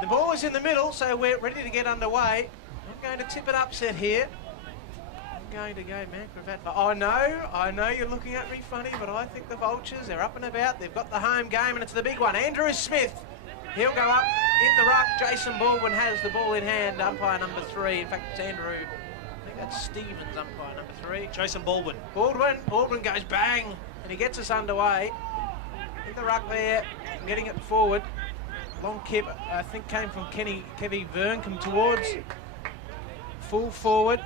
The ball is in the middle, so we're ready to get underway. I'm going to tip it upset here. I'm going to go Matt Gravatt. I know you're looking at me funny, but I think the Vultures, they're up and about. They've got the home game, and it's the big one. Andrew Smith, he'll go up in the ruck. Jason Baldwin has the ball in hand, umpire number 3. In fact, it's Andrew, I think that's Stevens, umpire number 3. Jason Baldwin. Baldwin goes bang, and he gets us underway. In the ruck there, getting it forward. Long kick, I think, came from Kevy Verncombe towards full forward.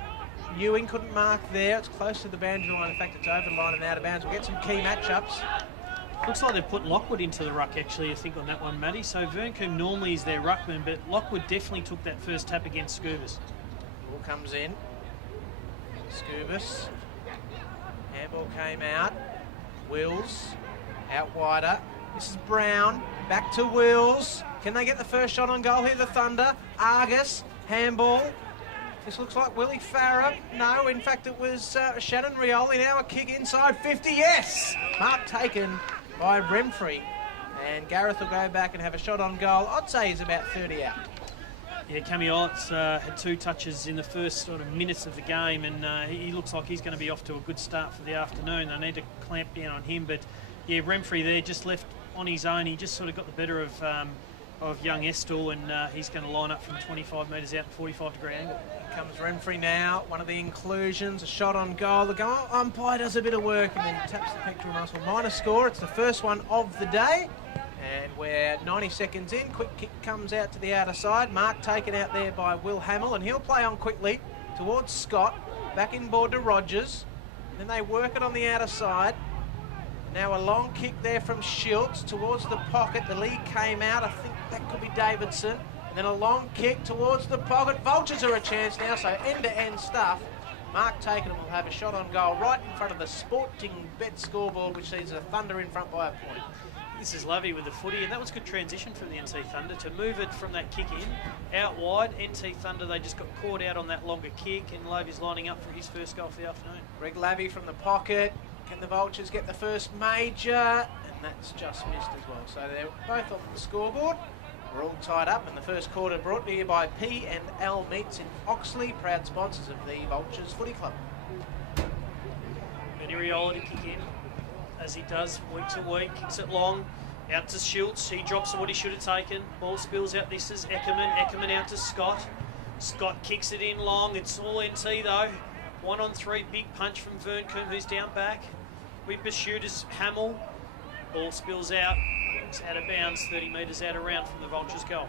Ewing couldn't mark there. It's close to the boundary line. In fact, it's over the line and out of bounds. We'll get some key matchups. Looks like they've put Lockwood into the ruck, actually, I think, on that one, Matty. So Verncombe normally is their ruckman, but Lockwood definitely took that first tap against Scubas. Ball comes in. Scubas. Handball came out. Wills out wider. This is Brown. Back to Wills. Can they get the first shot on goal here, the Thunder? Argus. Handball. This looks like Willie Farah. No, in fact, it was Shannon Rioli. Now a kick inside 50. Yes! Mark taken by Remfrey. And Gareth will go back and have a shot on goal. I'd say he's about 30 out. Yeah, Camiolet's had 2 touches in the first sort of minutes of the game, and he looks like he's going to be off to a good start for the afternoon. They need to clamp down on him, but yeah, Remfrey there just left on his own. He just sort of got the better of young Estill, and he's going to line up from 25 metres out and 45-degree angle. Here comes Remfrey now, one of the inclusions, a shot on goal. The umpire does a bit of work and then taps the picture and asks for minor score. It's the first one of the day, and we're 90 seconds in. Quick kick comes out to the outer side. Mark taken out there by Will Hamill, and he'll play on quickly towards Scott. Back inboard to Rogers. Then they work it on the outer side. Now a long kick there from Schultz towards the pocket. The lead came out. I think that could be Davidson. And then a long kick towards the pocket. Vultures are a chance now, so end-to-end stuff. Mark Taken will have a shot on goal right in front of the Sporting Bet scoreboard, which sees the Thunder in front by a point. This is Lovey with the footy, and that was good transition from the NT Thunder to move it from that kick in, out wide. NT Thunder, they just got caught out on that longer kick, and Lovey's lining up for his first goal for the afternoon. Greg Lavey from the pocket. Can the Vultures get the first major? And that's just missed as well. So they're both off the scoreboard. We're all tied up, and the first quarter brought to you by P&L Meats in Oxley, proud sponsors of the Vultures Footy Club. Benny Riola to kick in, as he does week to week. Kicks it long, out to Schultz. He drops what he should have taken. Ball spills out. This is Eckerman. Eckerman out to Scott. Scott kicks it in long. It's all NT though. 1-on-3, big punch from Verncombe, who's down back. We pursued as Hamill. Ball spills out. It's out of bounds, 30 metres out of round from the Vultures' goal.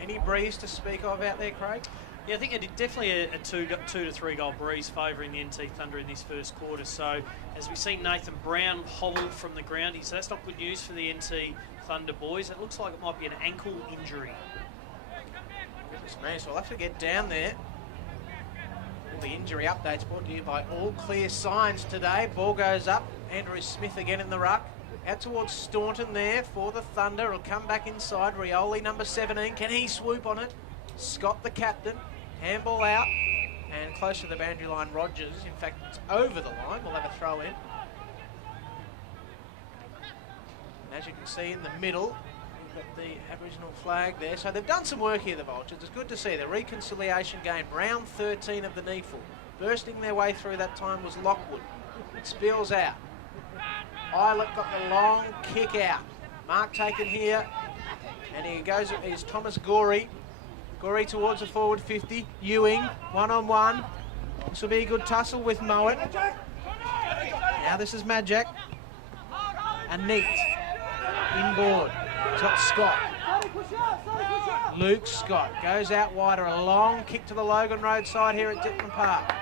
Any breeze to speak of out there, Craig? Yeah, I think it definitely a 2 to 3 goal breeze favouring the NT Thunder in this first quarter. So as we see Nathan Brown hobble from the ground, so that's not good news for the NT Thunder boys. It looks like it might be an ankle injury. Goodness me, so we'll have to get down there. All the injury updates brought to you by All Clear Signs today. Ball goes up. Andrew Smith again in the ruck. Out towards Staunton there for the Thunder. It'll come back inside. Rioli, number 17. Can he swoop on it? Scott, the captain. Handball out. And close to the boundary line, Rogers. In fact, it's over the line. We'll have a throw in. And as you can see in the middle, we've got the Aboriginal flag there. So they've done some work here, the Vultures. It's good to see. The reconciliation game, round 13 of the NEAFL. Bursting their way through that time was Lockwood. It spills out. Eilert got the long kick out. Mark taken here. And he goes, is Thomas Gorey. Gorey towards the forward 50. Ewing, one-on-one. This will be a good tussle with Mowat. Now this is Majak. And Neat. Inboard. It's got Scott. Luke Scott goes out wider. A long kick to the Logan Road side here at Dittman Park.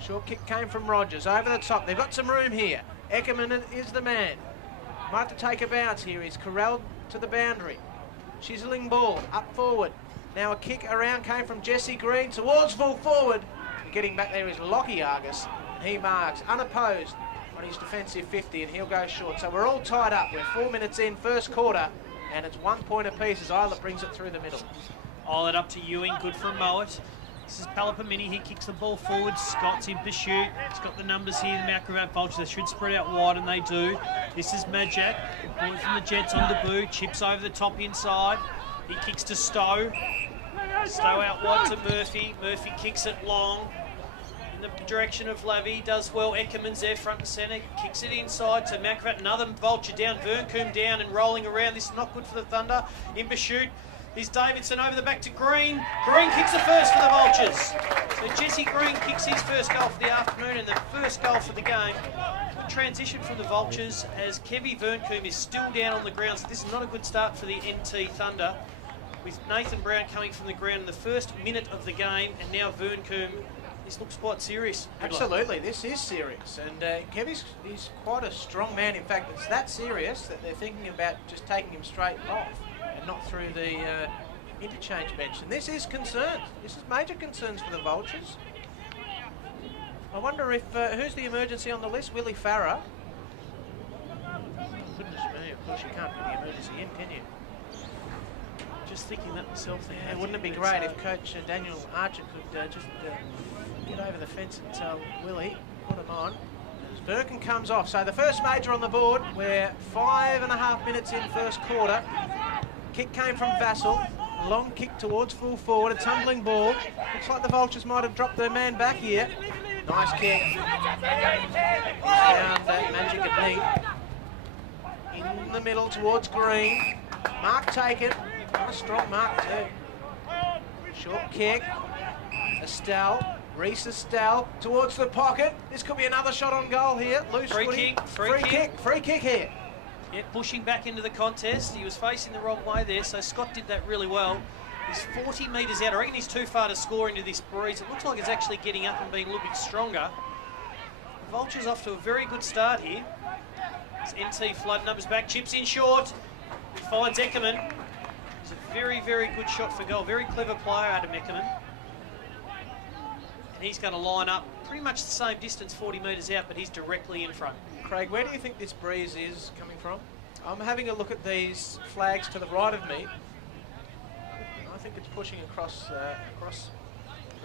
Short kick came from Rogers. Over the top. They've got some room here. Eckerman is the man. Might have to take a bounce here. He's corralled to the boundary. Chiseling ball up forward. Now a kick around came from Jesse Green towards full forward. Getting back there is Lockie Argus. And he marks unopposed on his defensive 50, and he'll go short. So we're all tied up. We're 4 minutes in, first quarter, and it's 1 point apiece as Eilert brings it through the middle. Eilert up to Ewing, good from Mowat. This is Palapamini. He kicks the ball forward. Scott's in pursuit. He's got the numbers here. The Mount Gravatt Vultures. They should spread out wide, and they do. This is Majak. Ball from the Jets on debut. Chips over the top inside. He kicks to Stowe. Stowe out wide to Murphy. Murphy kicks it long in the direction of Lavey. Does well. Eckerman's there front and centre. Kicks it inside to Mount Gravatt. Another Vulture down. Verncoom down and rolling around. This is not good for the Thunder. In pursuit is Davidson over the back to Green. Green kicks the first for the Vultures. So Jesse Green kicks his first goal for the afternoon and the first goal for the game. Good transition from the Vultures as Kevy Verncoom is still down on the ground. So this is not a good start for the NT Thunder, with Nathan Brown coming from the ground in the first minute of the game, and now Verncoom. This looks quite serious. Absolutely, this is serious, and Kevy's quite a strong man. In fact, it's that serious that they're thinking about just taking him straight off and not through the interchange bench. And this is concerns. This is major concerns for the Vultures. I wonder if who's the emergency on the list? Willie Farah. Goodness me! Of course, you can't put the emergency in, can you? Just thinking that myself. Yeah, wouldn't it be great if Coach Daniel Archer could just get over the fence and tell Willie, put him on. Birkin comes off. So the first major on the board. We're 5.5 minutes in first quarter. Kick came from Vassell. Long kick towards full forward. A tumbling ball. Looks like the Vultures might have dropped their man back here. Nice kick. He's found Magic at knee. In the middle towards Green. Mark taken. A strong mark too. Short kick. Estelle. Reese Estelle towards the pocket. This could be another shot on goal here. Loose free footy. kick. Free kick here. Yeah, pushing back into the contest. He was facing the wrong way there, so Scott did that really well. He's 40 metres out. I reckon he's too far to score into this breeze. It looks like it's actually getting up and being a little bit stronger. The Vultures off to a very good start here. It's NT flood numbers back. Chips in short. He finds Eckerman. It's a very, very good shot for goal. Very clever player, Adam Eckerman. And he's going to line up pretty much the same distance, 40 metres out, but he's directly in front. Craig, where do you think this breeze is coming from? I'm having a look at these flags to the right of me. I think it's pushing across the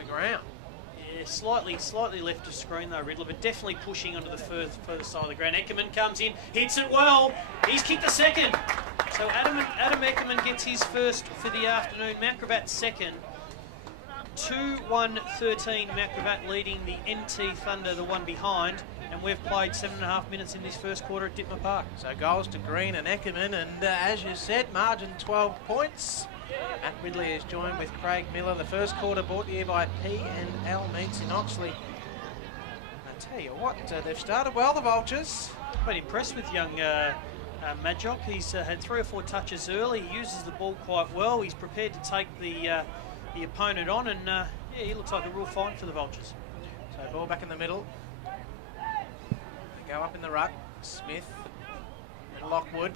ground. Yeah, slightly left of screen though, Riddler, but definitely pushing onto the further side of the ground. Eckerman comes in, hits it well. He's kicked the second. So Adam Eckerman gets his first for the afternoon. Mount Gravatt second. 2-1-13, Mount Gravatt leading the NT Thunder, the one behind. And we've played 7.5 minutes in this first quarter at Dittmer Park. So goals to Green and Eckerman, and as you said, margin 12 points. Matt Ridley is joined with Craig Miller. The first quarter brought to you by P&L Meats in Oxley. I tell you what, they've started well, the Vultures. Quite impressed with young Majok. He's had 3 or 4 touches early. He uses the ball quite well. He's prepared to take the opponent on, and yeah, he looks like a real find for the Vultures. So ball back in the middle. They go up in the ruck. Smith and Lockwood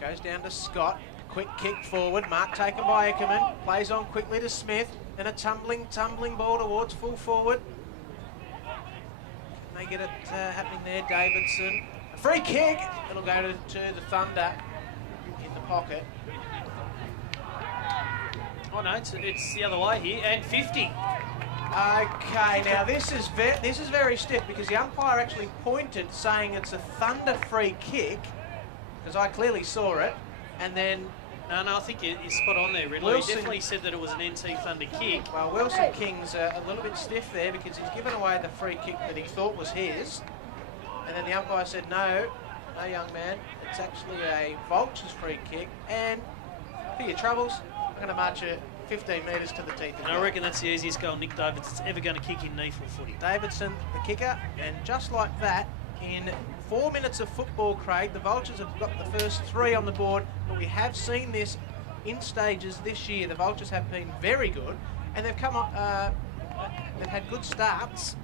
goes down to Scott. Quick kick forward. Mark taken by Eckerman. Plays on quickly to Smith. And a tumbling ball towards full forward. Can they get it happening there? Davidson. A free kick. It'll go to the Thunder in the pocket. Oh no, it's the other way here, and 50. Okay, now this is very stiff because the umpire actually pointed saying it's a Thunder free kick, because I clearly saw it, and then... No, I think you're spot on there, Ridley. He definitely said that it was an NT Thunder kick. Well, Wilson King's a little bit stiff there because he's given away the free kick that he thought was his, and then the umpire said, no, young man, it's actually a Vultures free kick, and for your troubles, I'm going to march you 15 metres to the teeth. And I reckon that's the easiest goal Nick Davidson's ever going to kick in NEAFL footy. Davidson, the kicker, and just like that, in 4 minutes of football, Craig, the Vultures have got the first 3 on the board, but we have seen this in stages this year. The Vultures have been very good, and they've come up, they've had good starts,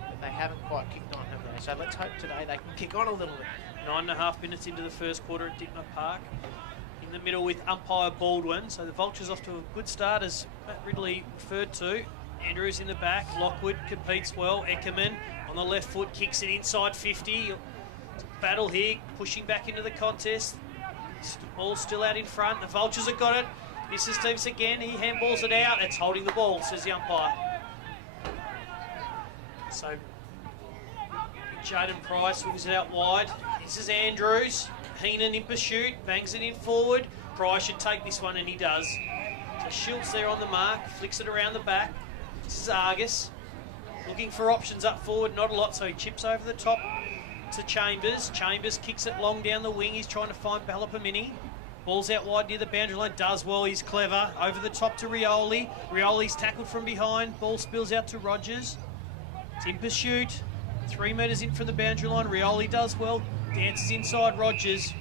but they haven't quite kicked on, have they? So let's hope today they can kick on a little bit. 9.5 minutes into the first quarter at Dittmer Park. In the middle with umpire Baldwin. So the Vultures off to a good start, as Matt Ridley referred to. Andrews in the back. Lockwood competes well. Eckerman on the left foot kicks it inside 50. Battle here, pushing back into the contest. Ball still out in front. The Vultures have got it. This is Stevenson again. He handballs it out. It's holding the ball, says the umpire. So Jaden Price swings it out wide. This is Andrews. Heenan in pursuit, bangs it in forward. Price should take this one, and he does. So Schultz there on the mark, flicks it around the back. This is Argus. Looking for options up forward, not a lot, so he chips over the top to Chambers. Chambers kicks it long down the wing. He's trying to find Palapamini. Ball's out wide near the boundary line. Does well, he's clever. Over the top to Rioli. Rioli's tackled from behind. Ball spills out to Rogers. It's in pursuit. 3 metres in from the boundary line. Rioli does well. Dances inside Rogers.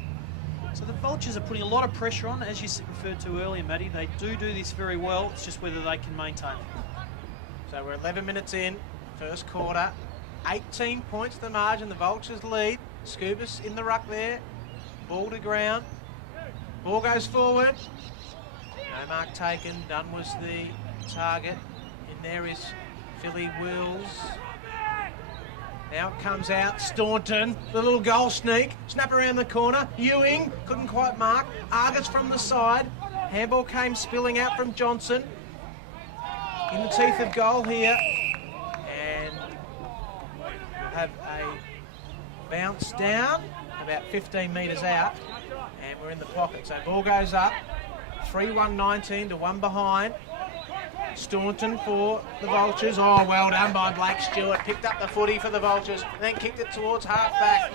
So the Vultures are putting a lot of pressure on, as you referred to earlier, Matty. They do this very well. It's just whether they can maintain it. So we're 11 minutes in, first quarter. 18 points the margin. The Vultures lead. Scubas in the ruck there. Ball to ground. Ball goes forward. No mark taken. Dunn was the target. In there is Philly Wills. Now it comes out, Staunton, the little goal sneak, snap around the corner, Ewing, couldn't quite mark, Argus from the side, handball came spilling out from Johnson, in the teeth of goal here, and we'll have a bounce down, about 15 metres out, and we're in the pocket, so ball goes up, 3-1-19 to 1 behind. Staunton for the Vultures. Oh, well done by Blake Stewart. Picked up the footy for the Vultures, then kicked it towards half-back.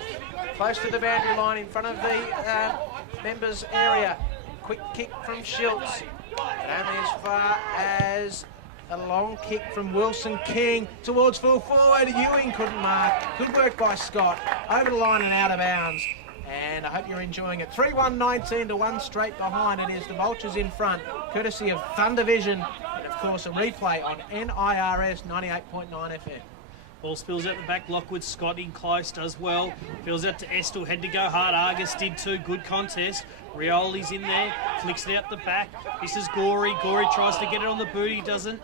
Close to the boundary line in front of the members' area. Quick kick from Schultz. But only as far as a long kick from Wilson King towards full forward. Ewing couldn't mark. Good work by Scott. Over the line and out of bounds. And I hope you're enjoying it. 3-1-19 to 1 straight behind. It is the Vultures in front, courtesy of Thunder Vision. Of course, a replay on NIRS 98.9 FM. Ball spills out the back. Lockwood, Scott in close, does well. Fills out to Estel, had to go hard. Argus did too. Good contest. Rioli's in there, flicks it out the back. This is Gorey. Gorey tries to get it on the boot. He doesn't.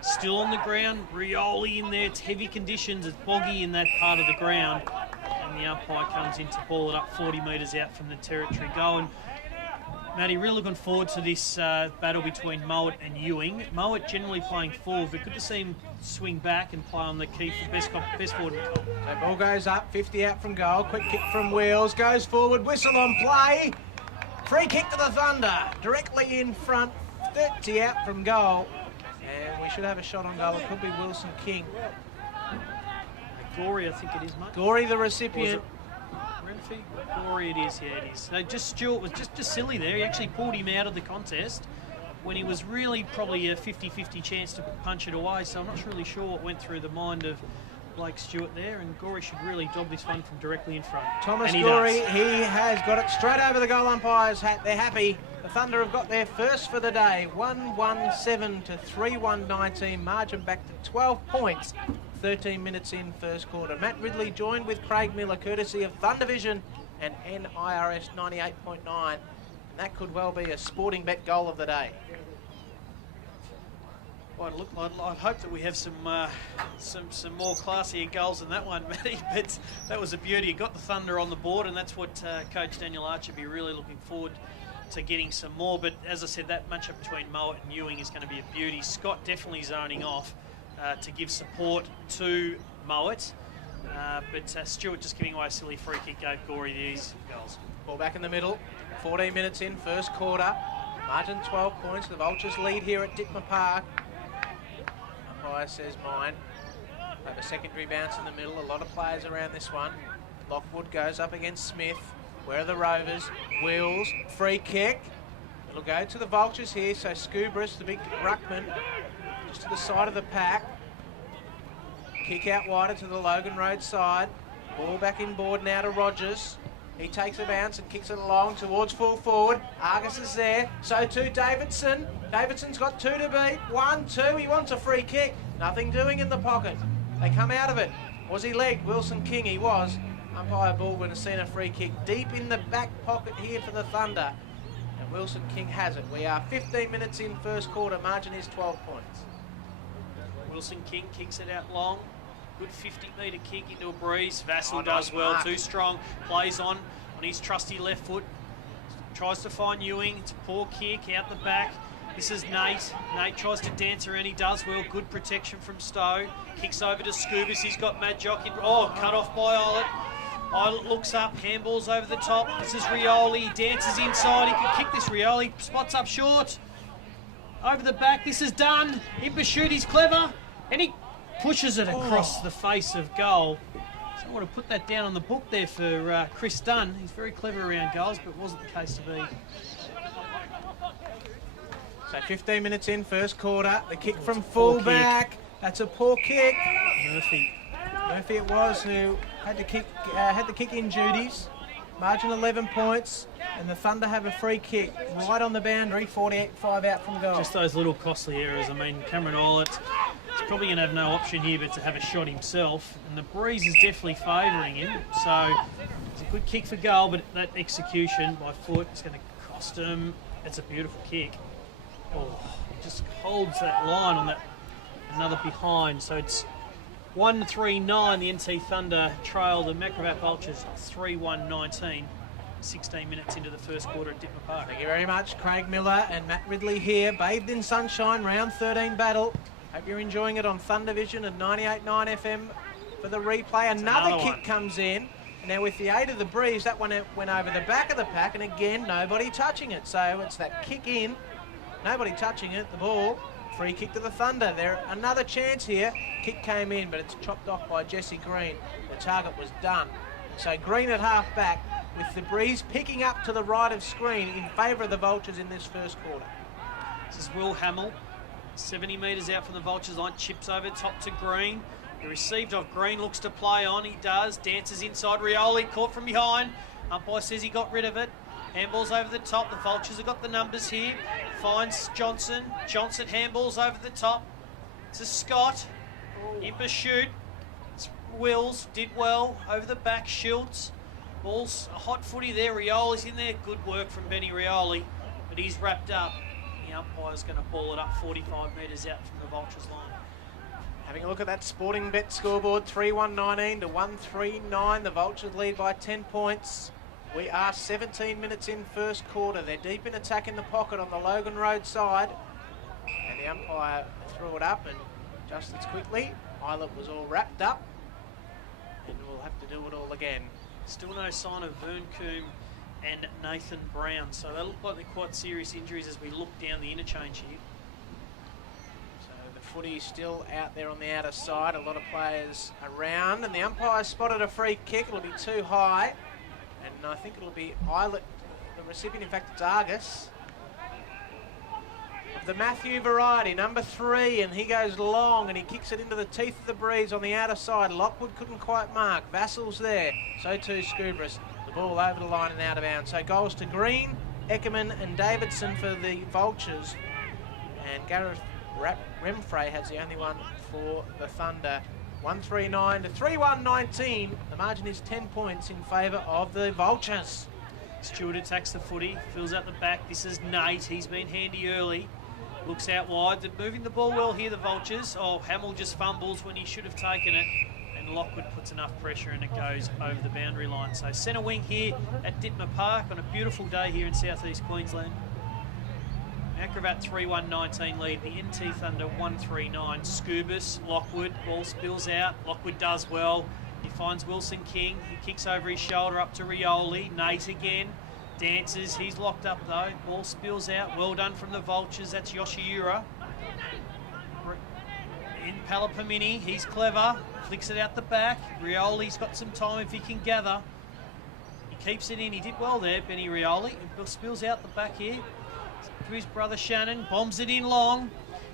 Still on the ground. Rioli in there. It's heavy conditions. It's boggy in that part of the ground. And the umpire comes in to ball it up 40 metres out from the territory goal. And Matty, really looking forward to this battle between Mowat and Ewing. Mowat generally playing forward, but good to see him swing back and play on the key for best forward in the comp. So ball goes up, 50 out from goal. Quick kick from Wheels, goes forward, whistle on play. Free kick to the Thunder, directly in front, 30 out from goal. And we should have a shot on goal. It could be Wilson King. Gorey, I think it is, mate. Gorey, the recipient. Gorey, it is, yeah, it is. So just Stewart was just silly there. He actually pulled him out of the contest when he was really probably a 50-50 chance to punch it away. So I'm not really sure what went through the mind of Blake Stewart there, and Gorey should really dob this one from directly in front. Thomas Gorey, he has got it straight over the goal umpire's hat. They're happy. The Thunder have got their first for the day. 1-1-7 to 3-1-19. Margin back to 12 points. 13 minutes in first quarter. Matt Ridley joined with Craig Miller, courtesy of Thunder Vision and NIRS 98.9. And that could well be a sporting bet goal of the day. Well, look, I'd hope that we have some more classier goals than that one, Matty. But that was a beauty. It got the Thunder on the board, and that's what Coach Daniel Archer will be really looking forward to getting some more. But as I said, that matchup between Mowat and Ewing is going to be a beauty. Scott definitely zoning off to give support to Mowat. But Stewart just giving away a silly free kick gave Gorey these goals. Ball back in the middle. 14 minutes in, first quarter. Margin 12 points. The Vultures lead here at Dittmer Park. Umpire says mine. Have a secondary bounce in the middle. A lot of players around this one. Lockwood goes up against Smith. Where are the Rovers? Wills, free kick. It'll go to the Vultures here. So Scubris, the big ruckman, just to the side of the pack. Kick out wider to the Logan Road side. Ball back in board now to Rogers. He takes a bounce and kicks it along towards full forward. Argus is there. So too Davidson. Davidson's got 2 to beat. 1-2. He wants a free kick. Nothing doing in the pocket. They come out of it. Was he legged? Wilson King, he was. Umpire Baldwin has seen a free kick deep in the back pocket here for the Thunder. And Wilson King has it. We are 15 minutes in first quarter. Margin is 12 points. Wilson King kicks it out long. Good 50-metre kick into a breeze. Vassell does well, too strong. Plays on his trusty left foot. Tries to find Ewing. It's a poor kick out the back. This is Nate. Nate tries to dance around. He does well. Good protection from Stowe. Kicks over to Scubas. He's got Mad Jock in. Oh, cut off by Eilert. Eilert looks up. Handballs over the top. This is Rioli. He dances inside. He can kick this. Rioli spots up short. Over the back. This is done. In pursuit. He's clever. And he pushes it across the face of goal. So I want to put that down on the book there for Chris Dunn. He's very clever around goals, but it wasn't the case to be. So 15 minutes in, first quarter. The kick from fullback. That's a poor kick. Murphy it was who had the kick in duties. Margin 11 points, and the Thunder have a free kick right on the boundary, 45 out from goal. Just those little costly errors. I mean, Cameron Eilert is probably going to have no option here but to have a shot himself, and the breeze is definitely favouring him. So it's a good kick for goal, but that execution by foot is going to cost him. It's a beautiful kick. Oh, he just holds that line on that another behind. So it's 1-3-9. The NT Thunder trail the Gravatt Vultures 3-1-19. 16 minutes into the first quarter at Dittmer Park. Thank you very much, Craig Miller and Matt Ridley here. Bathed in sunshine, round 13 battle. Hope you're enjoying it on Thunder Vision and 98.9 FM for the replay. Another kick comes in. Now with the aid of the breeze, that one went over the back of the pack, and again, nobody touching it. So it's that kick in, nobody touching it, the ball. Free kick to the Thunder. There, another chance here. Kick came in, but it's chopped off by Jesse Green. The target was done. So Green at half back, with the breeze picking up to the right of screen in favour of the Vultures in this first quarter. This is Will Hamill, 70 metres out from the Vultures line, chips over top to Green. The received off Green, looks to play on. He does. Dances inside. Rioli caught from behind. Umpire says he got rid of it. Handballs over the top. The Vultures have got the numbers here. Finds Johnson. Johnson handballs over the top to Scott. In pursuit. It's Wills. Did well. Over the back. Schultz. Ball's a hot footy there. Rioli's in there. Good work from Benny Rioli. But he's wrapped up. The umpire's going to ball it up 45 metres out from the Vultures line. Having a look at that Sporting Bet scoreboard, 3-1-19 to 1-3-9. The Vultures lead by 10 points. We are 17 minutes in first quarter. They're deep in attack in the pocket on the Logan Road side. And the umpire threw it up, and just as quickly, Eilert was all wrapped up. And we'll have to do it all again. Still no sign of Vern Coombe and Nathan Brown. So they look like they're quite serious injuries as we look down the interchange here. So the footy still out there on the outer side. A lot of players around. And the umpire spotted a free kick. It'll be too high. And I think it'll be Eilert, the recipient. In fact, it's Argus. Of the Matthew variety, number 3, and he goes long and he kicks it into the teeth of the breeze on the outer side. Lockwood couldn't quite mark. Vassal's there. So too Scubras. The ball over the line and out of bounds. So goals to Green, Eckerman and Davidson for the Vultures. And Gareth Remfray has the only one for the Thunder. 1-3-9 to 3-1-19. The margin is 10 points in favour of the Vultures. Stewart attacks the footy, fills out the back. This is Nate. He's been handy early. Looks out wide. They're moving the ball well here, the Vultures. Oh, Hamill just fumbles when he should have taken it. And Lockwood puts enough pressure and it goes over the boundary line. So centre wing here at Dittmer Park on a beautiful day here in southeast Queensland. Gravatt 3-1-19 lead. The NT Thunder 1-3-9. Scubas, Lockwood, ball spills out. Lockwood does well. He finds Wilson King. He kicks over his shoulder up to Rioli. Nate again. Dances. He's locked up though. Ball spills out. Well done from the Vultures. That's Yoshiura. In Palapamini. He's clever. Flicks it out the back. Rioli's got some time if he can gather. He keeps it in. He did well there, Benny Rioli. It spills out the back here. To his brother Shannon, bombs it in long.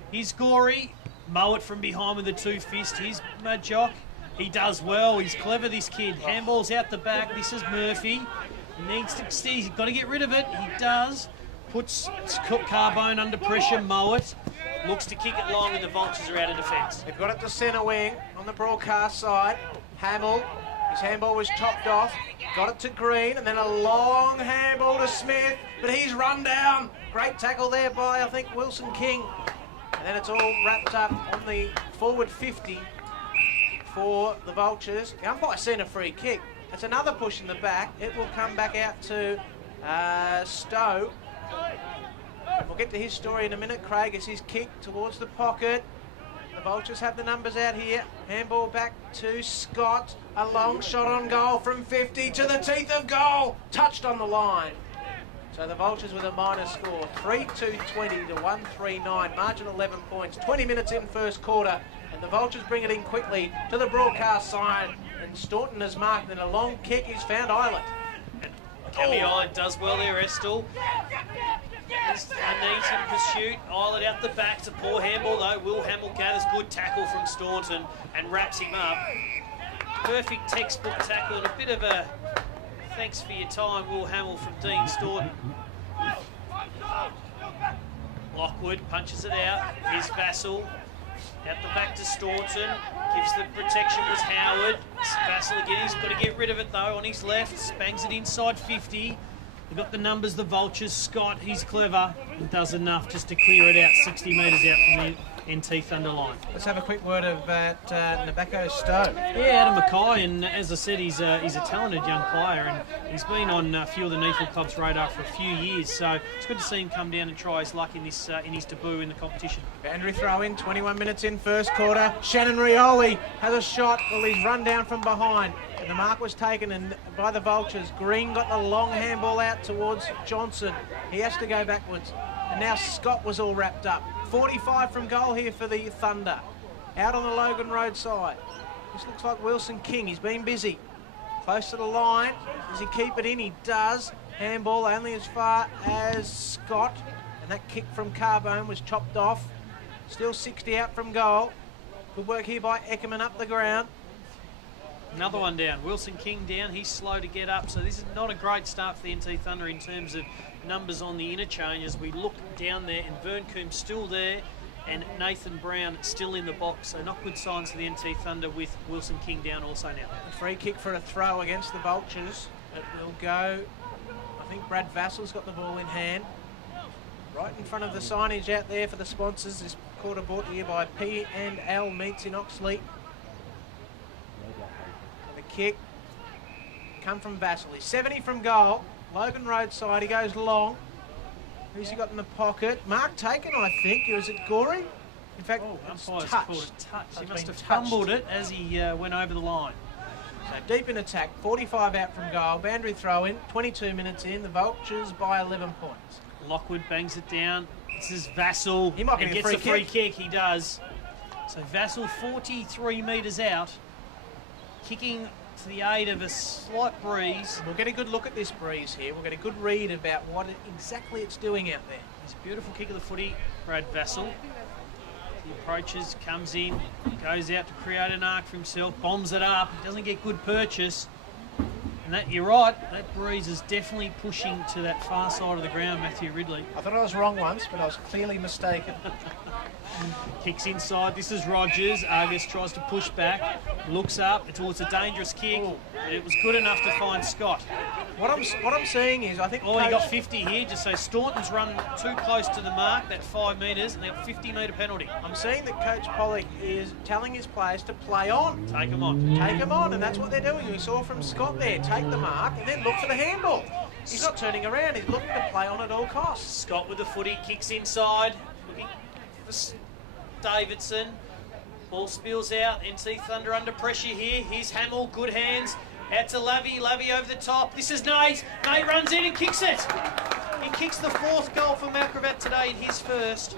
Here's Gorey, mow it from behind with a 2-fist. Here's Madjock. He does well. He's clever, this kid. Handball's out the back. This is Murphy. He needs to see. He's got to get rid of it. He does. Puts Carbone under pressure. Mow it. Looks to kick it long, and the Vultures are out of defence. They've got it to centre wing on the broadcast side. Hamill. His handball was chopped off. Got it to Green, and then a long handball to Smith, but he's run down. Great tackle there by, I think, Wilson King. And then it's all wrapped up on the forward 50 for the Vultures. The umpire's seen a free kick. It's another push in the back. It will come back out to Stowe. We'll get to his story in a minute. Craig is his kick towards the pocket. The Vultures have the numbers out here. Handball back to Scott. A long shot on goal from 50 to the teeth of goal. Touched on the line. So the Vultures with a minus score. 3-2-20 to 139. Margin 11 points. 20 minutes in first quarter. And the Vultures bring it in quickly to the broadcast side. And Staunton has marked in a long kick. He's found Islet. Cammy Islet does well there, Estill. Just a neat in pursuit. Islet out the back. It's a poor handball though. Will Hamill gathers good tackle from Staunton and wraps him up. Perfect textbook tackle and a bit of a thanks for your time, Will Hamill from Dean Staunton. Lockwood punches it out. Here's Vassell. Out the back to Staunton. Gives the protection was Howard. Vassell again. He's got to get rid of it though on his left. Bangs it inside 50. They've got the numbers, the Vultures. Scott, he's clever and does enough just to clear it out 60 metres out from the NT Thunder line. Let's have a quick word about Nabako Stowe. Yeah, Adam Mackay, and as I said, he's a talented young player, and he's been on a few of the NEAFL club's radar for a few years, so it's good to see him come down and try his luck in his debut in the competition. Boundary throw in, 21 minutes in first quarter. Shannon Rioli has a shot. Well, he's run down from behind. And the mark was taken and by the Vultures. Green got the long handball out towards Johnson. He has to go backwards. And now Scott was all wrapped up. 45 from goal here for the Thunder. Out on the Logan Road side. This looks like Wilson King. He's been busy. Close to the line. Does he keep it in? He does. Handball only as far as Scott. And that kick from Carbone was chopped off. Still 60 out from goal. Good work here by Eckerman up the ground. Another one down. Wilson King down. He's slow to get up. So this is not a great start for the NT Thunder in terms of numbers on the interchange. As we look down there, and Vern Coombs still there, and Nathan Brown still in the box. So not good signs for the NT Thunder with Wilson King down also now. A free kick for a throw against the Vultures. It will go. I think Brad Vassell's got the ball in hand. Right in front of the signage out there for the sponsors. This quarter brought to you by P&L Meats in Oxley. Kick come from Vassell. He's 70 from goal. Logan Road side. He goes long. Who's he got in the pocket? Mark Taken, I think. Or is it Gory? In fact, umpire's called a touch. He must have fumbled it as he went over the line. So deep in attack. 45 out from goal. Boundary throw in. 22 minutes in. The Vultures by 11 points. Lockwood bangs it down. This is Vassell. He might get a free kick. He does. So Vassell 43 metres out. Kicking to the aid of a slight breeze. We'll get a good look at this breeze here. We'll get a good read about what exactly it's doing out there. It's a beautiful kick of the footy, Brad Vassell. He approaches, comes in, goes out to create an arc for himself, bombs it up. He doesn't get good purchase. And that, you're right, that breeze is definitely pushing to that far side of the ground, Matthew Ridley. I thought I was wrong once, but I was clearly mistaken. Kicks inside. This is Rogers. Argus tries to push back. Looks up. It's a dangerous kick. But it was good enough to find Scott. What I'm seeing is, I think... Oh, he got 50 here. Just so Staunton's run too close to the mark, that 5 metres, and they got 50-metre penalty. I'm seeing that Coach Pollock is telling his players to play on. Take them on. Take them on, and that's what they're doing. We saw from Scott there. Take the mark and then look for the handball. He's not turning around. He's looking to play on at all costs. Scott with the footy. Kicks inside. Looking for Davidson. Ball spills out. NT Thunder under pressure here. Here's Hamill. Good hands. Out to Lavey. Lavey over the top. This is Nate. Nate runs in and kicks it. He kicks the 4th goal for Gravatt today in his first.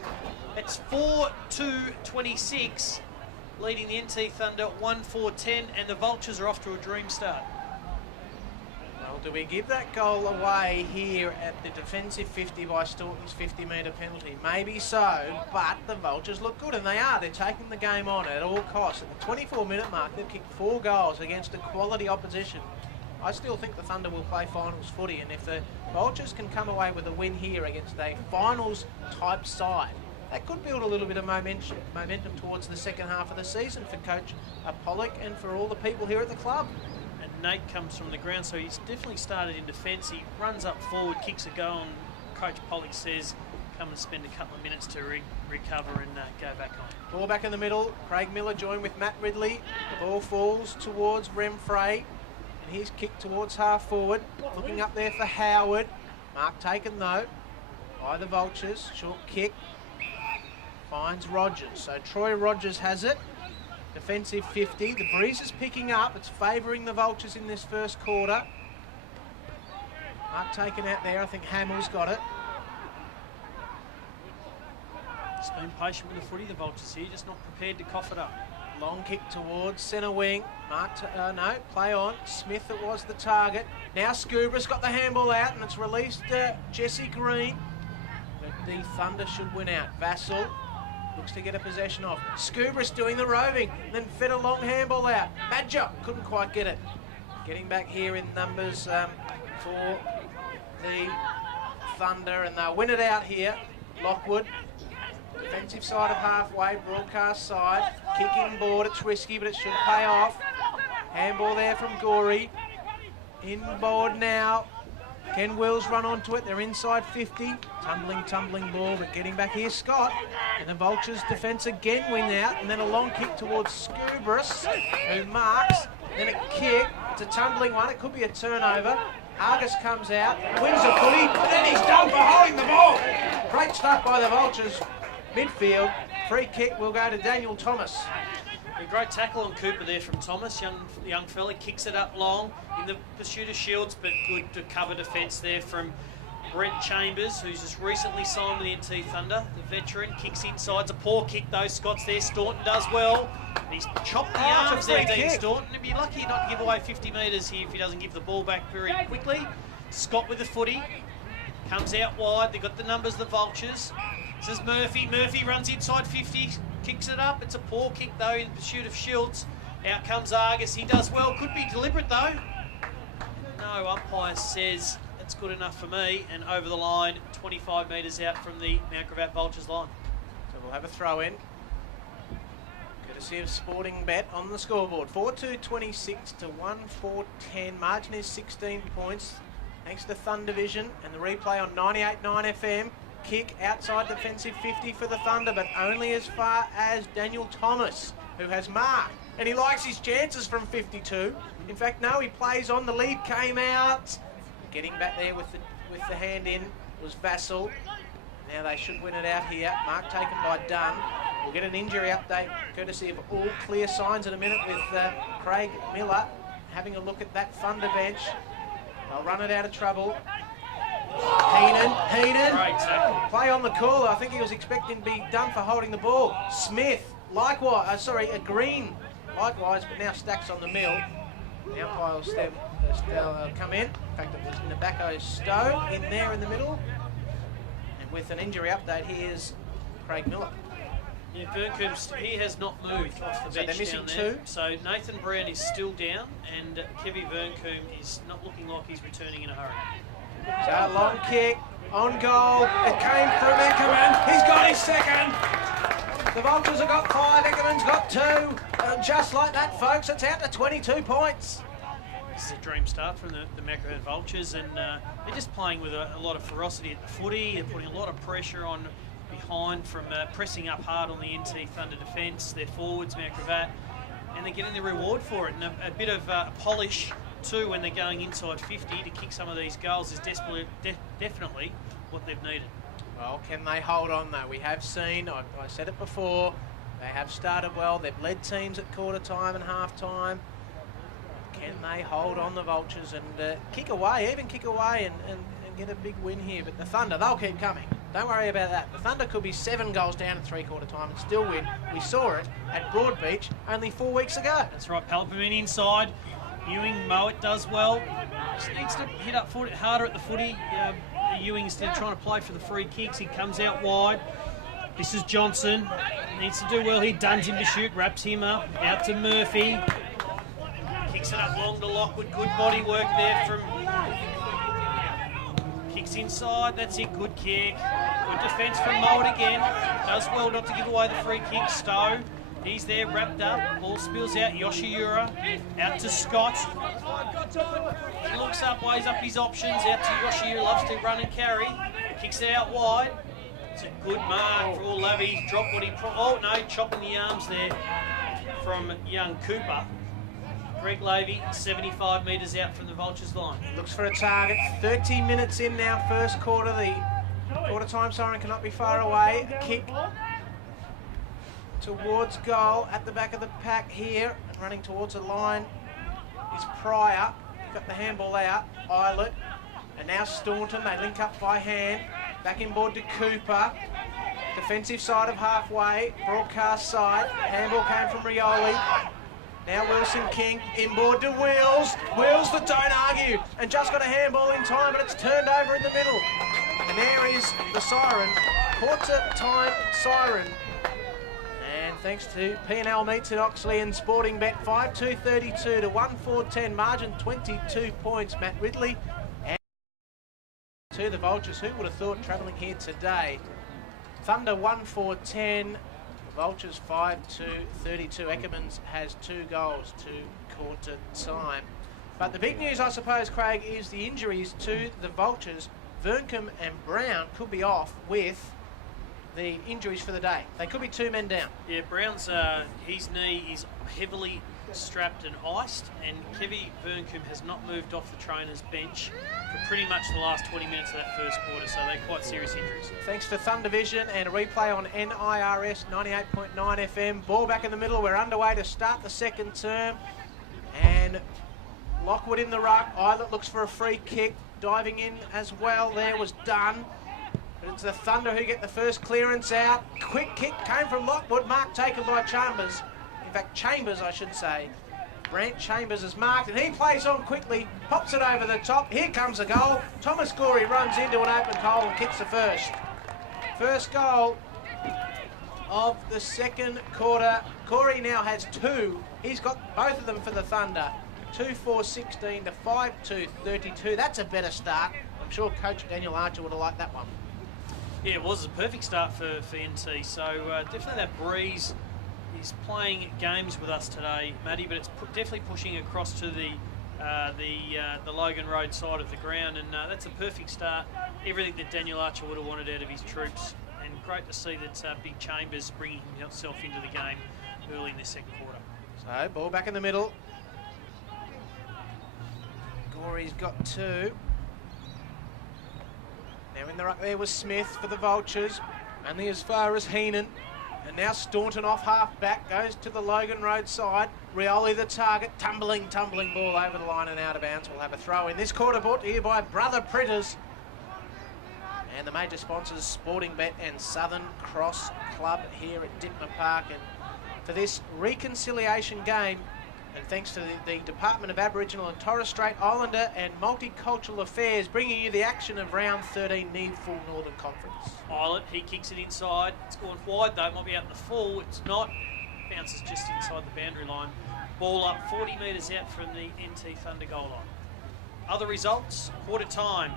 It's 4-2-26, leading the NT Thunder 1-4-10, and the Vultures are off to a dream start. Well, do we give that goal away here at the defensive 50 by Staunton's 50-metre penalty? Maybe so, but the Vultures look good, and they are. They're taking the game on at all costs. At the 24-minute mark, they've kicked 4 goals against a quality opposition. I still think the Thunder will play finals footy, and if the Vultures can come away with a win here against a finals-type side, that could build a little bit of momentum towards the second half of the season for Coach Pollock and for all the people here at the club. And Nate comes from the ground, so he's definitely started in defence. He runs up forward, kicks a goal, and Coach Pollock says, come and spend a couple of minutes to recover and go back on. Ball back in the middle. Craig Miller joined with Matt Ridley. The ball falls towards Remfray. And he's kicked towards half forward. Looking up there for Howard. Mark taken though. by the Vultures. Short kick. Finds Rogers. So Troy Rogers has it. Defensive 50. The breeze is picking up. It's favouring the Vultures in this first quarter. Mark taken out there. I think Hamill's got it. Just been patient with the footy, the Vultures here, just not prepared to cough it up. Long kick towards centre wing. Mark, no, play on. Smith, it was the target. Now Scuba's got the handball out and it's released Jesse Green. But the Thunder should win out. Vassell looks to get a possession off. Scuba's doing the roving, then fed a long handball out. Badger couldn't quite get it. Getting back here in numbers for the Thunder, and they'll win it out here. Lockwood. Defensive side of halfway, broadcast side. Kicking board, it's risky, but it should pay off. Handball there from Gorey. Inboard now. Ken Wills run onto it. They're inside 50. Tumbling ball, but getting back here, Scott. And the Vultures defence again win out. And then a long kick towards Scubris, who marks. Then a kick. It's a tumbling one. It could be a turnover. Argus comes out, wins a footy, then he's done for holding the ball. Great stuff by the Vultures. Midfield, free kick will go to Daniel Thomas. A great tackle on Cooper there from Thomas, young fella, kicks it up long in the pursuit of Shields, but good to cover defence there from Brent Chambers, who's just recently signed with the NT Thunder. The veteran kicks inside. It's a poor kick though. Scott's there. Staunton does well. He's chopped the arms there, Dean Staunton. He'd be lucky not to give away 50 metres here if he doesn't give the ball back very quickly. Scott with the footy. Comes out wide. They've got the numbers, the Vultures. This is Murphy. Murphy runs inside 50. Kicks it up. It's a poor kick though in pursuit of Shields. Out comes Argus. He does well. Could be deliberate though. No, umpire says that's good enough for me, and over the line, 25 metres out from the Mount Gravatt Vultures line. So we'll have a throw in. Courtesy of Sporting Bet on the scoreboard. 4-2-26 to 1-4-10. Margin is 16 points. Thanks to Thunder Vision and the replay on 98.9 FM. Kick outside defensive 50 for the Thunder, but only as far as Daniel Thomas, who has marked. And he likes his chances from 52. In fact, no, he plays on. The lead came out. Getting back there with the hand in was Vassell. Now they should win it out here. Mark taken by Dunn. We'll get an injury update courtesy of All Clear Signs in a minute with Craig Miller having a look at that Thunder bench. They'll run it out of trouble. Heenan. Great tackle. Play on the call. I think he was expecting to be done for holding the ball. Smith, likewise, Green, likewise, but now Stacks on the mill. The umpire will come in. In fact, it was Nabako Stowe in there in the middle. And with an injury update, here's Craig Miller. Yeah, Burncombe, he has not moved off the bench. So they're missing down there. two. So Nathan Brown is still down, and Kevy Burncombe is not looking like he's returning in a hurry. So long kick, on goal. It came from Eckerman. He's got his second. The Vultures have got 5, Eckerman's got 2. Just like that, folks, it's out to 22 points. This is a dream start from the Mount Gravatt Vultures, and they're just playing with a lot of ferocity at the footy. They're putting a lot of pressure on behind from pressing up hard on the NT Thunder defence. Their forwards, Mount Gravatt, and they're getting the reward for it. And a bit of polish too when they're going inside 50 to kick some of these goals is definitely what they've needed. Well, can they hold on though? We have seen, I said it before, they have started well. They've led teams at quarter time and half time. Can they hold on, the Vultures, and kick away and get a big win here? But the Thunder, they'll keep coming. Don't worry about that. The Thunder could be 7 goals down at three-quarter time and still win. We saw it at Broadbeach only 4 weeks ago. That's right, Palpamine inside. Ewing, Mowat does well. Just needs to hit up harder at the footy. Ewing instead trying to play for the free kicks. He comes out wide. This is Johnson. Needs to do well here. Duns him to shoot, wraps him up. Out to Murphy. Kicks it up long to Lockwood. Good body work there from... Kicks inside. That's it. Good kick. Good defence from Mowat again. Does well not to give away the free kick. Stowe. He's there wrapped up. Ball spills out. Yoshiura. Out to Scott. He looks up, weighs up his options. Out to Yoshiura. Loves to run and carry. Kicks it out wide. It's a good mark for all Lavy. Drop what he... Oh, no. Chopping the arms there from young Cooper. Greg Lavey, 75 metres out from the Vultures line. Looks for a target. 30 minutes in now, first quarter. The Quarter time siren cannot be far away. Kick towards goal at the back of the pack here. And running towards the line is Pryor. Got the handball out. Eilert. And now Staunton. They link up by hand. Back inboard to Cooper. Defensive side of halfway. Broadcast side. Handball came from Rioli. Now Wilson King inboard to Wheels. Wheels that don't argue. And just got a handball in time, and it's turned over in the middle. And there is the siren. Quarter time siren. And thanks to P&L Meats at Oxley and Sporting Bet, 5-2-32 to 1-4-10. Margin 22 points. Matt Ridley and to the Vultures. Who would have thought travelling here today? Thunder 1-4-10. Vultures 5-2-32. Eckermans has 2 goals to quarter time. But the big news, I suppose, Craig, is the injuries to the Vultures. Verncombe and Brown could be off with the injuries for the day. They could be 2 men down. Yeah, Brown's his knee is heavily strapped and iced, and Kevy Verncombe has not moved off the trainer's bench for pretty much the last 20 minutes of that first quarter, so they're quite serious injuries. Thanks to Thunder Vision and a replay on NIRS 98.9 FM. Ball back in the middle. We're underway to start the second term. And Lockwood in the ruck. Eilert looks for a free kick. Diving in as well there was done. But it's the Thunder who get the first clearance out. Quick kick came from Lockwood. Mark taken by Chambers. In fact, Chambers, I should say. Brant Chambers is marked, and he plays on quickly, pops it over the top. Here comes a goal. Thomas Gorey runs into an open goal and kicks the first. First goal of the second quarter. Gorey now has 2. He's got both of them for the Thunder. 2-4-16 to 5-2-32. That's a better start. I'm sure Coach Daniel Archer would have liked that one. Yeah, it was a perfect start for NT. So definitely that breeze is playing games with us today, Matty, but it's definitely pushing across to the Logan Road side of the ground, and that's a perfect start. Everything that Daniel Archer would have wanted out of his troops, and great to see that Big Chambers bringing himself into the game early in the second quarter. So, ball back in the middle. Gorey's got 2. Now in the ruck there was Smith for the Vultures, only as far as Heenan. And now Staunton off half back, goes to the Logan Road side. Rioli the target, tumbling ball over the line and out of bounds. We'll have a throw in this quarter, brought to you by Brother Pritters. And the major sponsors, Sporting Bet and Southern Cross Club here at Dittmer Park. And for this reconciliation game, and thanks to the Department of Aboriginal and Torres Strait Islander and Multicultural Affairs, bringing you the action of round 13 NEAFL Northern Conference. Eilert, he kicks it inside. It's gone wide though, it might be out in the full. It's not. Bounces just inside the boundary line. Ball up 40 metres out from the NT Thunder goal line. Other results, quarter time.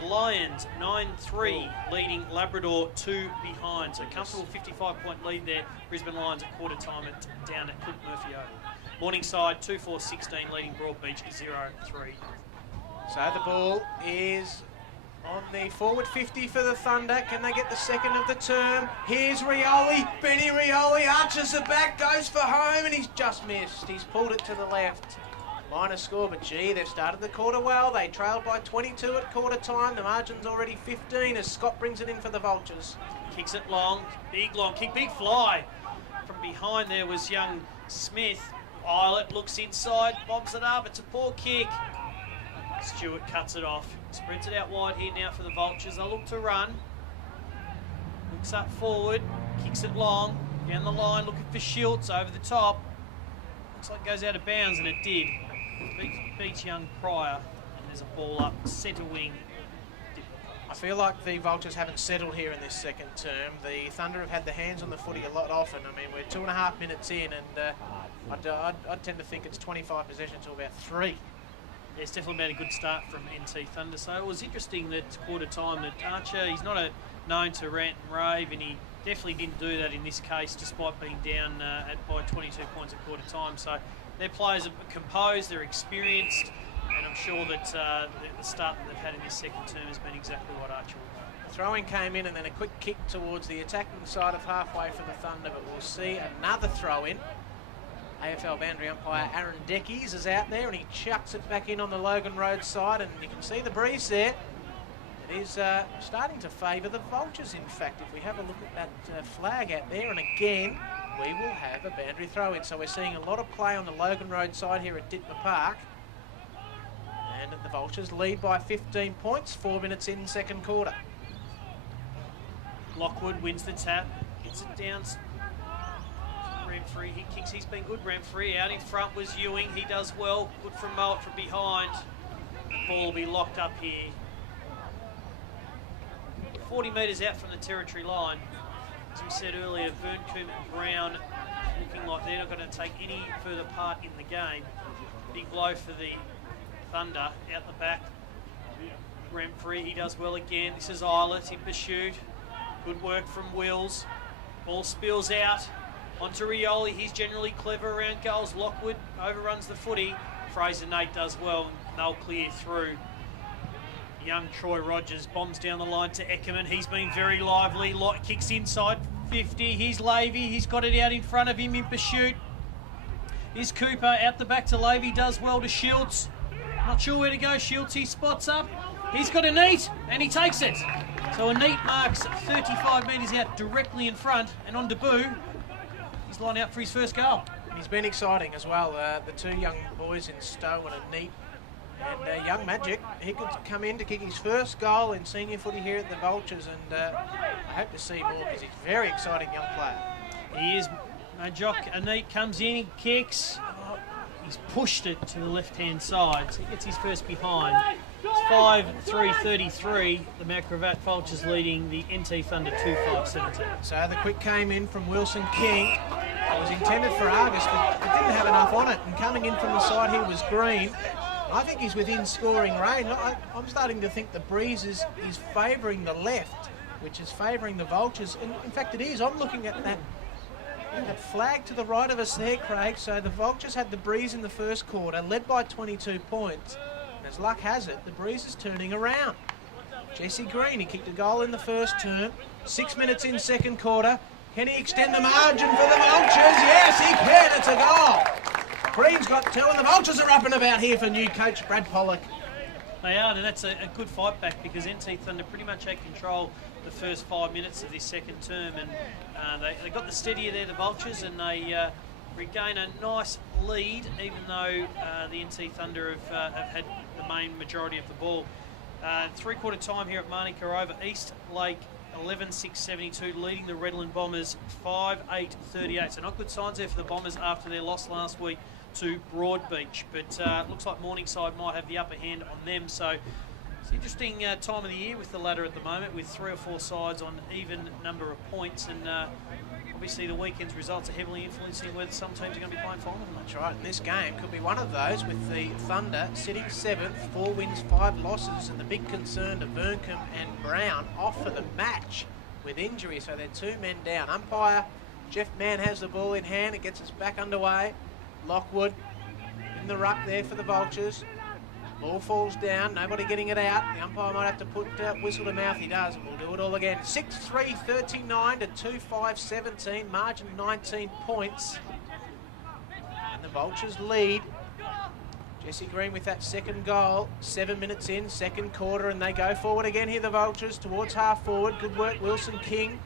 The Lions 9-3 leading Labrador 2 behind. So comfortable 55-point lead there. Brisbane Lions at quarter time down at Cook Murphy Oval. Morningside 2-4-16 leading Broadbeach 0-3. So the ball is on the forward 50 for the Thunder. Can they get the second of the term? Here's Rioli. Benny Rioli arches the back, goes for home, and he's just missed. He's pulled it to the left. Minor score, but gee, they've started the quarter well. They trailed by 22 at quarter time. The margin's already 15 as Scott brings it in for the Vultures. Kicks it long kick, big fly. From behind there was young Smith. Eilert looks inside, bombs it up. It's a poor kick. Stewart cuts it off. Sprints it out wide here now for the Vultures. They look to run. Looks up forward. Kicks it long. Down the line, looking for Schultz over the top. Looks like it goes out of bounds, and it did. Beats young Pryor. And there's a ball up centre wing. I feel like the Vultures haven't settled here in this second term. The Thunder have had the hands on the footy a lot often. I mean, we're 2.5 minutes in, and I'd tend to think it's 25 possessions to about 3. Yeah, it's definitely been a good start from NT Thunder. So it was interesting that quarter time that Archer, he's not known to rant and rave, and he definitely didn't do that in this case, despite being down by 22 points at quarter time. So their players are composed, they're experienced, and I'm sure that the start that they've had in this second term has been exactly what Archer would. The throw-in came in, and then a quick kick towards the attacking side of halfway for the Thunder, but we'll see another throw-in. AFL boundary umpire Aaron Deckies is out there, and he chucks it back in on the Logan Road side, and you can see the breeze there. And It is starting to favour the Vultures, in fact, if we have a look at that flag out there. And again, we will have a boundary throw-in. So we're seeing a lot of play on the Logan Road side here at Dittmer Park. And the Vultures lead by 15 points, 4 minutes in second quarter. Lockwood wins the tap, gets it down. Ramfree, he kicks, he's been good. Ramfree out in front was Ewing, he does well. Good from Mowat from behind. The ball will be locked up here. 40 metres out from the territory line. As we said earlier, Burncombe and Brown looking like they're not going to take any further part in the game. Big blow for the Thunder out the back. Ramfree, he does well again. This is Islet in pursuit. Good work from Wills. Ball spills out onto Rioli. He's generally clever around goals. Lockwood overruns the footy. Fraser Nate does well, and they'll clear through. Young Troy Rogers bombs down the line to Eckerman. He's been very lively. Kicks inside 50. Here's Lavey. He's got it out in front of him in pursuit. Here's Cooper out the back to Lavey. Does well to Shields. Not sure where to go. Shields, he spots up. He's got a neat, and he takes it. So a neat marks 35 metres out directly in front, and on debut, he's lining up for his first goal. He's been exciting as well. The two young boys in Stowe and a neat. And young Magic, he could come in to kick his first goal in senior footy here at the Vultures, and I hope to see more because he's a very exciting young player. He is. Majok Aneet comes in, he kicks. He's pushed it to the left-hand side, so he gets his first behind. It's 5-3-33. The Mount Gravatt Vultures leading the NT Thunder 2-5-17. So the quick came in from Wilson King. It was intended for Argus, but it didn't have enough on it. And coming in from the side here was Green. I think he's within scoring range. I'm starting to think the breeze is favouring the left, which is favouring the Vultures. And in fact, it is. I'm looking at that flag to the right of us there, Craig. So the Vultures had the breeze in the first quarter, led by 22 points. And as luck has it, the breeze is turning around. Jesse Green, he kicked a goal in the first term. 6 minutes in second quarter. Can he extend the margin for the Vultures? Yes, he can. It's a goal. Green's got two, and the Vultures are up and about here for new coach Brad Pollock. They are, and that's a good fight back because NT Thunder pretty much had control the first 5 minutes of this second term, and they got the steadier there, the Vultures, and they regain a nice lead, even though the NT Thunder have had the main majority of the ball. Three-quarter time here at Manuka over East Lake, 11-6-72, leading the Redland Bombers 5-8-38. So not good signs there for the Bombers after their loss last week to Broadbeach, but looks like Morningside might have the upper hand on them. So it's an interesting time of the year with the ladder at the moment, with 3 or 4 sides on even number of points, and obviously the weekend's results are heavily influencing whether some teams are going to be playing final. That's right, and this game could be one of those, with the Thunder sitting 7th, 4 wins, 5 losses, and the big concern to Burncombe and Brown off for the match with injury, so they're 2 men down. Umpire Jeff Mann has the ball in hand. It gets us back underway. Lockwood in the ruck there for the Vultures. Ball falls down, nobody getting it out. The umpire might have to put whistle to mouth. He does, and we'll do it all again. 6-3-39 to 2-5-17, margin 19 points. And the Vultures lead. Jesse Green with that second goal. 7 minutes in, second quarter, and they go forward again here, the Vultures, towards half forward. Good work, Wilson King.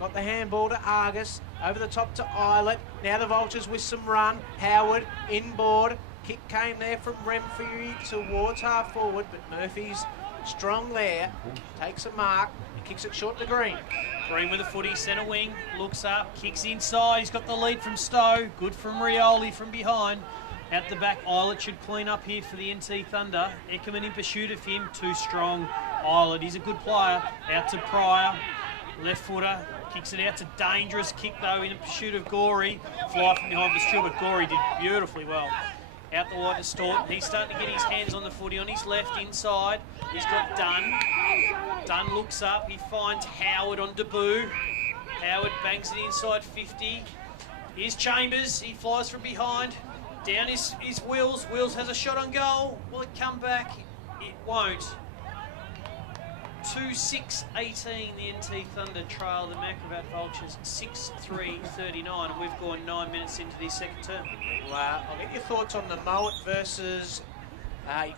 Got the handball to Argus. Over the top to Islet. Now the Vultures with some run. Howard inboard. Kick came there from Remfree towards half forward, but Murphy's strong there. Takes a mark and kicks it short to Green. Green with the footy, centre wing, looks up, kicks inside. He's got the lead from Stowe. Good from Rioli from behind. Out the back, Islet should clean up here for the NT Thunder. Eckerman in pursuit of him, too strong. Islet, he's a good player. Out to Pryor, left footer. Kicks it out to Dangerous. Kick though in pursuit of Gorey. Fly from behind for Stuart, but Gorey did beautifully well. Out the wide to Staunton. He's starting to get his hands on the footy on his left inside. He's got Dunn. Dunn looks up. He finds Howard on debut. Howard bangs it inside 50. Here's Chambers. He flies from behind. Down is Wills. Wills has a shot on goal. Will it come back? It won't. 2-6-18, the NT Thunder trail the Mount Gravatt Vultures 6-3-39, and we've gone 9 minutes into the second term. Well, I'll get your thoughts on the Mowat versus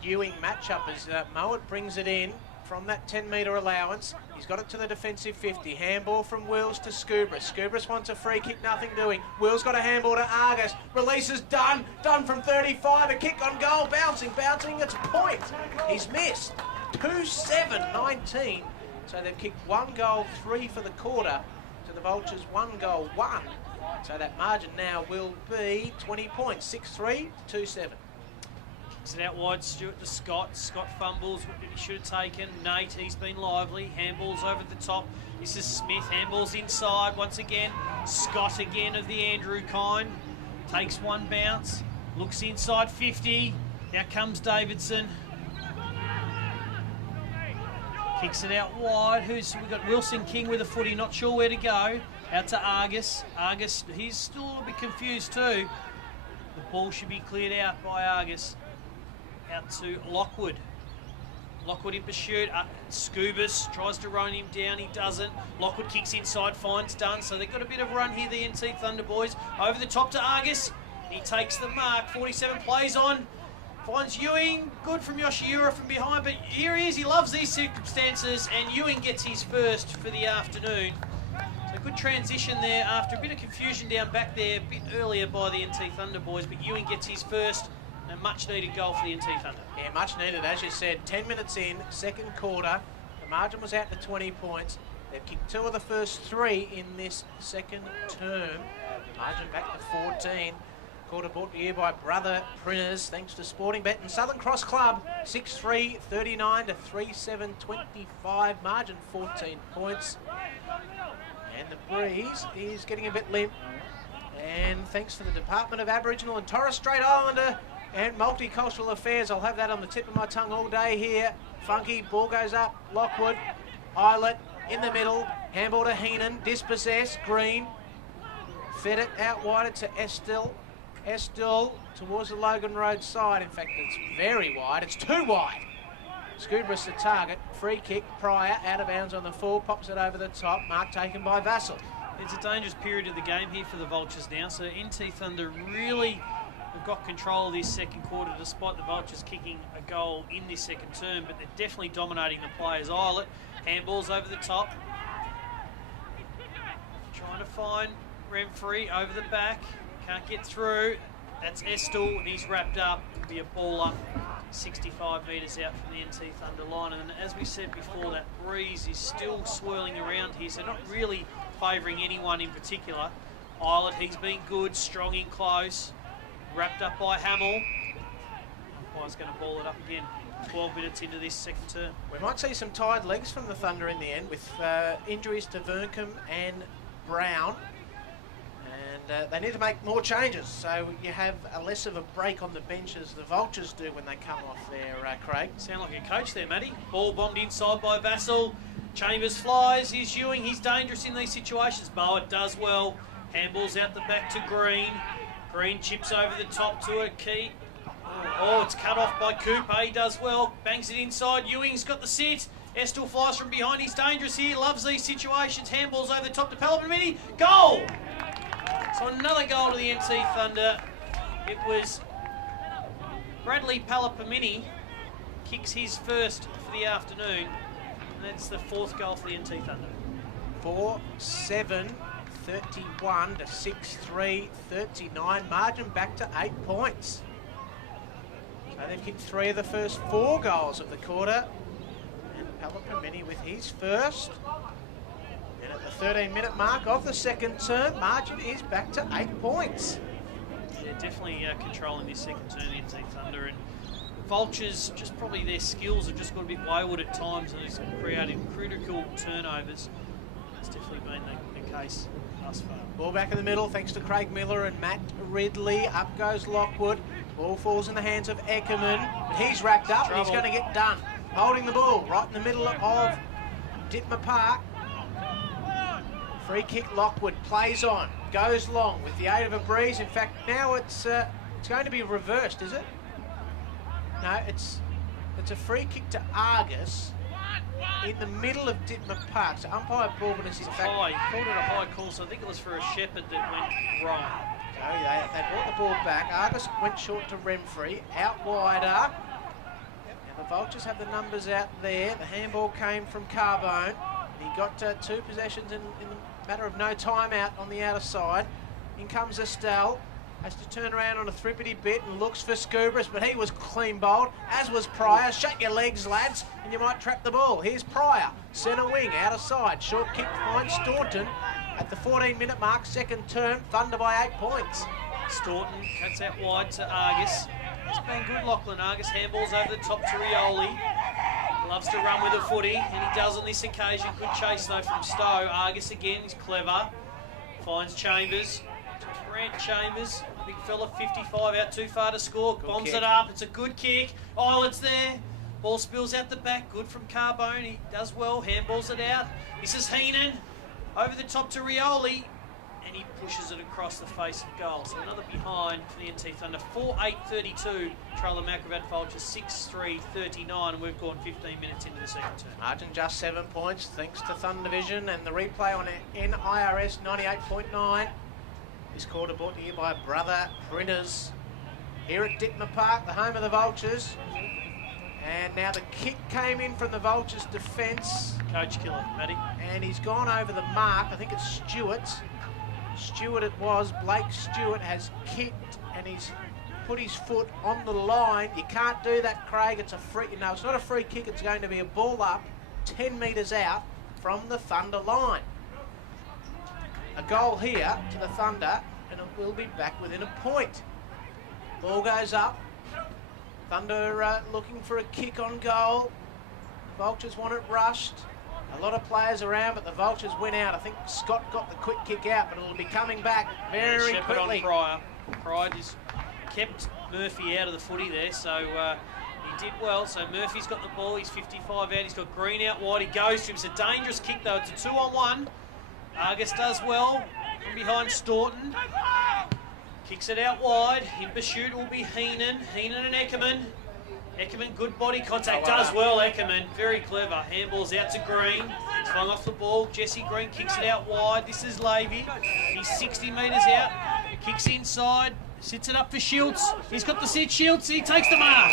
Ewing matchup as Mowat brings it in. from that 10-metre allowance. He's got it to the defensive 50. Handball from Wills to Scubris. Scubris wants a free kick, nothing doing. Wills got a handball to Argus. Releases done. Done from 35. A kick on goal. Bouncing. It's a point. He's missed. 2-7-19. So they've kicked 1 goal, 3 for the quarter. To the Vultures, 1 goal, 1. So that margin now will be 20 points. 6-3 to 2-7. Kicks it out wide, Stewart to Scott. Scott fumbles, what he should have taken. Nate, he's been lively. Handballs over the top. This is Smith. Handballs inside once again. Scott again of the Andrew kind. Takes 1 bounce. Looks inside 50. Now comes Davidson. Kicks it out wide. We've got Wilson King with a footy, not sure where to go. Out to Argus. Argus, he's still a little bit confused too. The ball should be cleared out by Argus. Out to Lockwood. Lockwood in pursuit. Scubas tries to run him down. He doesn't. Lockwood kicks inside, finds Dunn. So they've got a bit of a run here, the NT Thunder boys. Over the top to Argus. He takes the mark. 47 plays on. Finds Ewing. Good from Yoshiura from behind. But here he is. He loves these circumstances. And Ewing gets his first for the afternoon. So good transition there after a bit of confusion down back there a bit earlier by the NT Thunder boys. But Ewing gets his first. A much needed goal for the NT Thunder. Yeah, much needed, as you said. 10 minutes in, second quarter. The margin was out to 20 points. They've kicked 2 of the first 3 in this second term. Margin back to 14. Quarter brought to you by Brother Printers, thanks to Sporting Bet and Southern Cross Club. 6-3, 39 to 3-7, 25. Margin 14 points. And the breeze is getting a bit limp. And thanks to the Department of Aboriginal and Torres Strait Islander and Multicultural Affairs. I'll have that on the tip of my tongue all day here. Funky, ball goes up, Lockwood, Islet in the middle, handball to Heenan, dispossessed, Green, fed it out wider to Estill towards the Logan Road side. In fact, it's very wide, it's too wide. Scubris the target, free kick, Pryor out of bounds on the full, pops it over the top, mark taken by Vassell. It's a dangerous period of the game here for the Vultures now, so NT Thunder really have got control of this second quarter despite the Vultures kicking a goal in this second term, but they're definitely dominating the players. Islet, handballs over the top. Trying to find Remfrey over the back. Can't get through. That's Estill, and he's wrapped up. Could be a baller. 65 metres out from the NT Thunder line. And as we said before, that breeze is still swirling around here, so not really favouring anyone in particular. Islet, he's been good, strong in close. Wrapped up by Hamill. Umpire's going to ball it up again. 12 minutes into this second term. We might see some tired legs from the Thunder in the end with injuries to Verncombe and Brown. And they need to make more changes, so you have a less of a break on the bench as the Vultures do when they come off there, Craig. Sound like a coach there, Matty. Ball bombed inside by Vassell. Chambers flies. Here's Ewing. He's dangerous in these situations. Bowen does well. Handballs out the back to Green. Green chips over the top to a key. Oh, it's cut off by Cooper. He does well. Bangs it inside. Ewing's got the sit. Estill flies from behind. He's dangerous here. Loves these situations. Handballs over the top to Palapamini. Goal! So another goal to the NT Thunder. It was Bradley Palapamini kicks his first for the afternoon. And that's the 4th goal for the NT Thunder. 4-7. 31 to 6-3, 39. Margin back to 8 points. So they've kicked 3 of the first 4 goals of the quarter. And Palapamini with his first. And at the 13-minute mark of the second term, margin is back to 8 points. Yeah, definitely controlling this second term, the NT Thunder. And Vultures, just probably their skills have just got a bit wayward at times and it's created critical turnovers. That's definitely been the case. Ball back in the middle thanks to Craig Miller and Matt Ridley. Up goes Lockwood. Ball falls in the hands of Eckerman. But he's wrapped up and he's going to get done. Holding the ball right in the middle of Dittmer Park. Free kick Lockwood. Plays on. Goes long with the aid of a breeze. In fact, now it's going to be reversed, is it? No, it's a free kick to Argus. In the middle of Dittmer Park. So umpire Bourbon is in fact... He called it a high call, so I think it was for a Shepherd that went wrong. So they brought the ball back. Argus went short to Remfrey. Out wider. And The Vultures have the numbers out there. The handball came from Carbone. He got 2 possessions in a matter of no time out on the outer side. In comes Estelle. Has to turn around on a thrippity bit and looks for Scubris, but he was clean bowled, as was Pryor. Shut your legs, lads, and you might trap the ball. Here's Pryor, centre wing, outer side. Short kick finds Staunton at the 14-minute mark, second term. Thunder by 8 points. Staunton cuts out wide to Argus. It's been good, Lachlan. Argus handballs over the top to Rioli. Loves to run with a footy, and he does on this occasion. Good chase, though, from Stowe. Argus again, he's clever. Finds Chambers. Grant Chambers, big fella, 55, out too far to score. Good bombs kick. It up. It's a good kick. Islet's there. Ball spills out the back. Good from Carbone. He does well. Handballs it out. This is Heenan. Over the top to Rioli. And he pushes it across the face of goal. So another behind for the NT Thunder. 4-8-32. Trail the Gravatt Vultures 6-3-39. And we've gone 15 minutes into the second term. Margin just 7 points thanks to Thunder Vision and the replay on NIRS 98.9. This quarter brought to you by Brother Printers here at Dittmer Park, the home of the Vultures. And now the kick came in from the Vultures' defence. Coach killer, Matty. And he's gone over the mark. I think it's Stewart's. Stewart it was. Blake Stewart has kicked and he's put his foot on the line. You can't do that, Craig. It's a free. No, it's not a free kick. It's going to be a ball up 10 metres out from the Thunder line. A goal here to the Thunder, and it will be back within a point. Ball goes up. Thunder looking for a kick on goal. Vultures want it rushed. A lot of players around, but the Vultures win out. I think Scott got the quick kick out, but it'll be coming back very quickly. On Pryor. Pryor just kept Murphy out of the footy there, so he did well. So Murphy's got the ball. He's 55 out. He's got Green out wide. He goes to him. It's a dangerous kick, though. It's a 2-on-1. Argus does well from behind Staunton. Kicks it out wide. In pursuit will be Heenan. Heenan and Eckerman. Eckerman, good body contact. Does well, Eckerman. Very clever. Handballs out to Green. Swung off the ball. Jesse Green kicks it out wide. This is Levy. He's 60 metres out. Kicks inside. Sits it up for Schultz. He's got the sit. Schultz. He takes the mark.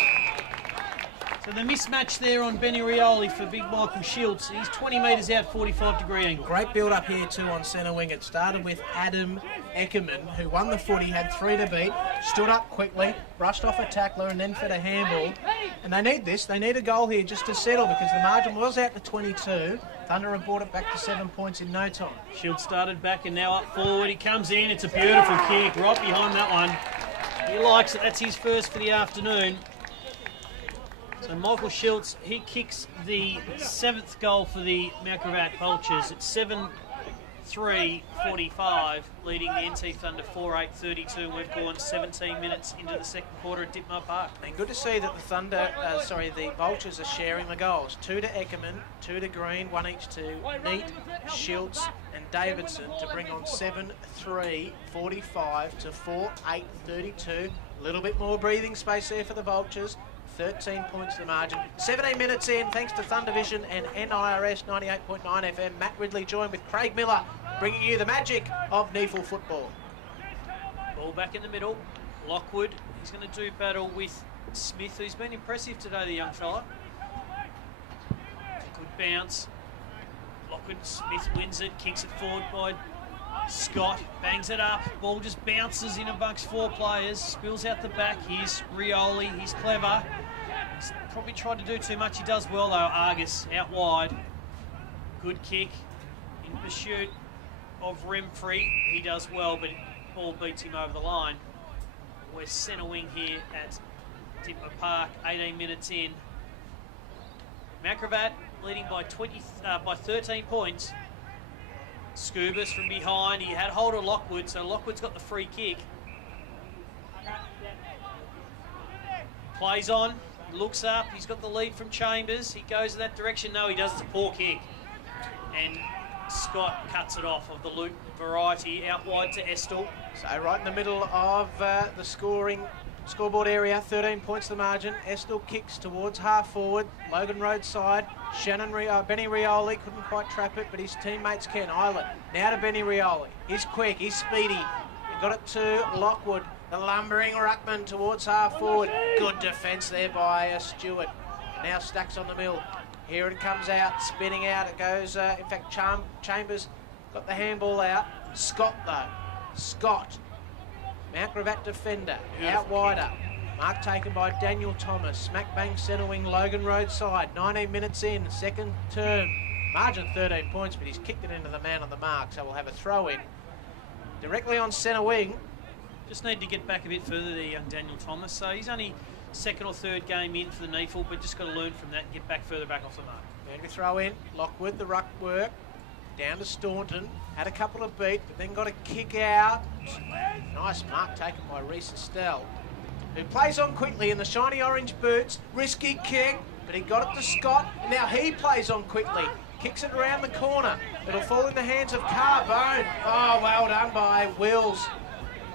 So the mismatch there on Benny Rioli for big Michael Schultz. He's 20 metres out, 45-degree angle. Great build-up here too on centre wing. It started with Adam Eckerman, who won the footy, had 3 to beat, stood up quickly, brushed off a tackler and then fed a handball. And they need this. They need a goal here just to settle because the margin was out to 22. Thunder have brought it back to 7 points in no time. Schultz started back and now up forward. He comes in. It's a beautiful kick right behind that one. He likes it. That's his first for the afternoon. So Michael Schultz, he kicks the 7th goal for the Gravatt Vultures. It's 7-3-45, leading the NT Thunder 4-8-32. We've gone 17 minutes into the second quarter at Dittmer Park. And good to see that the Vultures are sharing the goals. 2 to Eckerman, 2 to Green, 1 each to Neat, Schultz and Davidson to bring on 7-3-45 to 4-8-32. A little bit more breathing space there for the Vultures. 13 points to the margin. 17 minutes in, thanks to Thunder Vision and NIRS 98.9 FM. Matt Ridley joined with Craig Miller, bringing you the magic of NEAFL football. Ball back in the middle. Lockwood, he's going to do battle with Smith, who's been impressive today, the young fella. Good bounce. Lockwood, Smith wins it, kicks it forward by Scott, bangs it up. Ball just bounces in amongst 4 players, spills out the back. Here's Rioli, he's clever. He's probably tried to do too much. He does well though. Argus out wide. Good kick in pursuit of Remfrey. He does well, but ball beats him over the line. We're centre wing here at Dittmer Park, 18 minutes in. Gravatt leading by 13 points. Scubas from behind. He had hold of Lockwood, so Lockwood's got the free kick. Plays on, looks up. He's got the lead from Chambers. He goes in that direction. No, he does. It's a poor kick. And Scott cuts it off of the Luton variety out wide to Estel. So right in the middle of the scoreboard area, 13 points to the margin. Estel kicks towards half forward, Logan Road side. Benny Rioli couldn't quite trap it, but his teammates can. Islet now to Benny Rioli. He's quick, he's speedy. He got it to Lockwood, the lumbering ruckman towards half forward. Good defence there by Stewart. Now Stacks on the mill. Here it comes out, spinning out. It goes, in fact, Chambers got the handball out. Scott, though. Scott. Mount Gravatt defender. Out wider. Mark taken by Daniel Thomas. Smack bang centre wing, Logan Road side. 19 minutes in, second term. Margin 13 points, but he's kicked it into the man on the mark, so we'll have a throw in. Directly on centre wing. Just need to get back a bit further there, young Daniel Thomas. So he's only second or third game in for the NEAFL, but just got to learn from that and get back further back off the mark. Going to throw in. Lockwood, the ruck work. Down to Staunton. Had a couple of beat, but then got a kick out. Nice mark taken by Reese Estelle, who plays on quickly in the shiny orange boots. Risky kick, but he got it to Scott. And now he plays on quickly. Kicks it around the corner. It'll fall in the hands of Carbone. Oh, well done by Wills,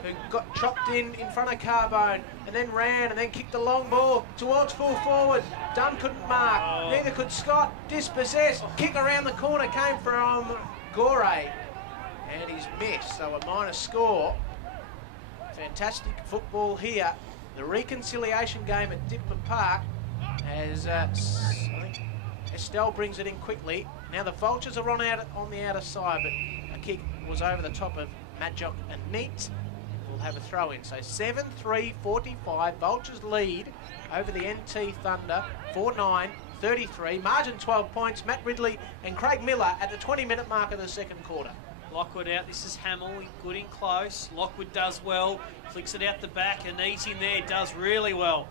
who got chopped in front of Carbone and then ran and then kicked a long ball towards full forward. Dunn couldn't mark, neither could Scott. Dispossessed, kick around the corner came from Gore, and he's missed, so a minus score. Fantastic football here. The reconciliation game at Dittmer Park as I think Estelle brings it in quickly. Now the Vultures are on the outer side, but a kick was over the top of Madjock and Neat. We'll have a throw in. So 7-3-45. Vultures lead over the NT Thunder 4-9-33. Margin 12 points. Matt Ridley and Craig Miller at the 20-minute mark of the second quarter. Lockwood out. This is Hamill. Good in close. Lockwood does well. Flicks it out the back and Neat in there. Does really well.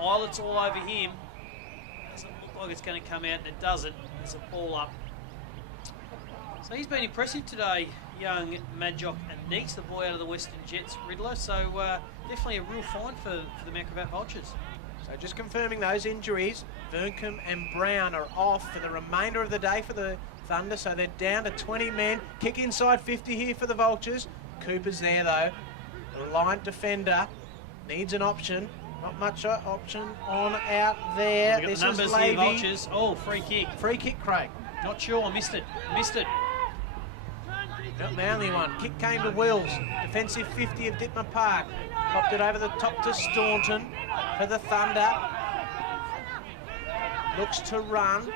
Islet's all over him. Doesn't look like it's going to come out, and it doesn't. There's a ball up. So he's been impressive today, young Madjock and Neeks, the boy out of the Western Jets, Riddler. So definitely a real find for the Mount Gravatt Vultures. So just confirming those injuries, Verncombe and Brown are off for the remainder of the day for the Thunder, so they're down to 20 men. Kick inside 50 here for the Vultures. Cooper's there though. The reliant defender needs an option. Not much option on out there. This is Levy. Vultures. Oh, free kick. Free kick, Craig. Not sure. I missed it. Not the only one. Kick came to Wills. Defensive 50 of Dittmer Park. Popped it over the top to Staunton for the Thunder. Looks to run.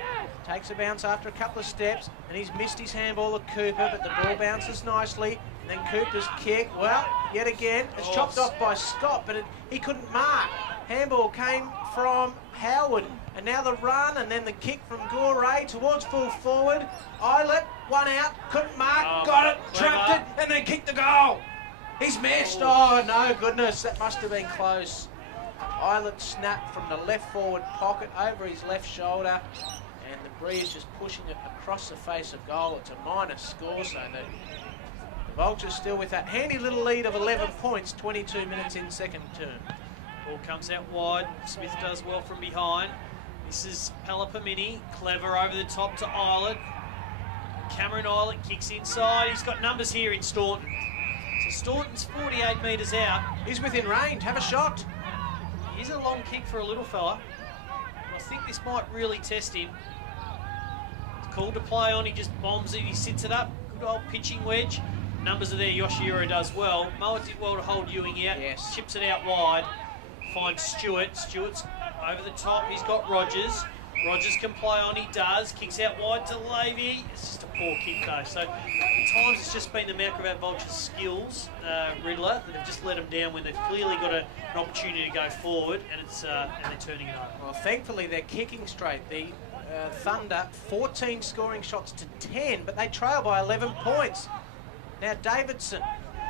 Takes a bounce after a couple of steps. And he's missed his handball of Cooper, but the ball bounces nicely. And then Cooper's kick, well, yet again, it's chopped off by Scott, but he couldn't mark. Handball came from Howard. And now the run, and then the kick from Gore towards full forward. Islet, one out, couldn't mark, got it, trapped it, and then kicked the goal. He's missed. Oh, no, goodness, that must have been close. Islet snapped from the left forward pocket over his left shoulder, and the breeze just pushing it across the face of goal. It's a minus score, so the Vultures still with that handy little lead of 11 points, 22 minutes in second term. Ball comes out wide. Smith does well from behind. This is Palapamini, clever over the top to Islet. Cameron Islet kicks inside. He's got numbers here in Staunton. So Staunton's 48 metres out. He's within range. Have a shot. Here's a long kick for a little fella. I think this might really test him. It's called to play on. He just bombs it. He sits it up. Good old pitching wedge. Numbers are there. Yoshihiro does well. Moa did well to hold Ewing out. Yes. Chips it out wide. Finds Stewart. Stewart's over the top. He's got Rogers. Rogers can play on. He does. Kicks out wide to Levy. It's just a poor kick though. So at times it's just been the Mount Gravatt Vultures' skills, Riddler, that have just let them down when they've clearly got an opportunity to go forward, and they're turning it over. Well, thankfully they're kicking straight. The Thunder 14 scoring shots to 10, but they trail by 11 points. Now Davidson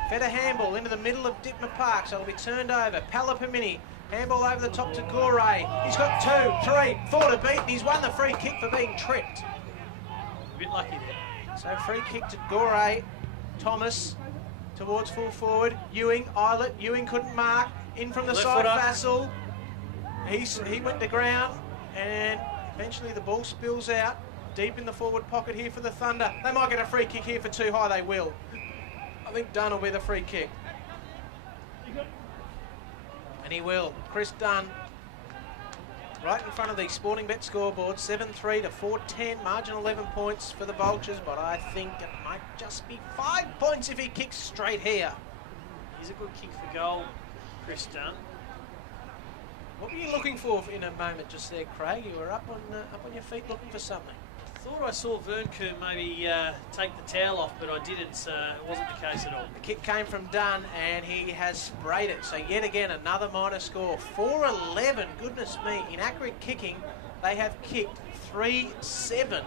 fed a handball into the middle of Dittmer Park, so it'll be turned over. Palapamini, handball over the top to Gore. He's got 2, 3, 4 to beat, and he's won the free kick for being tripped. A bit lucky there. So free kick to Gore. Thomas towards full forward. Ewing, Islet. Ewing couldn't mark. In from the side, Vassal. He went to ground, and eventually the ball spills out deep in the forward pocket here for the Thunder. They might get a free kick here for too high. They will. I think Dunn will be the free kick. And he will. Chris Dunn, right in front of the Sporting Bet scoreboard, 7-3 to 4-10, margin 11 points for the Vultures, but I think it might just be 5 points if he kicks straight here. He's a good kick for goal, Chris Dunn. What were you looking for in a moment just there, Craig? You were up on your feet looking for something. Thought I saw Verncoom maybe take the towel off, but I didn't. It wasn't the case at all. The kick came from Dunn, and he has sprayed it. So yet again, another minor score. 4-11, goodness me. In accurate kicking, they have kicked 3-7 in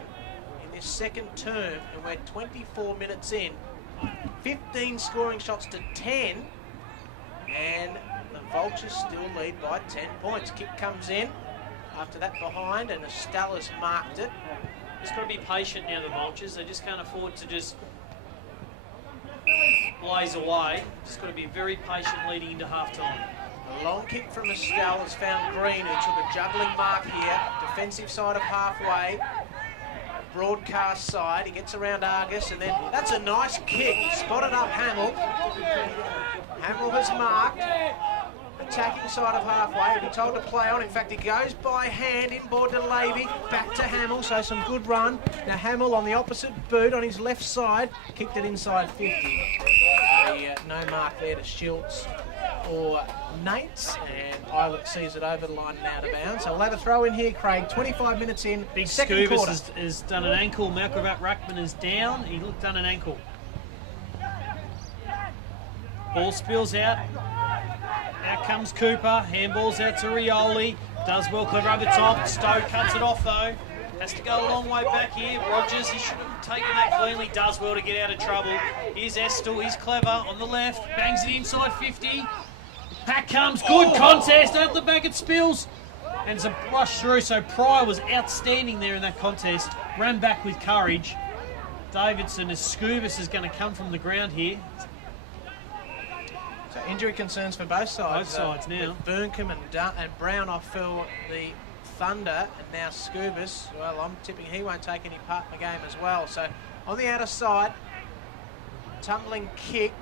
this second term, and we're 24 minutes in. 15 scoring shots to 10, and the Vultures still lead by 10 points. Kick comes in after that behind, and Estella's marked it. Just got to be patient now, the Vultures. They just can't afford to just blaze away. Just got to be very patient leading into half-time. A long kick from Estelle has found Green, who took a juggling mark here. Defensive side of halfway. Broadcast side. He gets around Argus, and then that's a nice kick. Spotted up Hamill. Hamill has marked. Attacking side of halfway, he'll be told to play on. In fact, he goes by hand, inboard to Levy, back to Hamill, so some good run. Now Hamill on the opposite boot on his left side, kicked it inside 50. No mark there to Schultz or Nates, and Eilert sees it over the line and out of bounds. So we'll have a throw in here, Craig. 25 minutes in, Big second quarter. has done an ankle. Gravatt Ruckman is down. He done an ankle. Ball spills out. Out comes Cooper. Handball's out to Rioli. Does well, clever over the top. Stowe cuts it off though. Has to go a long way back here. Rogers, he should have taken that cleanly. Does well to get out of trouble. Here's Estel. He's clever on the left. Bangs it inside 50. Back comes. Good contest. Out the back it spills. And it's a rush through. So Pryor was outstanding there in that contest. Ran back with courage. Davidson, as Scubus is going to come from the ground here. So injury concerns for both sides. Both sides now. Burnkham and Brown off for the Thunder, and now Scubus. Well, I'm tipping he won't take any part in the game as well. So on the outer side, tumbling kick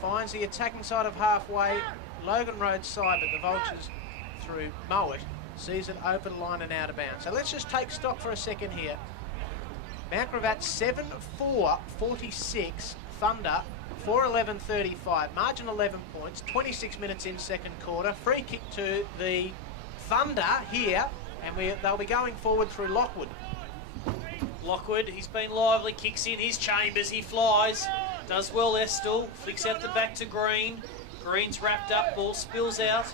finds the attacking side of halfway, Logan Road side, but the Vultures through Mowat sees it over the line and out of bounds. So let's just take stock for a second here. Mount Gravatt 7-4-46, Thunder 4-11-35, margin 11 points, 26 minutes in second quarter. Free kick to the Thunder here, and they'll be going forward through Lockwood. Lockwood, he's been lively, kicks in his chambers, he flies, does well Estel, flicks out the back to Green. Green's wrapped up, ball spills out.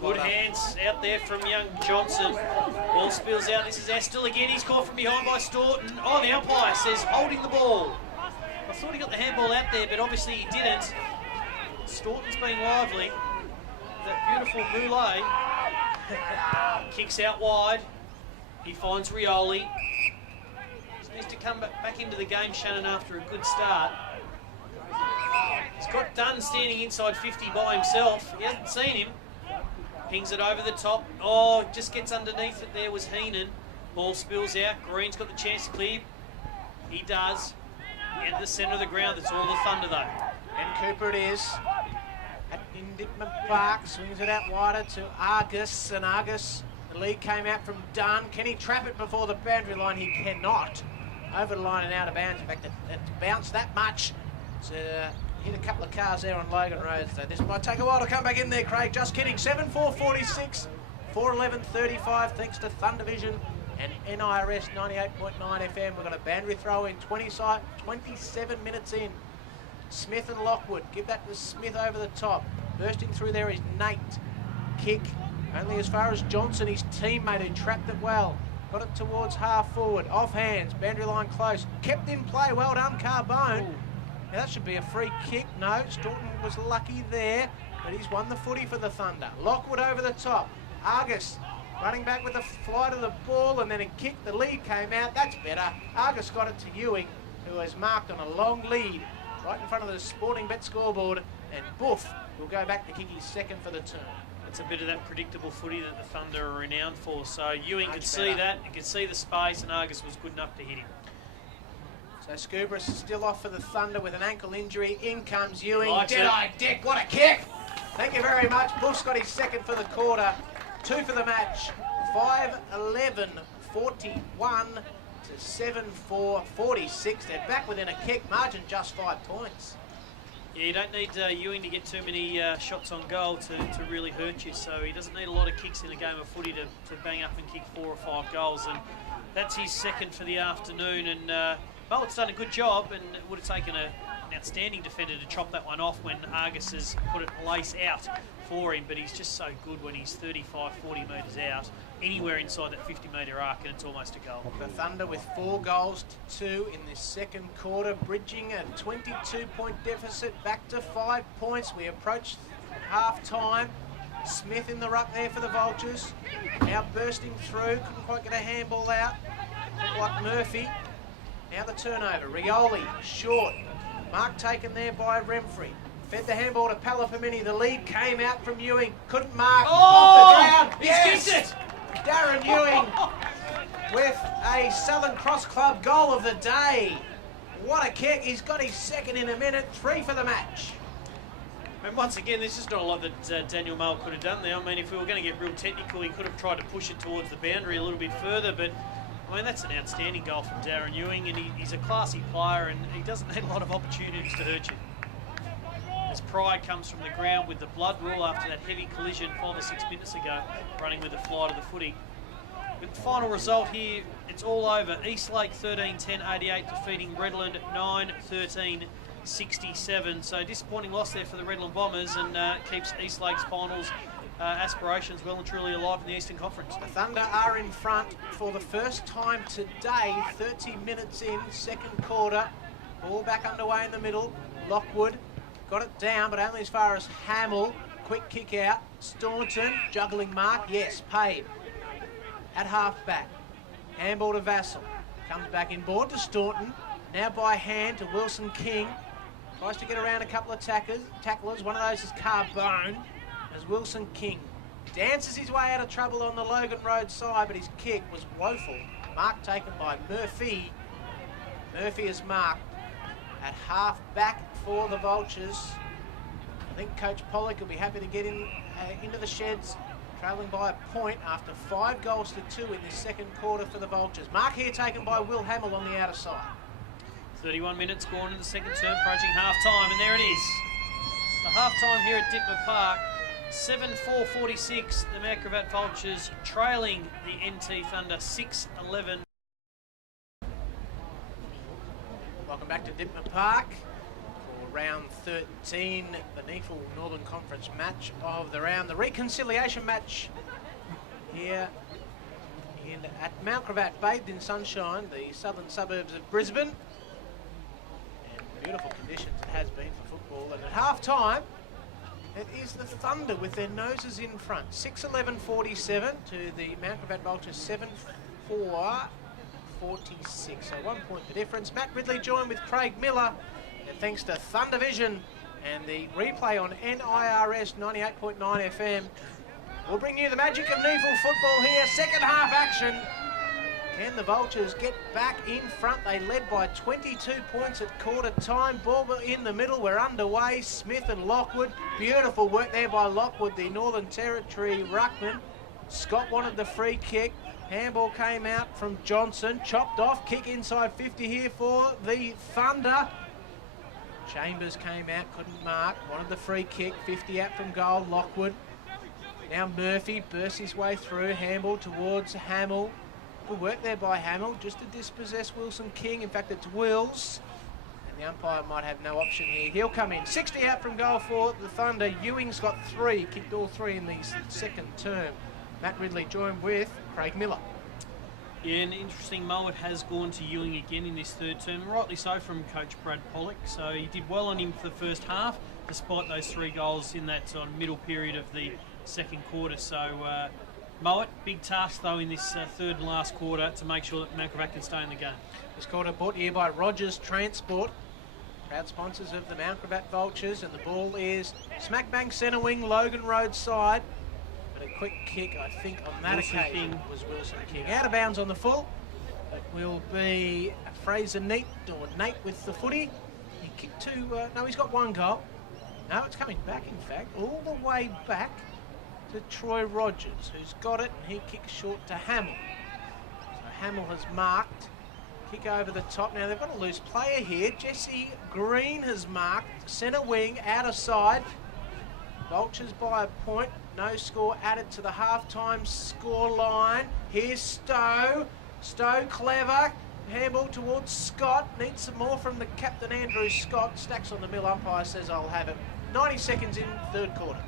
Good hands out there from young Johnson. Ball spills out, this is Estel again, he's caught from behind by Staunton. Oh, the umpire says holding the ball. I thought he got the handball out there, but obviously he didn't. Staunton's been lively. That beautiful Moulet kicks out wide. He finds Rioli. He needs to come back into the game, Shannon, after a good start. He's got Dunn standing inside 50 by himself. He hasn't seen him. Pings it over the top. Oh, just gets underneath it there was Heenan. Ball spills out. Green's got the chance to clear. He does. Into the centre of the ground, it's all the Thunder though. And Cooper it is. At Indictment Park, swings it out wider to Argus, and Argus, the lead came out from Dunn. Can he trap it before the boundary line? He cannot. Over the line and out of bounds. In fact, it bounced that much. It's hit a couple of cars there on Logan Road, so this might take a while to come back in there, Craig. Just kidding. 7-4-46, 4-11-35, thanks to Thunder Vision and NIRS 98.9 FM. We've got a boundary throw in, 27 minutes in. Smith and Lockwood, give that to Smith over the top. Bursting through there is Nate. Kick only as far as Johnson, his teammate, who trapped it well. Got it towards half forward, off hands, boundary line close. Kept in play, well done, Carbone. Now that should be a free kick. No, Staunton was lucky there, but he's won the footy for the Thunder. Lockwood over the top. Argus running back with a fly to the ball, and then a kick. The lead came out. That's better. Argus got it to Ewing, who has marked on a long lead right in front of the Sporting Bet scoreboard, and Boof will go back to kick his second for the term. It's a bit of that predictable footy that the Thunder are renowned for. So Ewing could see that, he could see the space, and Argus was good enough to hit him. So Scubris is still off for the Thunder with an ankle injury. In comes Ewing. Likes Dead-eye Dick, what a kick! Thank you very much. Buff's got his second for the quarter. 2 for the match. 5-11-41 to 7-4-46. They're back within a kick. Margin just 5 points. Yeah, you don't need Ewing to get too many shots on goal to really hurt you, so he doesn't need a lot of kicks in a game of footy to bang up and kick 4 or 5 goals, and that's his second for the afternoon. And Mullet's done a good job, and it would have taken an outstanding defender to chop that one off when Argus has put it lace out for him, but he's just so good when he's 35, 40 metres out, anywhere inside that 50-metre arc, and it's almost a goal. The Thunder with 4 goals to 2 in this second quarter, bridging a 22-point deficit back to 5 points. We approach half-time. Smith in the ruck there for the Vultures. Now bursting through, couldn't quite get a handball out. Looked like Murphy. Now the turnover. Rioli, short. Mark taken there by Remfrey. Fed the handball to Palafamini. The lead came out from Ewing. Couldn't mark. Off the ground. He's kicked it. Darren Ewing with a Southern Cross Club goal of the day. What a kick. He's got his second in a minute. 3 for the match. And once again, there's just not a lot that Daniel Mull could have done there. I mean, if we were going to get real technical, he could have tried to push it towards the boundary a little bit further, but I mean, that's an outstanding goal from Darren Ewing, and he's a classy player, and he doesn't need a lot of opportunities to hurt you. As Pride comes from the ground with the blood rule after that heavy collision 5 or 6 minutes ago, running with the flight of the footy. With the final result here, it's all over. Eastlake 13-10-88 defeating Redland 9-13-67. So disappointing loss there for the Redland Bombers, and keeps Eastlake's finals aspirations well and truly alive in the Eastern Conference. The Thunder are in front for the first time today, 30 minutes in, second quarter. Ball back underway in the middle. Lockwood got it down, but only as far as Hamill. Quick kick out. Staunton, juggling mark. Yes, paid. At half back. Handball to Vassell. Comes back in board to Staunton. Now by hand to Wilson King. Tries to get around a couple of tacklers. One of those is Carbone. As Wilson King dances his way out of trouble on the Logan Road side, but his kick was woeful. Mark taken by Murphy. Murphy is marked at half back for the Vultures. I think Coach Pollock will be happy to get into the sheds, travelling by a point after 5 goals to 2 in this second quarter for the Vultures. Mark here taken by Will Hamill on the outer side. 31 minutes gone in the second term, approaching half-time, and there it is. So half-time here at Dittmer Park. 7-4-46, the Mount Gravatt Vultures trailing the NT Thunder 6-11. Welcome back to Dittmer Park for round 13, the NEAFL Northern Conference match of the round. The reconciliation match here at Mount Gravatt, bathed in sunshine, the southern suburbs of Brisbane. And beautiful conditions it has been for football. And at half-time, it is the Thunder with their noses in front. 6-11-47 to the Mount Gravatt Vultures 7-4-46. So 1 point the difference. Matt Ridley joined with Craig Miller. And thanks to Thunder Vision and the replay on NIRS 98.9 FM, we'll bring you the magic of NEAFL football here. Second half action. Can the Vultures get back in front? They led by 22 points at quarter time. Ball in the middle. We're underway. Smith and Lockwood. Beautiful work there by Lockwood, the Northern Territory ruckman. Scott wanted the free kick. Handball came out from Johnson. Chopped off. Kick inside 50 here for the Thunder. Chambers came out. Couldn't mark. Wanted the free kick. 50 out from goal. Lockwood. Now Murphy bursts his way through. Handball towards Hamill. Good work there by Hamill, just to dispossess Wilson King. In fact, it's Wills. And the umpire might have no option here. He'll come in. 60 out from goal for the Thunder. Ewing's got 3, kicked all 3 in the second term. Matt Ridley joined with Craig Miller. Yeah, an interesting mullet has gone to Ewing again in this third term, rightly so from Coach Brad Pollock. So he did well on him for the first half, despite those 3 goals in that middle period of the second quarter. So Mullet, big task though in this third and last quarter to make sure that Mount Gravatt can stay in the game. This quarter brought to you by Rogers Transport, proud sponsors of the Mount Gravatt Vultures, and the ball is smack bang centre wing, Logan Road side. But a quick kick, I think, on that occasion was Wilson King. Out of bounds on the full. It will be Fraser Nate with the footy. He kicked 2, no, he's got 1 goal. No, it's coming back, in fact, all the way back to Troy Rogers, who's got it, and he kicks short to Hamill. So Hamill has marked Kick over the top. Now, they've got a loose player here. Jesse Green has marked. Centre wing, out of side. Vultures by a point. No score added to the half-time score line. Here's Stowe. Stowe clever. Handball towards Scott. Needs some more from the captain, Andrew Scott. Stacks on the mill. Umpire says, I'll have it. 90 seconds in, third quarter.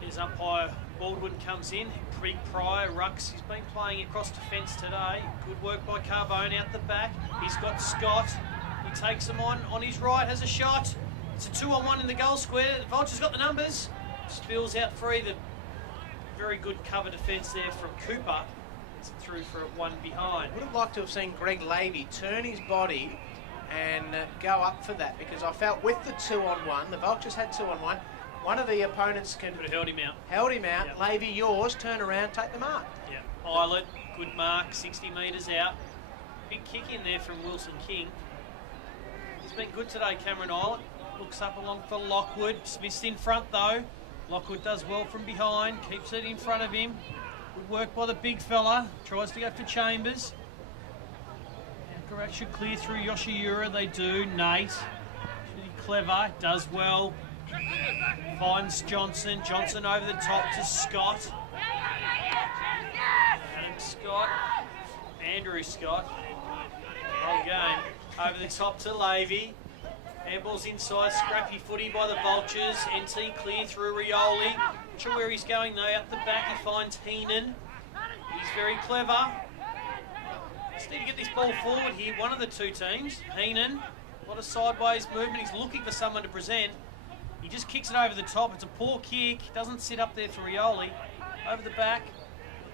Here's umpire Baldwin comes in. Big Pryor, Rucks. He's been playing across defence today. Good work by Carbone out the back. He's got Scott. He takes him on his right, has a shot. It's a 2-on-1 in the goal square. The Vulture's got the numbers. Spills out free. The very good cover defence there from Cooper. It's through for one behind. Would have liked to have seen Greg Lavey turn his body and go up for that, because I felt with the 2-on-1, the Vultures had 2-on-1, one of the opponents could have held him out. Yep. Lavey, yours, turn around, take the mark. Yeah. Eilert, good mark, 60 metres out. Big kick in there from Wilson King. He's been good today, Cameron Eilert. Looks up along for Lockwood. Smith's in front though. Lockwood does well from behind, keeps it in front of him. Good work by the big fella. Tries to go for Chambers. Gravatt should clear through Yoshiura. They do. Nate, pretty clever, does well. Finds Johnson. Johnson over the top to Scott. Adam Scott. Andrew Scott. Whole game. Over the top to Lavey. Handball's inside. Scrappy footy by the Vultures. NT clear through Rioli. Not sure where he's going though. Out the back he finds Heenan. He's very clever. Just need to get this ball forward here. One of the two teams. Heenan. A lot of sideways movement. He's looking for someone to present. He just kicks it over the top. It's a poor kick. Doesn't sit up there for Rioli. Over the back.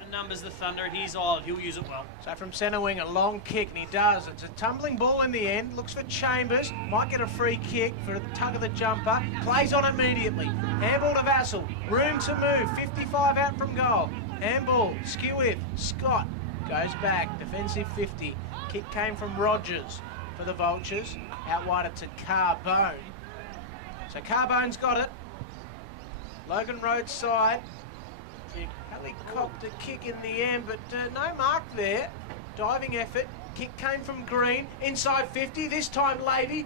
The numbers the Thunder. And here's Eilert. He'll use it well. So from centre wing, a long kick, and he does. It's a tumbling ball in the end. Looks for Chambers. Might get a free kick for the tug of the jumper. Plays on immediately. Handball to Vassell. Room to move. 55 out from goal. Handball. Skew with Scott. Goes back. Defensive 50. Kick came from Rogers for the Vultures. Out wider to Carbone. So Carbone's got it. Logan Road side. Helicopter kick in the end, but no mark there. Diving effort. Kick came from Green. Inside 50. This time Lavey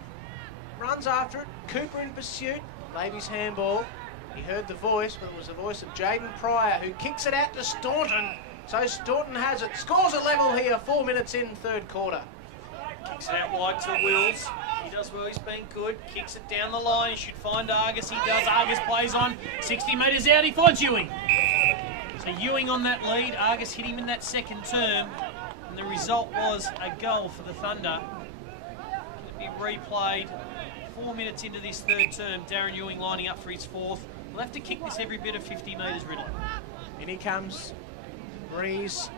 runs after it. Cooper in pursuit. Lavey's handball. He heard the voice, but it was the voice of Jaden Pryor, who kicks it out to Staunton. So Staunton has it. Scores a level here. 4 minutes in, third quarter. Kicks it out wide to Wills. He does well, he's been good. Kicks it down the line. He should find Argus. He does. Argus plays on. 60 metres out. He finds Ewing. So Ewing on that lead. Argus hit him in that second term. And the result was a goal for the Thunder. It'll be replayed 4 minutes into this third term. Darren Ewing lining up for his fourth. We'll have to kick this every bit of 50 metres, Ridley. In he comes. Breeze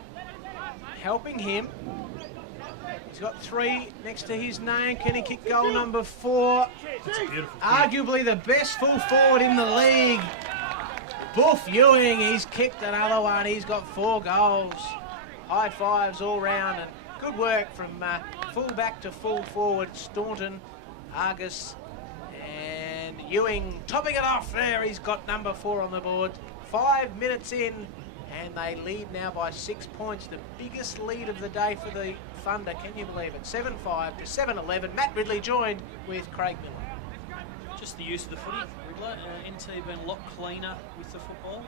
helping him. He's got 3 next to his name. Can he kick goal number 4? That's a beautiful Arguably the best full forward in the league. Boof Ewing, he's kicked another one. He's got 4 goals. High fives all round, and good work from full back to full forward. Staunton, Argus, and Ewing topping it off there. He's got number 4 on the board. 5 minutes in, and they lead now by 6 points. The biggest lead of the day for the Thunder, can you believe it? 7-5 to 7-11. Matt Ridley joined with Craig Miller. Just the use of the footy, Ridley. NT been a lot cleaner with the football.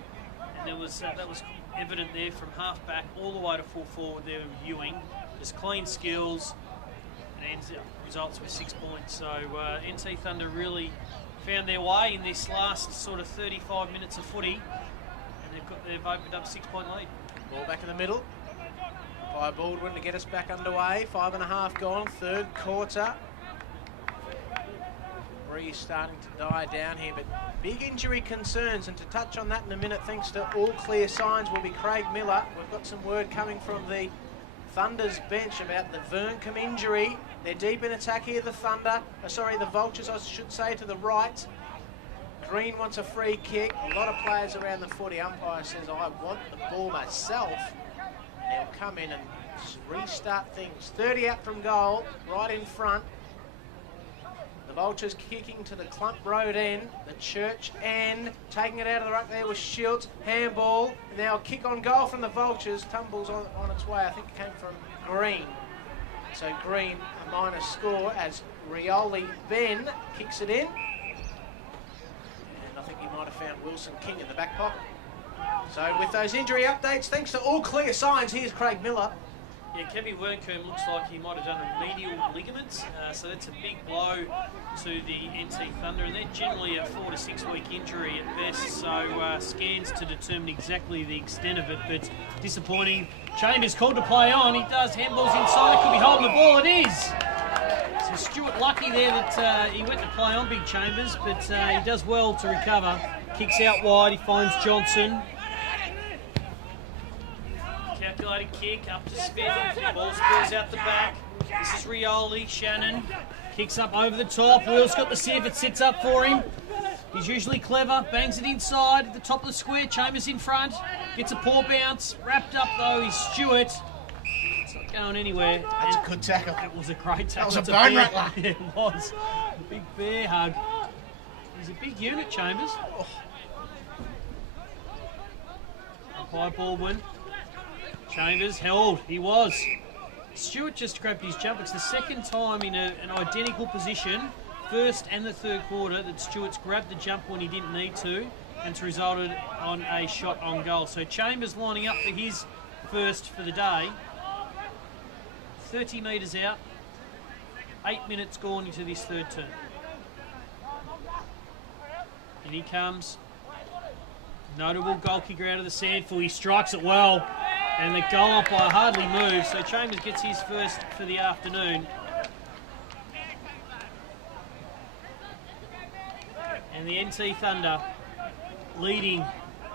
And there was that was evident there from half back all the way to full forward there with Ewing. There's clean skills and ends up results with 6 points. So NT Thunder really found their way in this last sort of 35 minutes of footy. And they've opened up a 6 point lead. Ball back in the middle by Baldwin to get us back underway. 5.5 gone, third quarter. Breeze starting to die down here, but big injury concerns, and to touch on that in a minute, thanks to all clear signs, will be Craig Miller. We've got some word coming from the Thunder's bench about the Verncombe injury. They're deep in attack here, the Thunder. The Vultures, I should say, to the right. Green wants a free kick. A lot of players around the footy. Umpire says, I want the ball myself. They'll come in and restart things. 30 out from goal, right in front. The Vultures kicking to the Clump Road end, the Church end, taking it out of the ruck there with Schultz, handball. Now a kick on goal from the Vultures, tumbles on its way. I think it came from Green. So Green a minus score as Rioli Ben kicks it in. And I think he might have found Wilson King in the back pocket. So with those injury updates, thanks to All Clear Signs, here's Craig Miller. Yeah, Kevin Wernkoom looks like he might have done a medial ligaments, so that's a big blow to the NT Thunder, and they're generally a 4 to 6 week injury at best, so scans to determine exactly the extent of it, but disappointing. Chambers called to play on, he does, handballs inside, could be holding the ball, it is! So Stewart lucky there that he went to play on Big Chambers, but he does well to recover. Kicks out wide, he finds Johnson. Calculated kick up to Smith, ball spills out the back. This is Rioli, Shannon kicks up over the top. Will's got the sieve, it sits up for him. He's usually clever, bangs it inside at the top of the square. Chambers in front, gets a poor bounce. Wrapped up though is Stewart. It's not going anywhere. That's a good tackle. It was a great tackle. That was a bone rattler. Yeah, it was. A big bear hug. He's a big unit, Chambers. Oh. Umpire Baldwin. Chambers held, he was. Stewart just grabbed his jump. It's the second time in an identical position, first and the third quarter, that Stewart's grabbed the jump when he didn't need to, and it's resulted on a shot on goal. So Chambers lining up for his first for the day. 30 metres out, 8 minutes gone into this third term. In he comes. Notable goal kicker out of the sandful. He strikes it well. And the goal umpire hardly moves, so Chambers gets his first for the afternoon. And the NT Thunder leading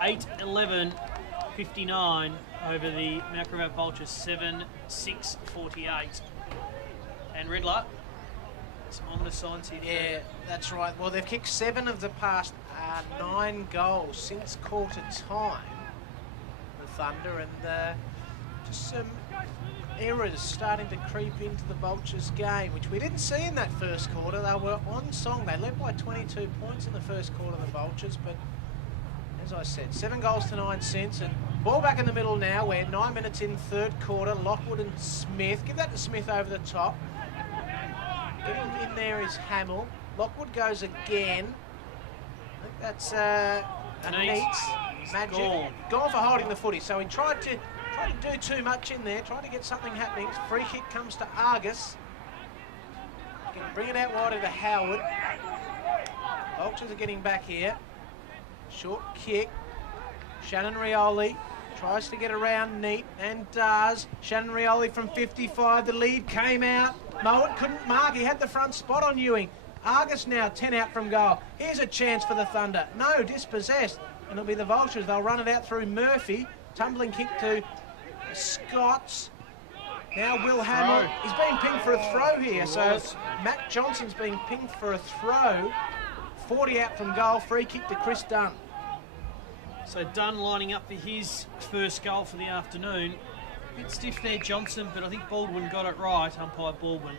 8-11-59 over the Mount Gravatt Vultures 7-6-48. And Riddler, some ominous signs here. Yeah, that's right. Well, they've kicked 7 of the past 9 goals since quarter time. Thunder, and just some errors starting to creep into the Vultures game, which we didn't see in that first quarter. They were on song. They led by 22 points in the first quarter, the Vultures, but as I said, 7 goals to 9 since, and ball back in the middle now. We're 9 minutes in third quarter. Lockwood and Smith. Give that to Smith over the top. Getting in there is Hamill. Lockwood goes again. I think that's Neats. Magic. Gone for holding the footy. So he tried to do too much in there, tried to get something happening. Free kick comes to Argus. Can bring it out wide into Howard. Vultures are getting back here. Short kick. Shannon Rioli tries to get around Neat and does. Shannon Rioli from 55. The lead came out. Mowat couldn't mark. He had the front spot on Ewing. Argus now 10 out from goal. Here's a chance for the Thunder. No, dispossessed. And it'll be the Vultures. They'll run it out through Murphy. Tumbling kick to Scotts. Now Will Hamill. He's being pinged for a throw here. So Matt Johnson's being pinged for a throw. 40 out from goal. Free kick to Chris Dunn. So Dunn lining up for his first goal for the afternoon. A bit stiff there, Johnson, but I think Baldwin got it right, umpire Baldwin.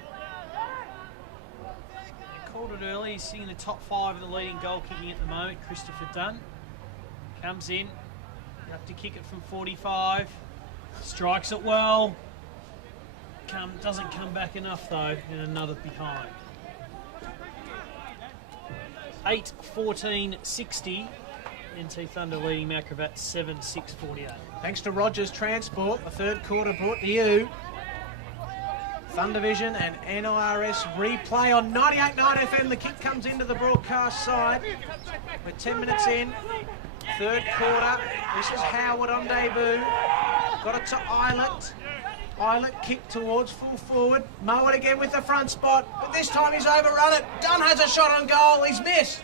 He called it early. He's sitting in the top 5 of the leading goal kicking at the moment, Christopher Dunn. Comes in, have to kick it from 45, strikes it well, doesn't come back enough though, and another behind. 8-14-60, NT Thunder leading Mount Gravatt 7-6-48. Thanks to Rogers Transport, the third quarter brought to you. Thunder Vision and NIRS replay on 98.9 FM. The kick comes into the broadcast side. We're 10 minutes in. Third quarter, this is Howard on debut. Got it to Eilert. Eilert kick towards full forward. Mowat again with the front spot, but this time he's overrun it. Dunn has a shot on goal, he's missed.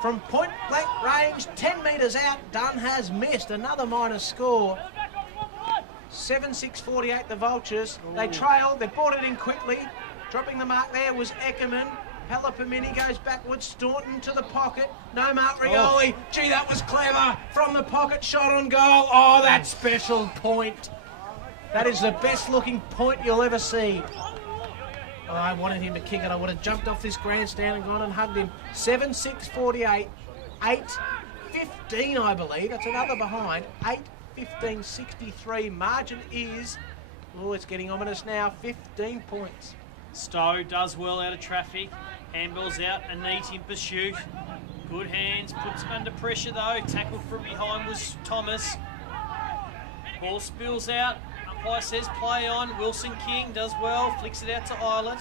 From point blank range, 10 metres out, Dunn has missed. Another minor score. 7-6-48 the Vultures. They trailed, they brought it in quickly. Dropping the mark there was Eckerman. Palapamini goes backwards, Staunton to the pocket. No mark, Rioli. Gee, that was clever. From the pocket, shot on goal. Oh, that special point. That is the best looking point you'll ever see. Oh, I wanted him to kick it. I would have jumped off this grandstand and gone and hugged him. 7-6-48. 8-15, I believe. That's another behind. 8-15-63. Margin is Oh, it's getting ominous now. 15 points. Stowe does well out of traffic. Handball's out. A neat in pursuit. Good hands. Puts under pressure though. Tackled from behind was Thomas. Ball spills out. Umpire says play on. Wilson King does well. Flicks it out to Eilert.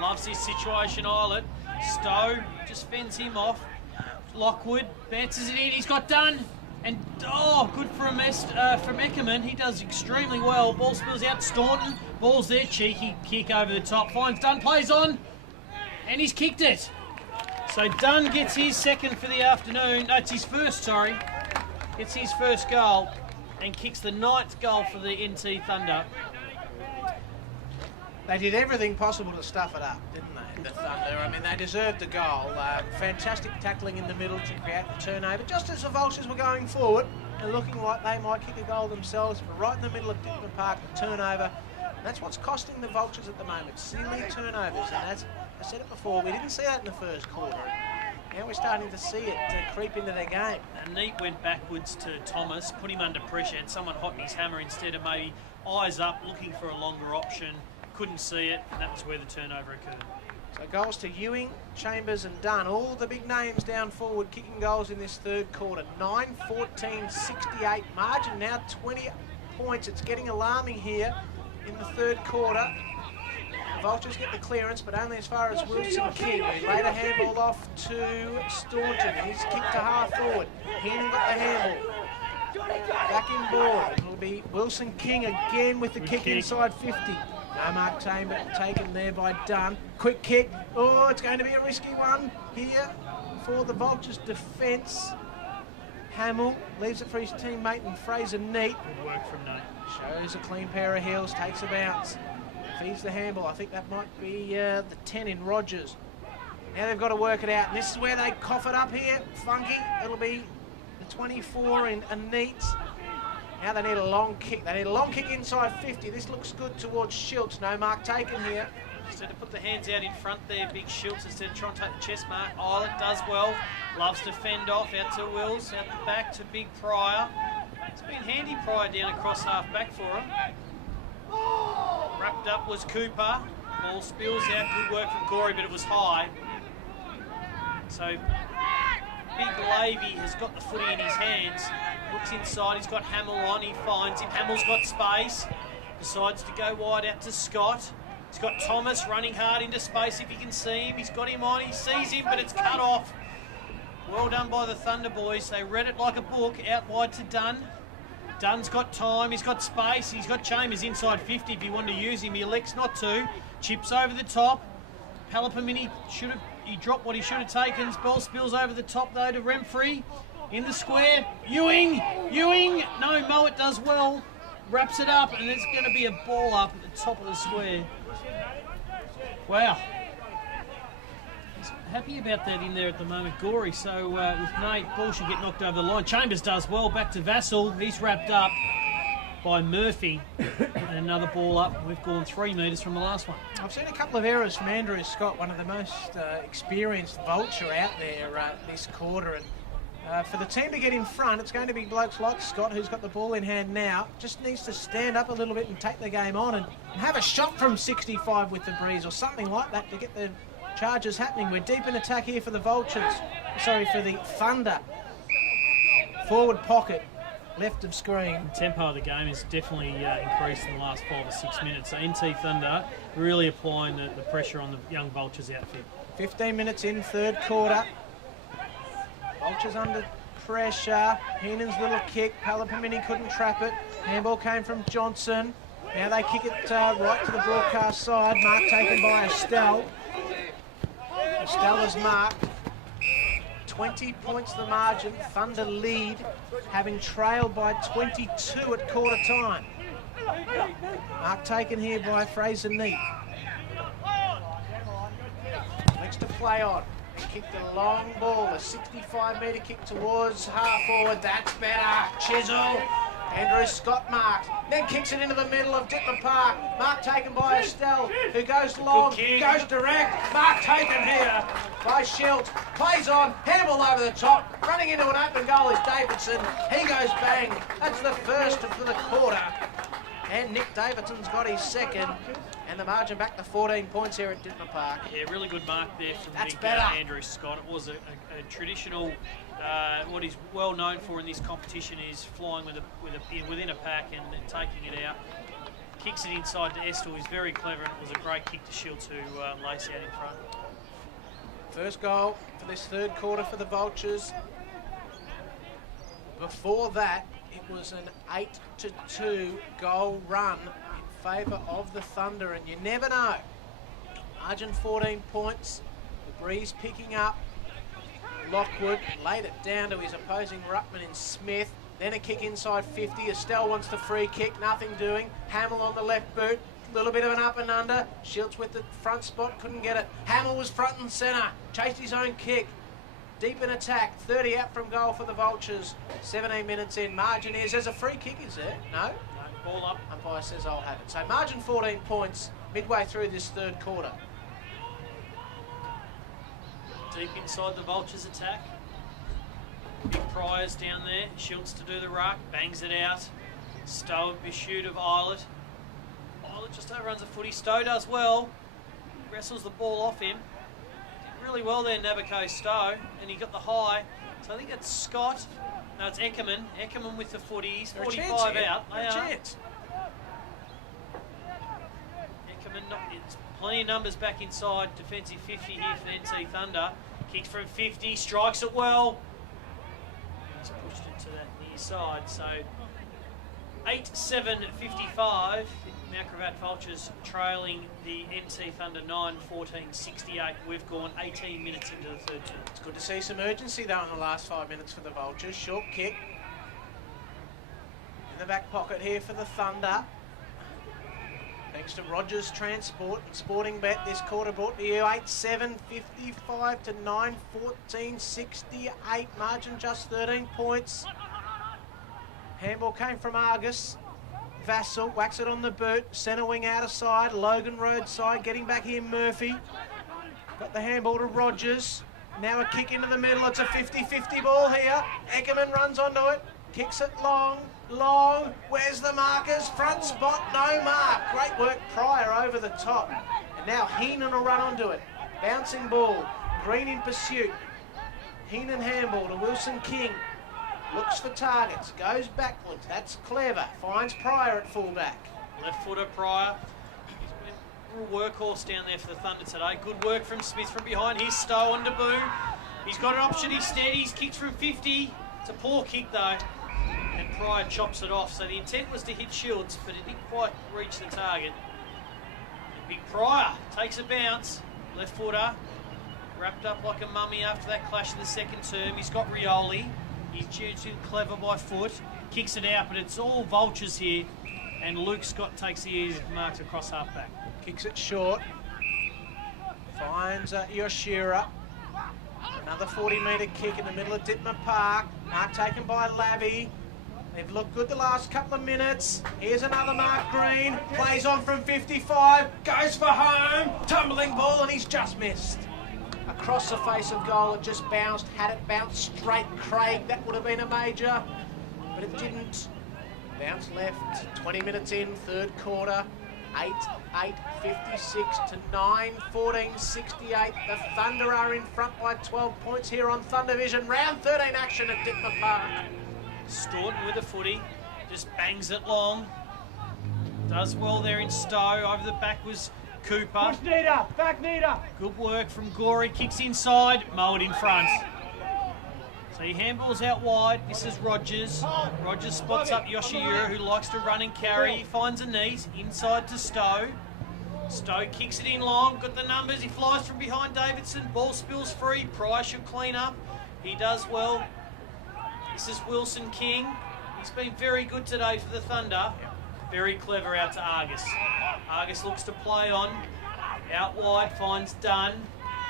Loves this situation, Eilert. Stowe just fends him off. Lockwood bounces it in. He's got done. And, oh, good from Eckerman. He does extremely well. Ball spills out to Staunton. Ball's there. Cheeky kick over the top. Finds Dunn. Plays on. And he's kicked it. So Dunn gets his second for the afternoon. No, it's his first, sorry. Gets his first goal. And kicks the 9th goal for the NT Thunder. They did everything possible to stuff it up, didn't they, the Thunder? I mean, they deserved the goal. Fantastic tackling in the middle to create the turnover. Just as the Vultures were going forward and looking like they might kick a goal themselves, but right in the middle of Dickman Park, the turnover. That's what's costing the Vultures at the moment, silly turnovers. And as I said it before, we didn't see that in the first quarter. Now we're starting to see it creep into their game. And Neat went backwards to Thomas, put him under pressure, and someone hot in his hammer instead of maybe eyes up, looking for a longer option. Couldn't see it, and that was where the turnover occurred. So goals to Ewing, Chambers and Dunn. All the big names down forward kicking goals in this third quarter. 9-14-68 margin, now 20 points. It's getting alarming here in the third quarter. The Vultures get the clearance, but only as far as Wilson King. He laid a handball off to Staunton. He's kicked to half forward. Heenan got the handball. Back in board. It'll be Wilson King again with the kick inside 50. No mark taken there by Dunn. Quick kick. Oh, it's going to be a risky one here for the Vultures' defence. Hamill leaves it for his teammate and Fraser Neat. Good work from Neat. Shows a clean pair of heels, takes a bounce. Feeds the handball. I think that might be the 10 in Rogers. Now they've got to work it out. And this is where they cough it up here. Funky. It'll be the 24 in Neat. Now they need a long kick. They need a long kick inside 50. This looks good towards Schultz. No mark taken here. Instead of put the hands out in front there, Big Schultz, instead of trying to take the chest mark. Eilert does well. Loves to fend off. Out to Wills. Out the back to Big Pryor. It's been handy Pryor down across half back for him. Wrapped up was Cooper. Ball spills out. Good work from Corey, but it was high. So Big Lavey has got the footy in his hands. Looks inside. He's got Hamill on. He finds him. Hamill's got space. Decides to go wide out to Scott. He's got Thomas running hard into space if you can see him. He's got him on. He sees him, but it's cut off. Well done by the Thunder boys. They read it like a book. Out wide to Dunn. Dunn's got time, he's got space, he's got Chambers inside 50 if you want to use him. He elects not to. Chips over the top. Palapamini he dropped what he should have taken. Ball spills over the top though to Remfrey. In the square. Ewing! No, Mowat does well. Wraps it up and there's going to be a ball up at the top of the square. Wow. He's happy about that in there at the moment, Gorey. So with Nate, ball should get knocked over the line. Chambers does well, back to Vassell. He's wrapped up by Murphy. And another ball up. We've gone 3 metres from the last one. I've seen a couple of errors from Andrew Scott, one of the most experienced Vulture out there this quarter. And for the team to get in front, it's going to be blokes like Scott, who's got the ball in hand now, just needs to stand up a little bit and take the game on and have a shot from 65 with the breeze or something like that to get the charges happening. We're deep in attack here for the Vultures. Sorry, for the Thunder. Forward pocket, left of screen. The tempo of the game has definitely increased in the last 5 or 6 minutes. So NT Thunder really applying the pressure on the young Vultures outfit. 15 minutes in, third quarter. Vultures under pressure. Heenan's little kick. Palapamini couldn't trap it. Handball came from Johnson. Now they kick it right to the broadcast side. Mark taken by Estelle. Estelle is marked. 20 points the margin. Thunder lead, having trailed by 22 at quarter time. Mark taken here by Fraser Neat. Next to play on. Kicked a long ball, a 65-metre kick towards half forward. That's better. Chisel. Andrew Scott marked. Then kicks it into the middle of Dittler Park. Mark taken by Estelle, who goes long, goes direct. Mark taken here by Schultz. Plays on, handball over the top. Running into an open goal is Davidson. He goes bang. That's the first for the quarter. And Nick Davidson's got his second. And the margin back to 14 points here at Dittmer Park. Yeah, really good mark there from big better. Andrew Scott. It was a traditional, what he's well known for in this competition is flying within a pack and taking it out. Kicks it inside to Estel. He's very clever, and it was a great kick to Shields, who lace out in front. First goal for this third quarter for the Vultures. Before that, it was an 8-2 goal run in favour of the Thunder, and you never know. Margin 14 points, the breeze picking up. Lockwood laid it down to his opposing ruckman in Smith. Then a kick inside 50. Estelle wants the free kick, nothing doing. Hamill on the left boot, little bit of an up and under. Shields with the front spot, couldn't get it. Hamill was front and centre, chased his own kick. Deep in attack, 30 out from goal for the Vultures. 17 minutes in, margin is, there's a free kick, is there? No? No, ball up. Umpire says I'll have it. So margin 14 points midway through this third quarter. Deep inside the Vultures attack. Big Priors down there. Shields to do the ruck. Bangs it out. Stowe and Bishoot of Islet. Islet just overruns the footy. Stowe does well. Wrestles the ball off him. Did really well there, Nabucco Stowe. And he got the high. So I think it's Scott. No, it's Eckerman. Eckerman with the footy. He's 45 out. They are. Chance. Eckerman, it's plenty of numbers back inside. Defensive 50 here for the NT Thunder. Kicks from 50. Strikes it well. Pushed it to that near side, so 8-7-55. Now Gravatt Vultures trailing the NT Thunder 9-14-68. We've gone 18 minutes into the third quarter. It's good to see some urgency though in the last 5 minutes for the Vultures. Short kick in the back pocket here for the Thunder. Thanks to Rogers Transport and Sporting Bet, this quarter brought to you 8-7-55 to 9-14-68. Margin just 13 points. Handball came from Argus. Vassell whacks it on the boot. Centre wing out of side. Logan roadside. Getting back here, Murphy. Got the handball to Rogers. Now a kick into the middle. It's a 50-50 ball here. Eckerman runs onto it. Kicks it long. Where's the markers? Front spot, no mark. Great work Pryor over the top. And now Heenan will run onto it. Bouncing ball. Green in pursuit. Heenan handball to Wilson King. Looks for targets. Goes backwards. That's clever. Finds Pryor at fullback. Left footer Pryor. He's been a real workhorse down there for the Thunder today. Good work from Smith from behind. Here's Stowe on Deboo. He's got an option. He's steady. He's kicked from 50. It's a poor kick though. And Pryor chops it off. So the intent was to hit Shields, but it didn't quite reach the target. And Big Pryor takes a bounce. Left footer. Wrapped up like a mummy after that clash in the second term. He's got Rioli. He's too clever by foot. Kicks it out, but it's all Vultures here. And Luke Scott takes the easy marks across half back. Kicks it short. Finds Yoshira. Another 40-metre kick in the middle of Dittmer Park. Mark taken by Labby. They've looked good the last couple of minutes. Here's another Mark Green. Plays on from 55. Goes for home. Tumbling ball, and he's just missed. Across the face of goal, it just bounced. Had it bounced straight, Craig, that would have been a major. But it didn't. Bounce left. 20 minutes in, third quarter. 8-56 to 9-14-68. The Thunder are in front by 12 points here on Thunder Vision. Round 13 action at Dittmer Park. Staunton with the footy, just bangs it long. Does well there in Stowe. Over the back was Cooper. Push Nita, back Nita. Good work from Gorey, kicks inside, mowed in front. So he handballs out wide. This is Rogers. Rogers spots up Yoshihiro, who likes to run and carry. He finds a knees, inside to Stowe. Stowe kicks it in long, got the numbers. He flies from behind Davidson. Ball spills free. Pryor should clean up. He does well. This is Wilson King. He's been very good today for the Thunder. Very clever out to Argus. Argus looks to play on. Out wide finds Dunn.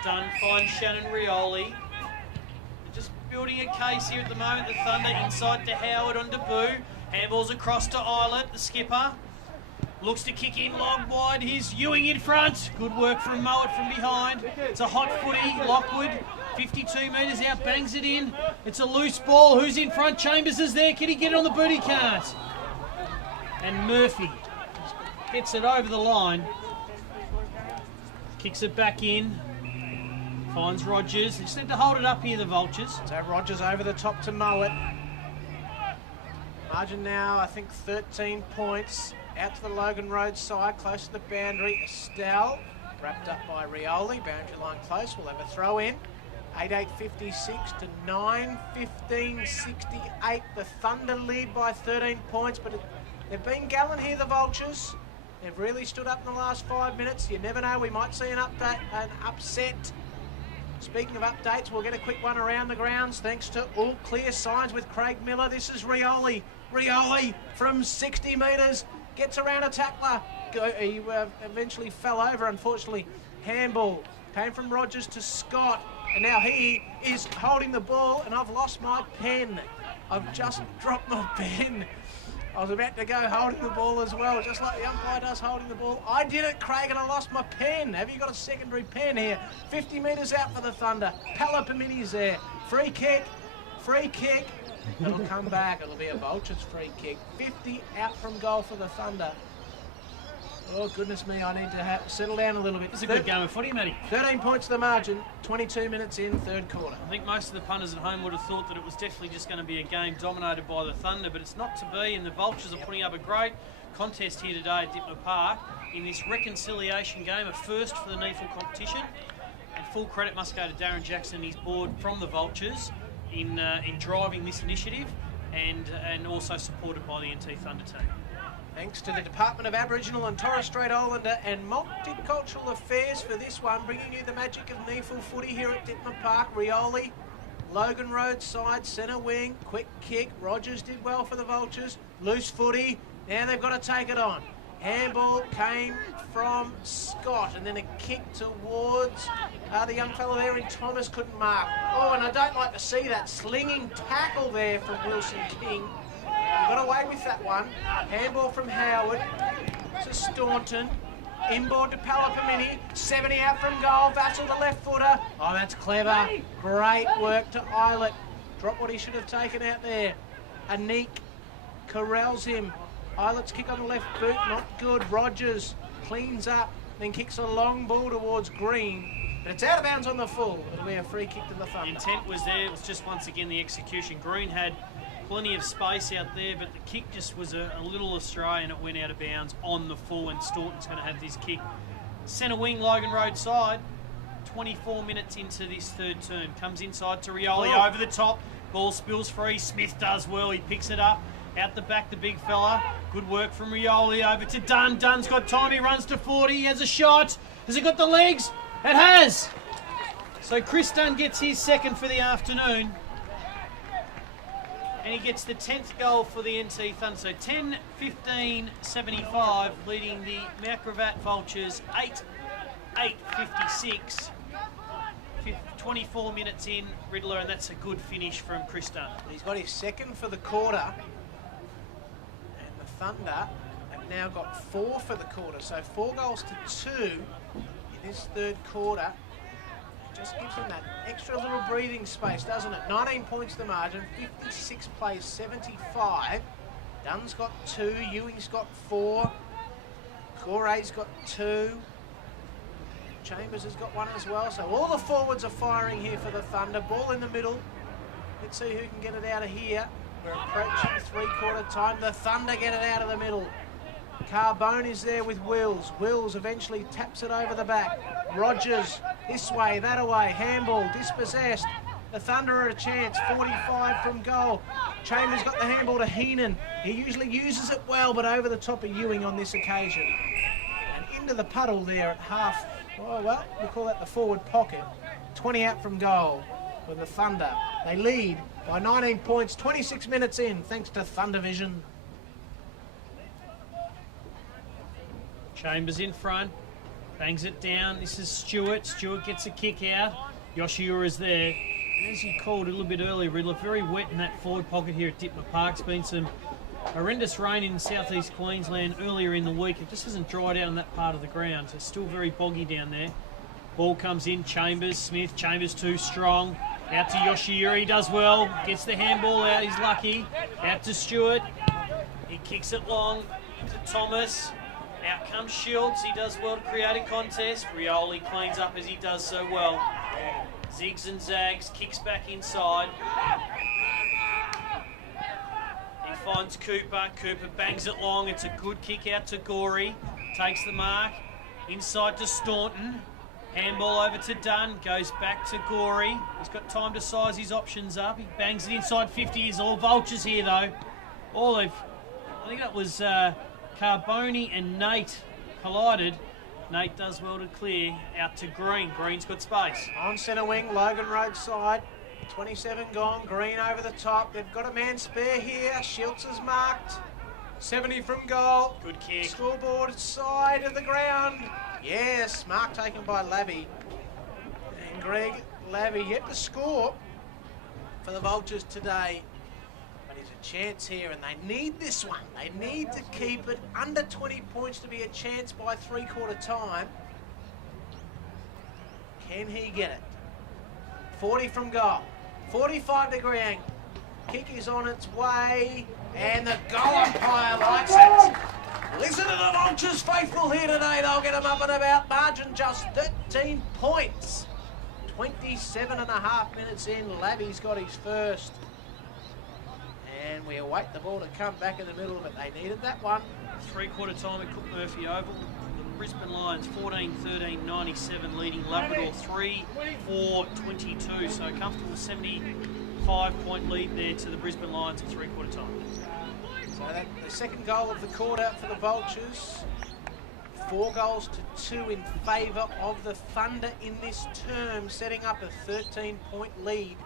Dunn finds Shannon Rioli. They're just building a case here at the moment. The Thunder inside to Howard on Deboo. Handballs across to Islet, the skipper. Looks to kick in long wide. Here's Ewing in front. Good work from Mowat from behind. It's a hot footy. Lockwood, 52 metres out, bangs it in. It's a loose ball. Who's in front? Chambers is there. Can he get it on the boot? He can't. And Murphy Gets it over the line. Kicks it back in. Finds Rogers. They just need to hold it up here, the Vultures. So Rogers over the top to Mowat. Margin now, I think 13 points. Out to the Logan Road side, close to the boundary. Estelle, wrapped up by Rioli. Boundary line close. We'll have a throw in. 8:8:56 to 9:15:68. The Thunder lead by 13 points, but they've been gallant here, the Vultures. They've really stood up in the last 5 minutes. You never know, we might see an upset. Speaking of updates, we'll get a quick one around the grounds thanks to All Clear Signs with Craig Miller. This is Rioli. Rioli from 60 metres gets around a tackler. He eventually fell over, unfortunately. Handball came from Rogers to Scott, and now he is holding the ball, and I've lost my pen. I've just dropped my pen. I was about to go holding the ball as well, just like the umpire does holding the ball. I did it, Craig, and I lost my pen. Have you got a secondary pen here? 50 metres out for the Thunder. Palapamini's there. Free kick. It'll come back. It'll be a Vultures free kick. 50 out from goal for the Thunder. Oh, goodness me, I need to settle down a little bit. It's a good game of footy, Matty. 13 points to the margin, 22 minutes in, third quarter. I think most of the punters at home would have thought that it was definitely just going to be a game dominated by the Thunder, but it's not to be, and the Vultures are putting up a great contest here today at Dittmer Park in this reconciliation game, a first for the NEAFL competition. And full credit must go to Darren Jackson and his board from the Vultures in driving this initiative, and also supported by the NT Thunder team. Thanks to the Department of Aboriginal and Torres Strait Islander and Multicultural Affairs for this one, bringing you the magic of NEAFL footy here at Dittmer Park. Rioli, Logan Road side, centre wing, quick kick. Rogers did well for the Vultures. Loose footy. Now they've got to take it on. Handball came from Scott, and then a kick towards the young fellow there in Thomas, couldn't mark. Oh, and I don't like to see that slinging tackle there from Wilson King. He got away with that one. Handball from Howard to Staunton. Inboard to Palapamini. 70 out from goal. Vassell the left footer. Oh, that's clever. Great work to Eilert. Drop what he should have taken out there. Anik corrals him. Eilert's kick on the left boot, not good. Rogers cleans up, then kicks a long ball towards Green. But it's out of bounds on the full. It'll be a free kick to the Thunder. Intent was there. It was just once again the execution. Green had plenty of space out there, but the kick just was a little astray, and it went out of bounds on the full, and Staunton's going to have this kick. Centre wing, Logan Road side, 24 minutes into this third term. Comes inside to Rioli, over the top. Ball spills free. Smith does well. He picks it up. Out the back, the big fella. Good work from Rioli. Over to Dunn. Dunn's got time. He runs to 40. He has a shot. Has it got the legs? It has. So Chris Dunn gets his second for the afternoon. And he gets the 10th goal for the NT Thunder. So 10-15-75, leading the Mount Gravatt Vultures 8-8-56. 24 minutes in, Riddler, and that's a good finish from Chris Dunn. He's got his second for the quarter. And the Thunder have now got 4 for the quarter. So 4 goals to 2 in this third quarter. Just gives them that extra little breathing space, doesn't it? 19 points the margin, 56 plays 75. Dunn's got 2, Ewing's got 4, Corey's got 2, Chambers has got 1 as well. So all the forwards are firing here for the Thunder. Ball in the middle. Let's see who can get it out of here. We're approaching three-quarter time. The Thunder get it out of the middle. Carbone is there with Wills. Wills eventually taps it over the back. Rogers this way, that away. Handball dispossessed. The Thunder are a chance. 45 from goal. Chambers got the handball to Heenan. He usually uses it well, but over the top of Ewing on this occasion. And into the puddle there at half. Oh, well, we'll call that the forward pocket. 20 out from goal for the Thunder. They lead by 19 points, 26 minutes in, thanks to Thunder Vision. Chambers in front, bangs it down. This is Stewart. Stewart gets a kick out. Yoshiura's there. As you called a little bit earlier, Riddler, very wet in that forward pocket here at Dittmer Park. It's been some horrendous rain in southeast Queensland earlier in the week. It just hasn't dried out on that part of the ground, so it's still very boggy down there. Ball comes in, Chambers, Smith. Chambers too strong. Out to Yoshiura, he does well. Gets the handball out, he's lucky. Out to Stewart. He kicks it long to Thomas. Out comes Shields. He does well to create a contest. Rioli cleans up as he does so well. Zigs and zags, kicks back inside. He finds Cooper. Cooper bangs it long. It's a good kick out to Gorey. Takes the mark. Inside to Staunton. Handball over to Dunn. Goes back to Gorey. He's got time to size his options up. He bangs it inside 50. He's all Vultures here though. I think that was Carboni and Nate collided. Nate does well to clear out to Green. Green's got space. On centre wing, Logan Road side. 27 gone, Green over the top. They've got a man spare here. Shields is marked. 70 from goal. Good kick. Scoreboard side of the ground. Yes, mark taken by Labby. And Greg Labby yet to score for the Vultures today. But he's a chance here and they need this one. They need to keep it under 20 points to be a chance by three-quarter time. Can he get it? 40 from goal. 45-degree angle. Kick is on its way. And the goal umpire likes it. Listen to the Vultures faithful here today. They'll get them up and about. Margin just 13 points. 27 and a half minutes in. Labby's got his first. And we await the ball to come back in the middle, but they needed that one. Three-quarter time at Cook Murphy Oval. The Brisbane Lions 14-13-97 leading Labrador 3-4-22. So a comfortable 75-point lead there to the Brisbane Lions at three-quarter time. So that, the second goal of the quarter for the Vultures. 4 goals to 2 in favour of the Thunder in this term, setting up a 13-point lead.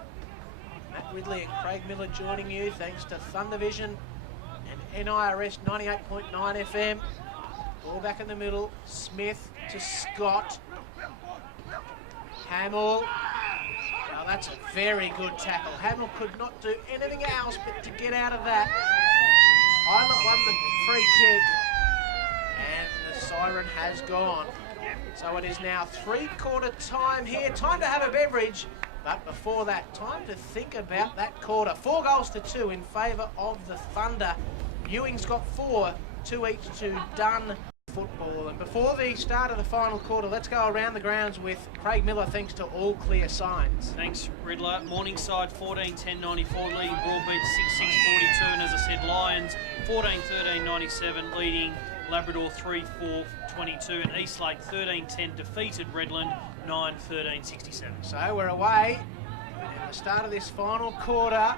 Matt Ridley and Craig Miller joining you thanks to Thunder Vision and NIRS 98.9 FM. Ball back in the middle. Smith to Scott. Hamill. Now that's a very good tackle. Hamill could not do anything else but to get out of that. Islet won the free kick. And the siren has gone. So it is now three-quarter time here. Time to have a beverage. But before that, time to think about that quarter. 4 goals to 2 in favour of the Thunder. Ewing's got 4, 2 each to Dunn football. And before the start of the final quarter, let's go around the grounds with Craig Miller, thanks to All Clear Signs. Thanks, Riddler. Morningside 14-10-94 leading Broadbeach 6-6-42. And as I said, Lions 14-13-97 leading Labrador 3-4-22. And Eastlake 13-10 defeated Redland 9-13-67. So we're away at the start of this final quarter.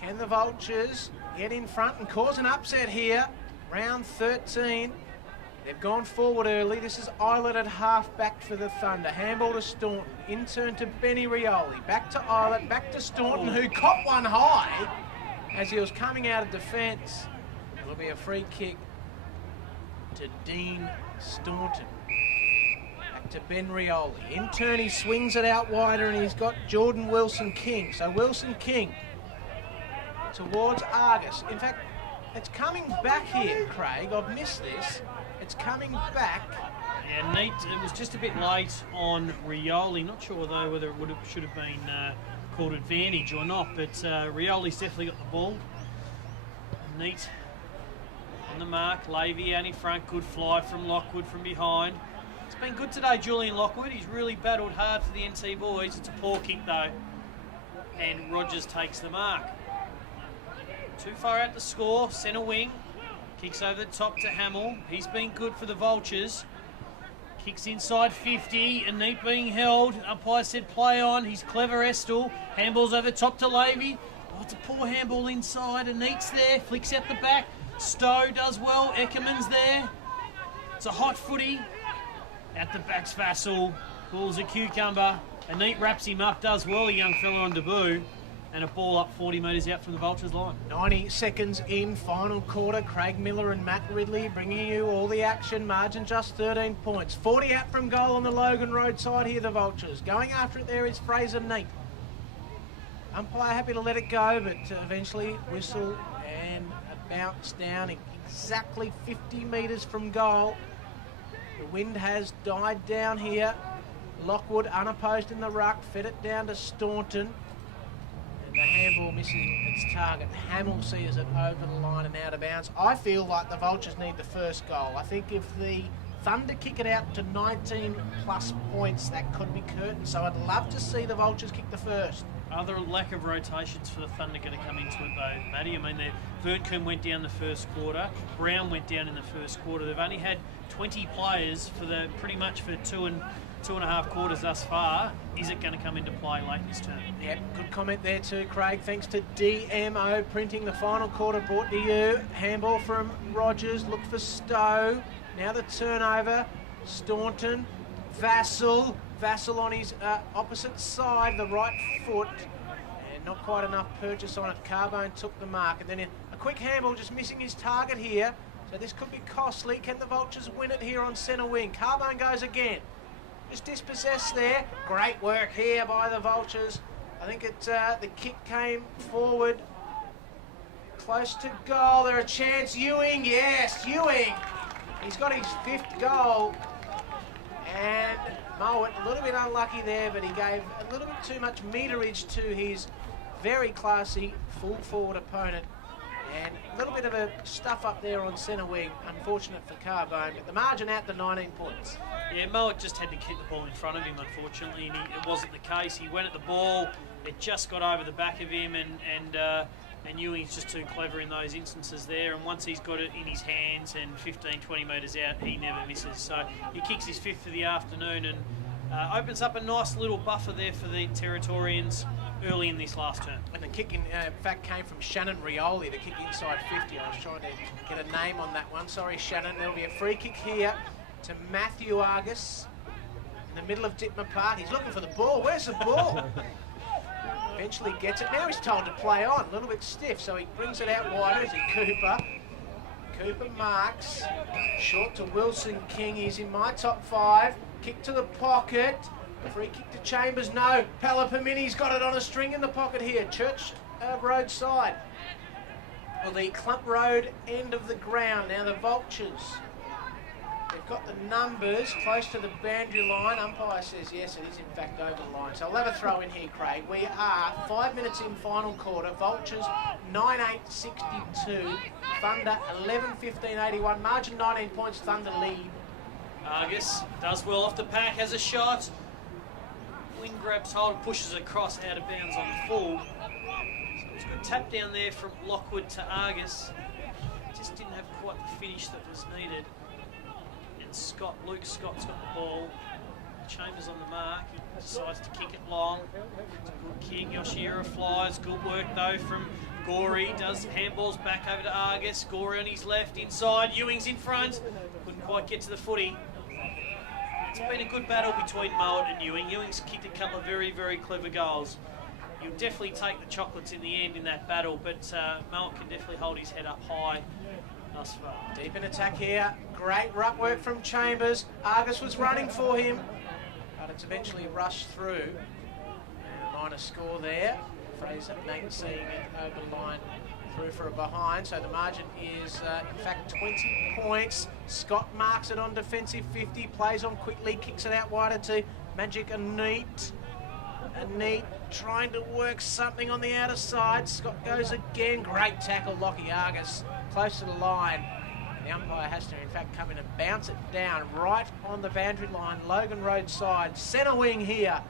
Can the Vultures get in front and cause an upset here? Round 13. They've gone forward early. This is Islet at half back for the Thunder. Handball to Staunton. In turn to Benny Rioli. Back to Islet. Back to Staunton, who caught one high as he was coming out of defence. It'll be a free kick to Dean Staunton. Back to Ben Rioli. In turn, he swings it out wider and he's got Jordan Wilson King. So Wilson King towards Argus. In fact, it's coming back here, Craig. I've missed this. It's coming back. Yeah, neat. It was just a bit late on Rioli. Not sure though whether it should have been called advantage or not, but Rioli's definitely got the ball. Neat on the mark. Lavey out in front. Good fly from Lockwood from behind. It's been good today, Julian Lockwood. He's really battled hard for the NT boys. It's a poor kick though, and Rogers takes the mark. Too far out to score. Centre wing. Kicks over the top to Hamill. He's been good for the Vultures. Kicks inside 50. And Neat being held. Umpire said play on. He's clever, Estel. Handballs over top to Lavey. Oh, it's a poor handball inside. And Neat's there. Flicks out the back. Stowe does well. Eckerman's there. It's a hot footy. At the back's Vassal. Pulls a cucumber. And Neat wraps him up. Does well, the young fella on debut. And a ball up 40 metres out from the Vultures line. 90 seconds in, final quarter. Craig Miller and Matt Ridley bringing you all the action. Margin just 13 points. 40 out from goal on the Logan Road side here, the Vultures. Going after it there is Fraser Neat. Umpire happy to let it go, but eventually whistle and a bounce down exactly 50 metres from goal. The wind has died down here. Lockwood unopposed in the ruck, fed it down to Staunton. The handball missing its target. Hamill sees it over the line and out of bounds. I feel like the Vultures need the first goal. I think if the Thunder kick it out to 19 plus points, that could be curtain. So I'd love to see the Vultures kick the first. Are there a lack of rotations for the Thunder going to come into it though, Matty? I mean, Verdcombe went down the first quarter. Brown went down in the first quarter. They've only had 20 players for pretty much for two and a half quarters thus far. Is it going to come into play late this term? Yep, good comment there too, Craig. Thanks to DMO printing the final quarter brought to you. Handball from Rogers. Look for Stowe. Now the turnover. Staunton. Vassell on his opposite side, the right foot, and not quite enough purchase on it. Carbone took the mark, and then a quick handball, just missing his target here, so this could be costly. Can the Vultures win it here on centre wing? Carbone goes again, just dispossessed there. Great work here by the Vultures. I think the kick came forward, close to goal. There a chance. Ewing, yes, Ewing. He's got his 5th goal. And Mowat, a little bit unlucky there, but he gave a little bit too much meterage to his very classy full forward opponent. And a little bit of a stuff up there on centre wing. Unfortunate for Carbone, but the margin out to 19 points. Yeah, Mowat just had to keep the ball in front of him, unfortunately, and it wasn't the case. He went at the ball, it just got over the back of him, and Ewing's just too clever in those instances there, and once he's got it in his hands and 15-20 metres out, he never misses. So he kicks his 5th for the afternoon and opens up a nice little buffer there for the Territorians early in this last term. And the kick, in fact, came from Shannon Rioli, the kick inside 50. I was trying to get a name on that one. Sorry, Shannon. There'll be a free kick here to Matthew Argus in the middle of Dittmer Park. He's looking for the ball. Where's the ball? Eventually gets it. Now he's told to play on, a little bit stiff, so he brings it out wider. Is it Cooper? Cooper marks. Short to Wilson King. He's in my top 5. Kick to the pocket. Free kick to Chambers. No. Palapamini's got it on a string in the pocket here. Church Road side. Well, the Clump Road end of the ground. Now the Vultures. They've got the numbers close to the boundary line. Umpire says yes, it is in fact over the line. So I'll have a throw in here, Craig. We are 5 minutes in final quarter. Vultures 9-8-62. Thunder 11-15-81. Margin 19 points. Thunder lead. Argus does well off the pack, has a shot. Wing grabs hold, pushes across out of bounds on the full. So it's a good tap down there from Lockwood to Argus. Just didn't have quite the finish that was needed. Luke Scott's got the ball. Chambers on the mark. He decides to kick it long. It's a good kick. Yoshira flies. Good work though from Gorey. Does handballs back over to Argus. Gorey on his left inside. Ewing's in front. Couldn't quite get to the footy. It's been a good battle between Mowat and Ewing. Ewing's kicked a couple of very, very clever goals. You'll definitely take the chocolates in the end in that battle, but Mowat can definitely hold his head up high. Deep in attack here. Great ruck work from Chambers. Argus was running for him, but it's eventually rushed through. Minor score there. Fraser Nate seeing it over the line through for a behind. So the margin is, in fact, 20 points. Scott marks it on defensive 50. Plays on quickly. Kicks it out wider to Magic Aneet. Aneet trying to work something on the outer side. Scott goes again. Great tackle, Lockie Argus. Close to the line. The umpire has to, in fact, come in and bounce it down right on the boundary line. Logan Road side. Centre wing here.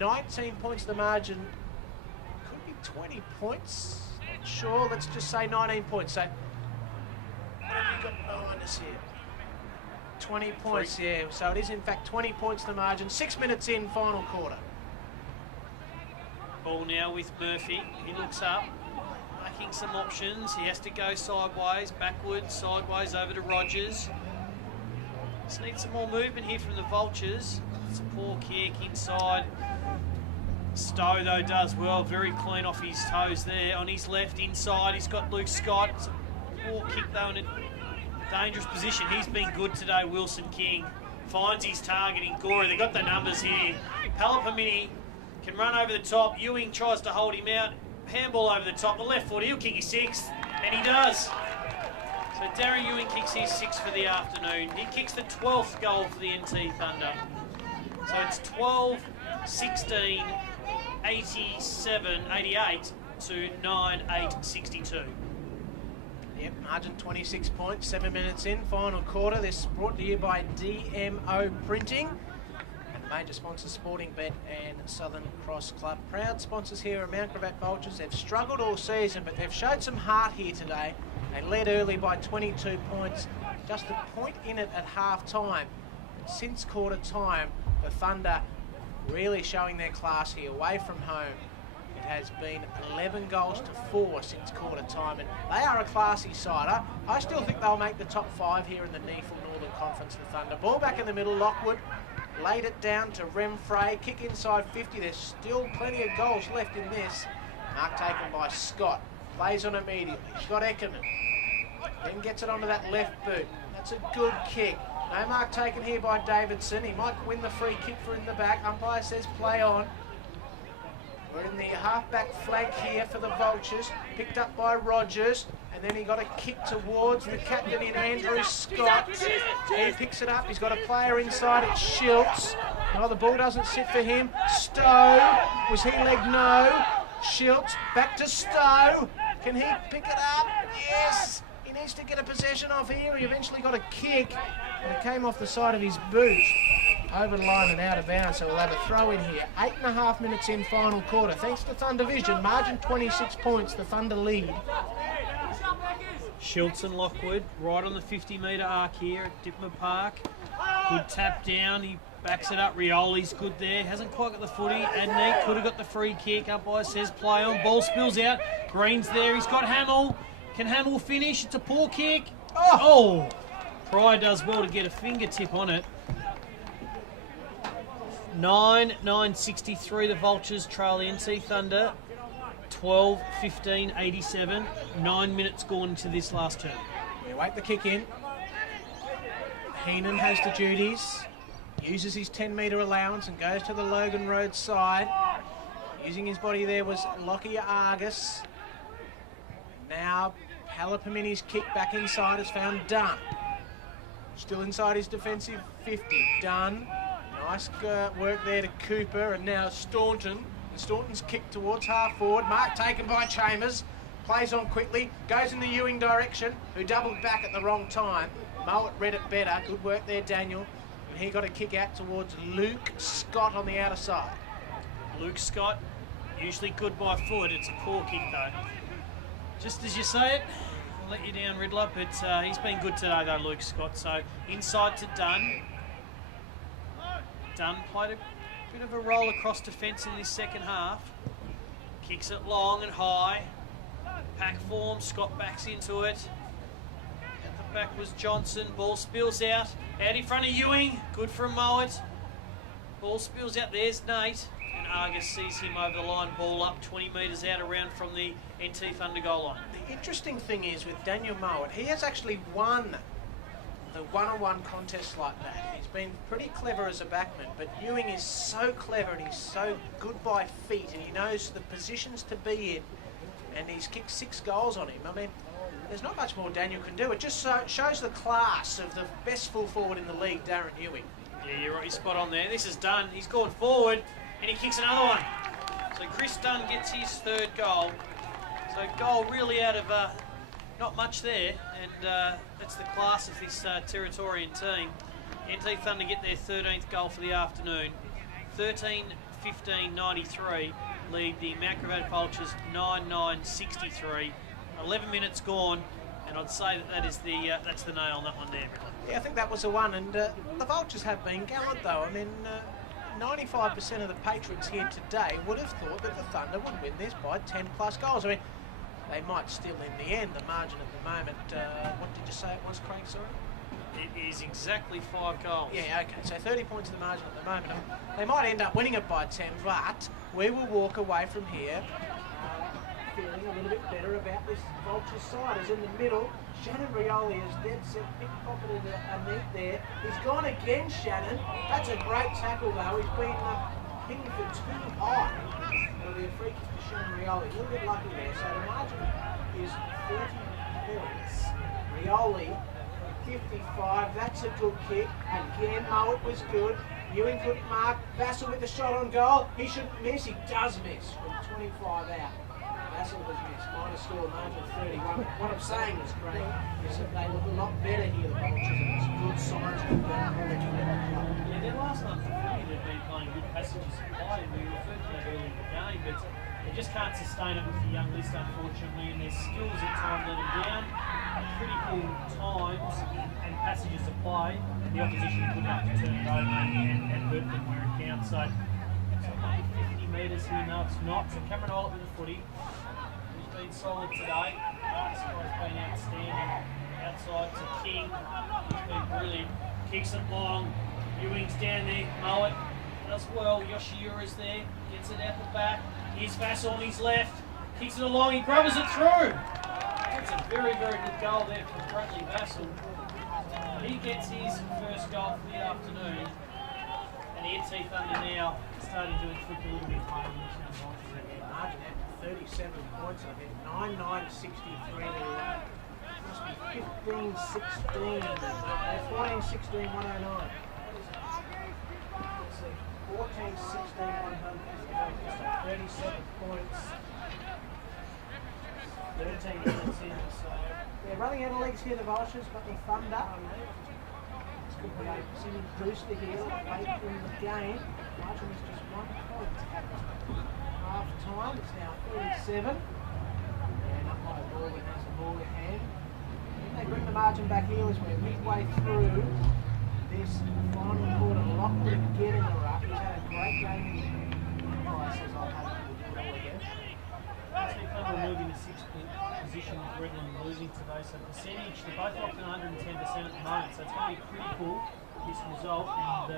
19 points the margin. Could be 20 points. Not sure. Let's just say 19 points. So, what have you got behind us here? 20 points, yeah. So it is, in fact, 20 points the margin. 6 minutes in, final quarter. Ball now with Murphy. He looks up. Lacking some options. He has to go sideways, backwards, sideways over to Rogers. Just needs some more movement here from the Vultures. It's a poor kick inside. Stowe, though, does well. Very clean off his toes there. On his left, inside, he's got Luke Scott. It's a poor kick, though, in a dangerous position. He's been good today, Wilson King. Finds his target in Gorey. They've got the numbers here. Palapamini can run over the top. Ewing tries to hold him out. Handball over the top. The left foot, he'll kick his 6th, and he does. So Darren Ewing kicks his 6th for the afternoon. He kicks the 12th goal for the NT Thunder. So it's 12-16 87-88 to 9-8-62. Yep, margin 26 points, 7 minutes in, final quarter. This brought to you by DMO Printing. Major sponsors Sportingbet and Southern Cross Club. Proud sponsors here are Mount Gravatt Vultures. They've struggled all season, but they've showed some heart here today. They led early by 22 points, just a point in it at half time. Since quarter time, the Thunder really showing their class here, away from home. It has been 11 goals to 4 since quarter time, and they are a classy side. I still think they'll make the top 5 here in the NEAFL Northern Conference, the Thunder. Ball back in the middle, Lockwood. Laid it down to Renfrey, kick inside 50. There's still plenty of goals left in this. Mark taken by Scott. Plays on immediately. Scott Eckerman. Then gets it onto that left boot. That's a good kick. No mark taken here by Davidson. He might win the free kick for in the back. Umpire says play on. We're in the half-back flank here for the Vultures. Picked up by Rogers. And then he got a kick towards the captain in Andrew Scott. He picks it up. He's got a player inside. It's Schultz. No, the ball doesn't sit for him. Stowe. Was he legged? No. Schultz. Back to Stowe. Can he pick it up? Yes. He needs to get a possession off here. He eventually got a kick. And it came off the side of his boot. Over the line and out of bounds, so we'll have a throw in here. 8.5 minutes in, final quarter. Thanks to Thunder Vision, margin 26 points, the Thunder lead. Schultz and Lockwood right on the 50-metre arc here at Dittmer Park. Good tap down, he backs it up. Rioli's good there, hasn't quite got the footy. And Neat could have got the free kick. Umpire says play on, ball spills out. Green's there, he's got Hamill. Can Hamill finish? It's a poor kick. Oh! Pryor does well to get a fingertip on it. 9-9-63, the Vultures trail the NT Thunder. 12-15-87. 9 minutes gone into this last term. We wait the kick in. Heenan has the duties. Uses his 10-metre allowance and goes to the Logan Road side. Using his body there was Lockyer Argus. Now Palapamini's kick back inside has found Dunn. Still inside his defensive 50. Dunn. Nice work there to Cooper, and now Staunton. And Staunton's kick towards half forward. Mark taken by Chambers. Plays on quickly. Goes in the Ewing direction, who doubled back at the wrong time. Mowat read it better. Good work there, Daniel. And he got a kick out towards Luke Scott on the outer side. Luke Scott, usually good by foot. It's a poor kick though. Just as you say it, I'll let you down, Riddler, but he's been good today though, Luke Scott. So inside to Dunn. Dunn played a bit of a roll across defence in this second half. Kicks it long and high. Pack form, Scott backs into it. At the back was Johnson. Ball spills out. Out in front of Ewing. Good from Mowat. Ball spills out. There's Nate. And Argus sees him over the line. Ball up 20 metres out around from the NT Thunder goal line. The interesting thing is with Daniel Mowat, he has actually won the one-on-one contests like that. He's been pretty clever as a backman, but Ewing is so clever and he's so good by feet and he knows the positions to be in, and he's kicked 6 goals on him. I mean, there's not much more Daniel can do. It just shows the class of the best full forward in the league, Darren Ewing. Yeah, you're right, you're spot on there. This is Dunn. He's gone forward and he kicks another one. So Chris Dunn gets his 3rd goal. So goal really out of not much there, and that's the class of this Territorian team. NT Thunder get their 13th goal for the afternoon. 13-15-93 lead the Mount Gravatt Vultures 9-9-63. 11 minutes gone, and I'd say that is that's the nail on that one there. Yeah, I think that was the one, and the Vultures have been gallant though. I mean, 95% of the patrons here today would have thought that the Thunder would win this by 10 plus goals. I mean, they might still in the end. The margin at the moment, what did you say it was, Craig, sorry? It is exactly 5 goals. Yeah, okay, so 30 points to the margin at the moment. They might end up winning it by 10, but we will walk away from here feeling a little bit better about this Vulture side. As in the middle, Shannon Rioli is dead set, pickpocketed a neat there. He's gone again, Shannon. That's a great tackle though. He's been pinged for too high. It'll be a free kick for Shannon Rioli. A little bit lucky there. So the margin is 30 points. Rioli, 55. That's a good kick. Again, Mowat was good. Ewing couldn't mark. Vassell with the shot on goal. He shouldn't miss. He does miss from 25 out. Vassell was missed. Minor score, margin 31. What I'm saying is, Craig, is that they look a lot better here, the Vultures, and it's good signs of that already in the club. Yeah, their last month of footy, they've been playing good passages supply, and we referred to that early in the game, but they just can't sustain it with the young list, unfortunately, and their skills at times let them down. At critical times and passages of play, the opposition are good enough to turn it over and hurt them where it counts. So it's only 50 metres here, no, it's not. So Cameron Oliver with the footy. He's been solid today. This guy's been outstanding. Outside to King. He's been brilliant. Kicks it long. Ewing's down there. Mow it. Does well. Yoshiura's there. Gets it out the back. Here's Vassell on his left. Kicks it along. He grubbers it through. That's a very, very good goal there from Bradley Vassell. He gets his first goal for the afternoon. And the NT Thunder now starting to inflict a little bit of harm. Margin at 37 points, I think. 9-9-63. Must be 15-16. 14-16, 109. Let's see. 14-16, 100. 37 points. 13 minutes in, so they're running out of legs here, the Vultures, but the Thunder. This could be a percentage booster here late in the game. Margin is just 1 point at half time. It's now 37. And up by Morgan has the ball in hand. If they bring the margin back here as we're midway through this final quarter. Lockwood getting the ruck. He's had a great game in the prices. I'll have to do it all again. Thunder moving to 6th position with Redland losing today, so percentage, they're both locked at 110% at the moment, so it's going to be critical, this result,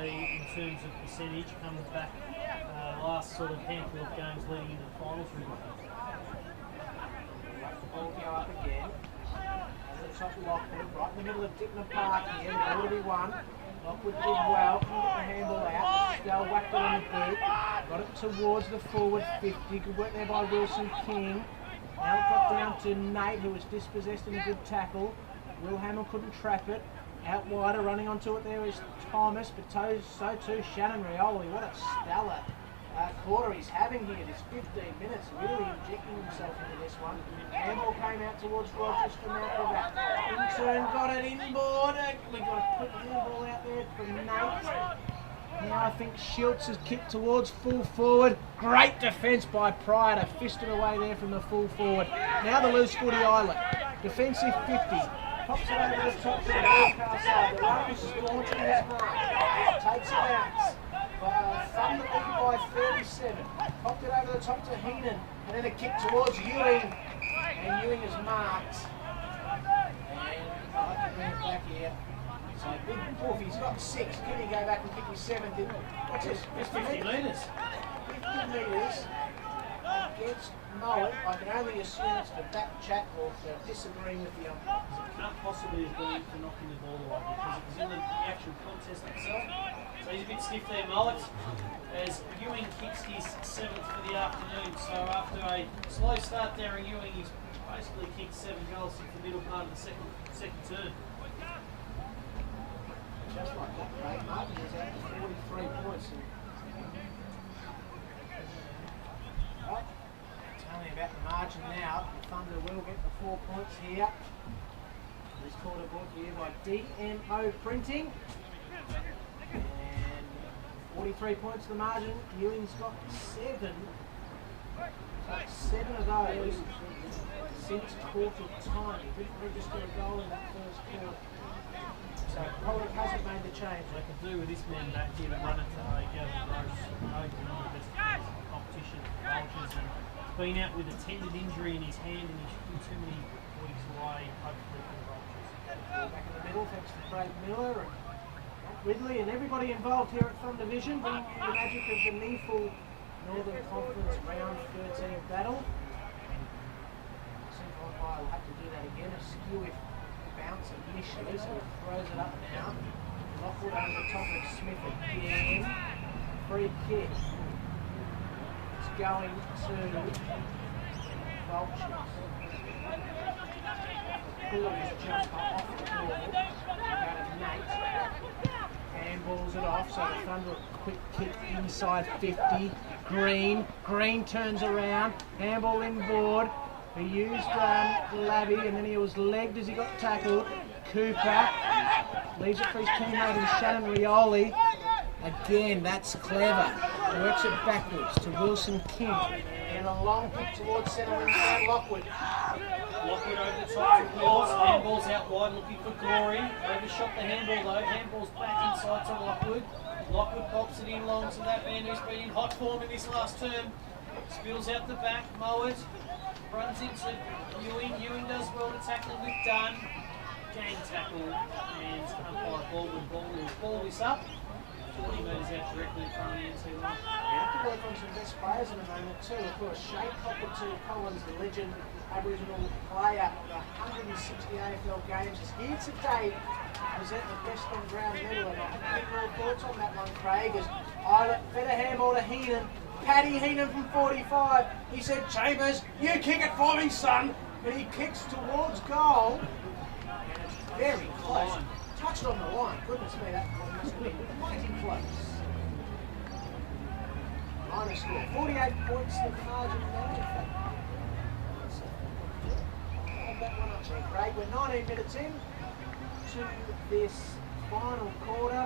in terms of percentage, coming back last sort of handful of games leading into the finals. Ball go up again. Over the top of Lockwood, right in the middle of Dickman Park here. The ball to be won. Lockwood did well, couldn't get the handball out. Stell whacked it on the boot. Got it towards the forward 50. Good work there by Wilson King. Now it got down to Nate, who was dispossessed in a good tackle. Will Hamill couldn't trap it. Out wider, running onto it there is Thomas, but so too Shannon Rioli. What a stellar quarter he's having here. This 15 minutes, really injecting himself into this one. Handball came out towards Rogers from out Gravatt. In turn, got it inboard. We got to put the ball out there for Nate. Now I think Schultz has kicked towards full forward. Great defence by Pryor to fist it away there from the full forward. Now the loose footy island. Defensive 50. Pops it over the top to the broadcast side. The runner is staunch in his mark. Takes it out. Thunder lead by 37. Popped it over the top to Heenan. And then a kick towards Ewing. And Ewing is marked. And I'll have to bring it back here. So big Wolf, he's got 6. Can he go back and kick his 7th? What's this? 50 metres. 50 metres against Mullet. I can only assume it's for back chat or for disagreeing with the umpire. It can't possibly have been for knocking the ball away because it was in the actual contest itself. So he's a bit stiff there, Mullet, as Ewing kicks his 7th for the afternoon. So after a slow start there in Ewing, he's basically kicked 7 goals in the middle part of the second term. Just like that, Craig. Martin is out to 43 points. Well, tell me about the margin now. The Thunder will get the 4 points here. This quarter brought to you by DMO Printing. And 43 points the margin. Ewing's got 7. So 7 of those since quarter time. He didn't register a goal in that first quarter. So Pollock hasn't made the change. They could do with this man back here and run it today, Gavin Gross, one of the best players in the competition, Vultures, and been out with a tendon injury in his hand and he's too many weeks away, hopefully for the Vultures. Back in the middle, thanks to Craig Miller and Matt Ridley and everybody involved here at Thunder Vision, bringing you the magic of the NEAFL Northern Conference Round 13 battle. I'll have to do that again, a skew if bounce initially, so he throws it up now. Lockwood over the top of Smith again. Free kick. It's going to Vultures. Pull his jumper off the ball. Go to Nate. pulls it off. So the Thunder a quick kick inside 50. Green turns around. Handball inboard. He used Labby, and then he was legged as he got tackled. Cooper leaves it for his teammate in Shannon Rioli. Again, that's clever. Works it backwards to Wilson King. And a long kick towards centre inside Lockwood. Lockwood over the top to Wills. Handball's out wide looking for Glory. Overshot the handball though. Handball's back inside to Lockwood. Lockwood pops it in long to that man who's been in hot form in this last term. Spills out the back. Mowat runs into Ewing. Ewing does well to tackle with Dunn. Gang tackle and umpire ball this up. 40 metres out directly in front of the NT line. You have to work on some best players in a moment too. Of course, Shane Cockatoo Collins, the legend Aboriginal player of 160 AFL games, is here today to present the best on ground medal. And I think your thoughts on that one, Craig, is Islet fed a handball to Heenan. Paddy Heenan from 45. He said, Chambers, you kick it for me, son. And he kicks towards goal. And it's very close. Touched on the line. Goodness me, that one must have been mighty close. Minor score. 48 points the margin now. Hold that one up there, Craig. We're 19 minutes in to this final quarter.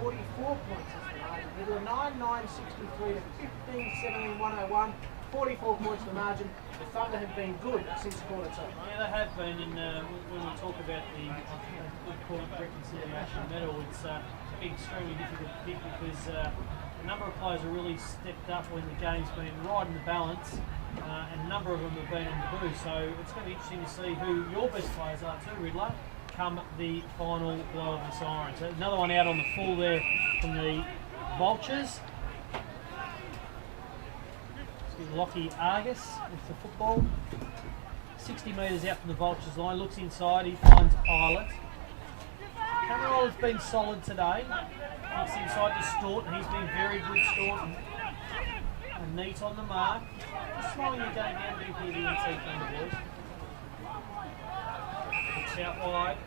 44 points is the margin. Middle of 9-9-63 to 15-17-101. 44 points the margin. The Thunder have been good since quarter two. Yeah, they have been, and when we talk about the good point reconciliation medal, it's been extremely difficult to pick because a number of players have really stepped up when the game's been right in the balance, and a number of them have been on the boost. So it's going to be interesting to see who your best players are too, Riddler, come the final blow of the siren. So another one out on the full there from the Vultures. Lockie Argus with the football. 60 metres out from the Vultures line, looks inside, he finds Islet. Camerola's been solid today. Looks inside to Staunton, he's been very good, Staunton. And neat on the mark. Just slowing the game down a bit here, the NT Thunder boys. Looks out wide.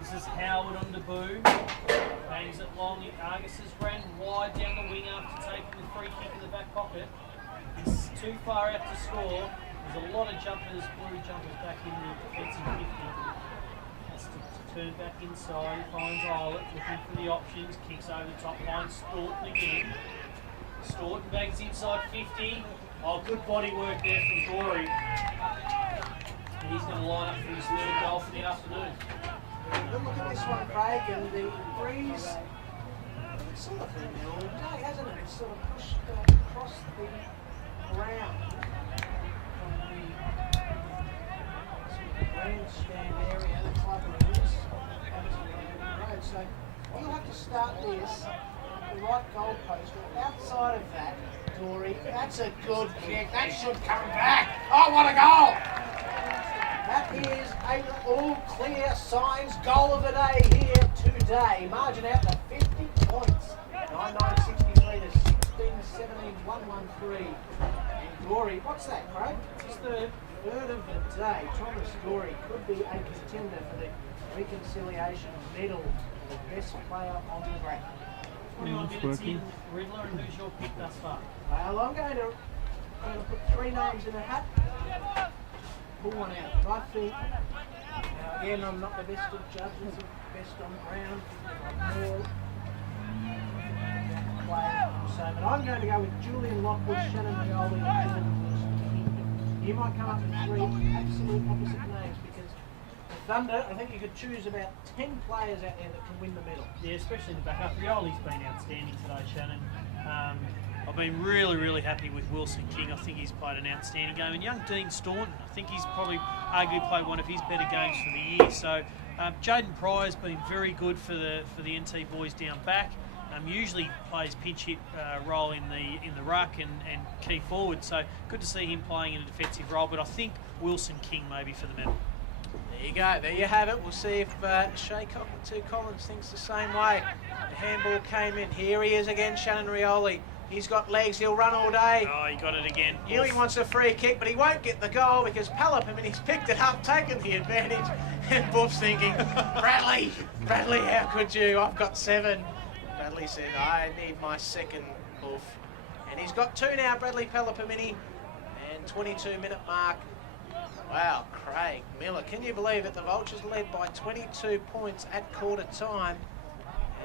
This is Howard on debut. Bangs it long. Argus has ran wide down the wing after taking the free kick in the back pocket. It's too far out to score. There's a lot of jumpers, blue jumpers back in the defensive 50. Has to turn back inside. He finds Islet, looking for the options. Kicks over the top line. Staunton again. Staunton bangs inside 50. Oh, good body work there from Glory. And he's going to line up for his third goal for the afternoon. Good look at this one, Craig, and the breeze. It's sort of been there all day, hasn't it? It's sort of pushed across the ground from the grandstand area, the club rooms, road. So you'll have to start this at the right goalpost. Outside of that, Dory, that's a good kick. That should come back. Oh, what a goal! That is a all-clear signs goal of the day here today. Margin out to 50 points. 9-9-63 to 16-17-113. And Glory, what's that, Craig? It's the Third of the day. Thomas Glory could be a contender for the reconciliation medal, the best player on the ground. 21 minutes in, Riddler, and who's your pick thus far? Well, I'm going to put three names in a hat. Pull one out. My feet. Now again, I'm not the best of judges, best on ground. I'm more player. So, but I'm going to go with Julian Lockwood, Shannon Rioli, and Dylan Wilson. You might come up with three absolute opposite names because the Thunder, I think you could choose about 10 players out there that can win the medal. Yeah, especially the backup. Rioli's been outstanding today, Shannon. I've been really happy with Wilson King. I think he's played an outstanding game. And young Dean Staunton, I think he's probably arguably played one of his better games for the year. So Jaden Pryor's been very good for the NT boys down back. Usually plays pinch hit role in the ruck and key forward. So good to see him playing in a defensive role. But I think Wilson King maybe for the medal. There you go. There you have it. We'll see if Shea Cockatoo Collins thinks the same way. The handball came in. Here he is again, Shannon Rioli. He's got legs, he'll run all day. Oh, he got it again. Healy wants a free kick, but he won't get the goal because Palapamini's picked it up, taken the advantage, and Buff's thinking, Bradley, how could you? I've got 7. Bradley said, I need my second, Buff. And he's got 2 now, Bradley Palapamini, and 22-minute mark. Wow, Craig Miller, can you believe it? The Vultures led by 22 points at quarter time,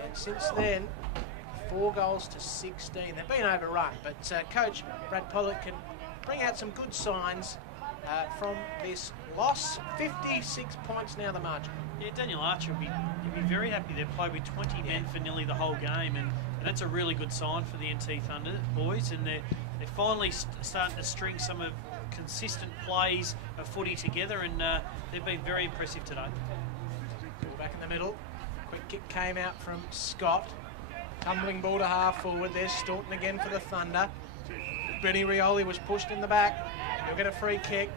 and since then, 4 goals to 16. They've been overrun, but Coach Brad Pollock can bring out some good signs from this loss. 56 points now the margin. Yeah, Daniel Archer will be very happy. They've played with 20 men for nearly the whole game, and that's a really good sign for the NT Thunder boys, and they're finally starting to string some of consistent plays of footy together, and they've been very impressive today. Back in the middle, quick kick came out from Scott. Tumbling ball to half forward. There's Staunton again for the Thunder. Benny Rioli was pushed in the back. He'll get a free kick.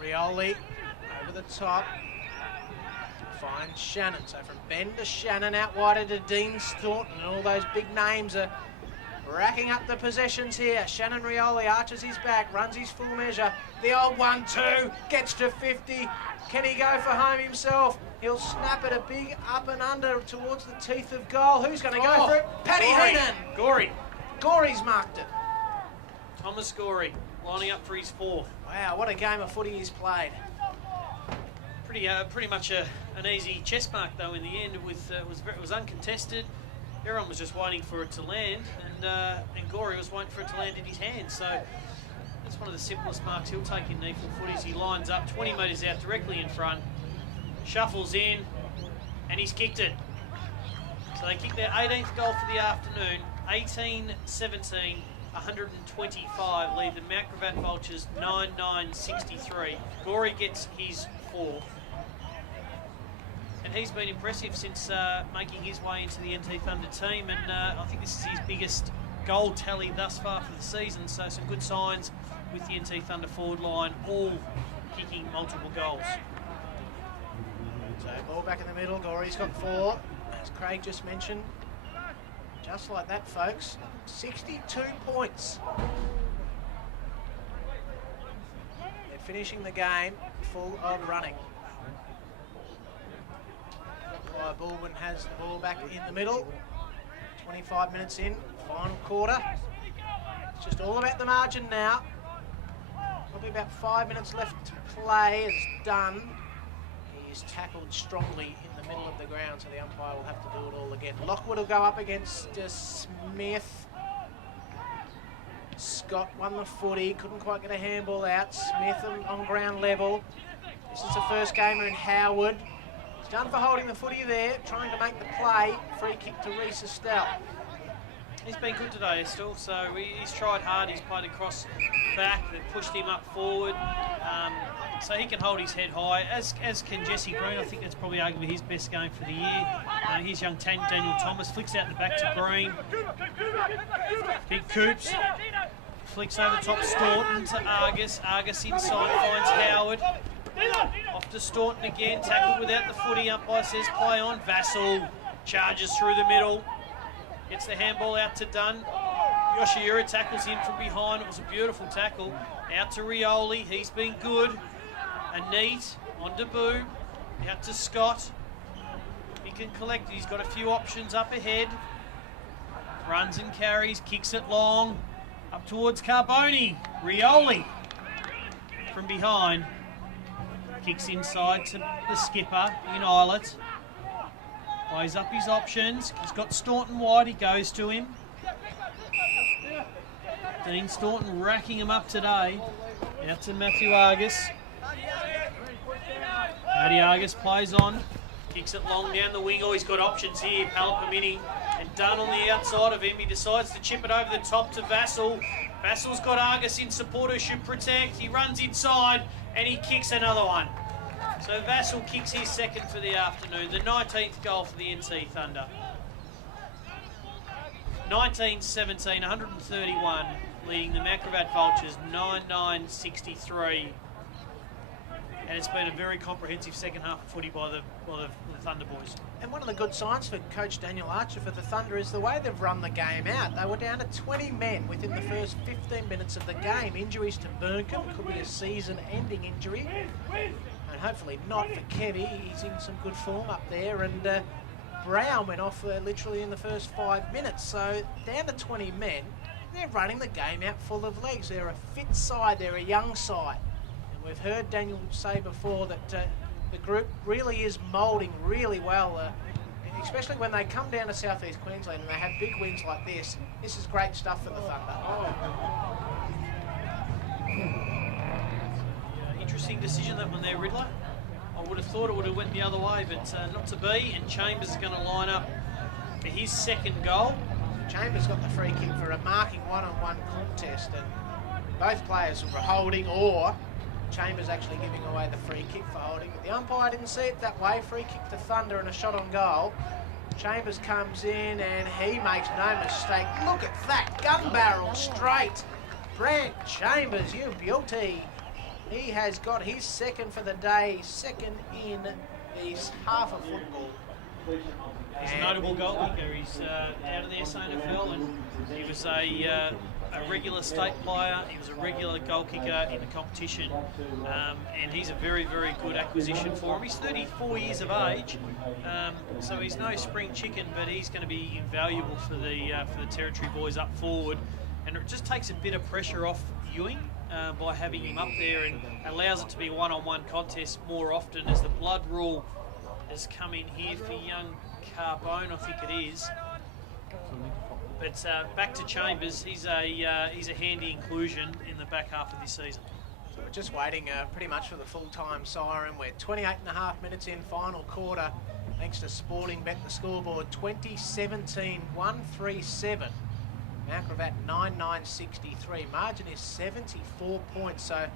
Rioli over the top. Finds Shannon. So from Ben to Shannon, out wider to Dean Staunton. And all those big names are racking up the possessions here. Shannon Rioli arches his back, runs his full measure. The old 1-2, gets to 50. Can he go for home himself? He'll snap it a big up and under towards the teeth of goal. Who's going to go for it? Paddy Heenan. Gorey's marked it. Thomas Gorey lining up for his 4th. Wow, what a game of footy he's played. Pretty much an easy chest mark though in the end. It was uncontested. Everyone was just waiting for it to land, and Gorey was waiting for it to land in his hand. So that's one of the simplest marks he'll take in NEAFL footies. He lines up 20 metres out directly in front, shuffles in, and he's kicked it. So they kicked their 18th goal for the afternoon, 18-17, 125, leave the Mount Gravatt Vultures 9-9-63. Gorey gets his 4th. And he's been impressive since making his way into the NT Thunder team, and I think this is his biggest goal tally thus far for the season, so some good signs with the NT Thunder forward line, all kicking multiple goals. So ball back in the middle, Gorey's got 4, as Craig just mentioned. Just like that, folks, 62 points. They're finishing the game full of running. Baldwin has the ball back in the middle. 25 minutes in, final quarter. It's just all about the margin now. Probably about 5 minutes left to play as done. He's tackled strongly in the middle of the ground, so the umpire will have to do it all again. Lockwood will go up against Smith. Scott won the footy, couldn't quite get a handball out. Smith on ground level. This is the first gamer in Howard. He's done for holding the footy there, trying to make the play. Free kick to Reece Estelle. He's been good today, Estelle, so he's tried hard. He's played across back, they've pushed him up forward, so he can hold his head high, as can Jesse Green. I think that's probably arguably his best game for the year. Here's young Daniel Thomas, flicks out the back to Green. Big Coops, flicks over top Staunton to Argus. Argus inside, finds Howard. Off to Staunton again, tackled without the footy. Umpire says play on. Vassell charges through the middle. Gets the handball out to Dunn. Yoshiura tackles in from behind. It was a beautiful tackle. Out to Rioli. He's been good. A neat on Deboo. Out to Scott. He can collect it. He's got a few options up ahead. Runs and carries. Kicks it long. Up towards Carboni. Rioli from behind. Kicks inside to the skipper in Islet. Plays up his options. He's got Staunton wide. He goes to him. Dean Staunton racking him up today. Out to Matthew Argus. Matty Argus plays on. Kicks it long down the wing. Oh, he's got options here. Palapamini and Dunn on the outside of him. He decides to chip it over the top to Vassell. Vassell's got Argus in support who should protect. He runs inside and he kicks another one. So Vassell kicks his second for the afternoon, the 19th goal for the NT Thunder. 19-17, 131, leading the Mount Gravatt Vultures 9-9-63. and it's been a very comprehensive second half of footy by the Thunder boys. And one of the good signs for Coach Daniel Archer for the Thunder is the way they've run the game out. They were down to 20 men within the first 15 minutes of the game. Injuries to Burnham, could be a season-ending injury. And hopefully not for Kevy. He's in some good form up there. And Brown went off literally in the first 5 minutes. So down to 20 men, they're running the game out full of legs. They're a fit side, they're a young side. And we've heard Daniel say before that the group really is moulding really well, especially when they come down to South East Queensland and they have big wins like this. This is great stuff for the Thunder. Interesting decision, that one there, Riddler. I would have thought it would have went the other way, but not to be, and Chambers is going to line up for his second goal. Chambers got the free kick for a marking one-on-one contest, and both players were holding, or Chambers actually giving away the free kick for holding. But the umpire didn't see it that way. Free kick to Thunder and a shot on goal. Chambers comes in and he makes no mistake. Look at that, gun barrel straight. Brant Chambers, you beauty. He has got his second for the day, second in this half of football. He's a notable goal kicker. He's out of the SANFL, and he was a regular state player. He was a regular goal kicker in the competition, and he's a very, very good acquisition for him. He's 34 years of age, so he's no spring chicken, but he's going to be invaluable for the Territory boys up forward, and it just takes a bit of pressure off Ewing by having him up there, and allows it to be one-on-one contests more often, as the blood rule has come in here for young Carbone, I think it is. But back to Chambers, he's a handy inclusion in the back half of this season. So we're just waiting pretty much for the full-time siren. We're 28.5 minutes in, final quarter. Thanks to Sporting Bet, the scoreboard 2017 137. Mount Gravatt 9963. Margin is 74 points, so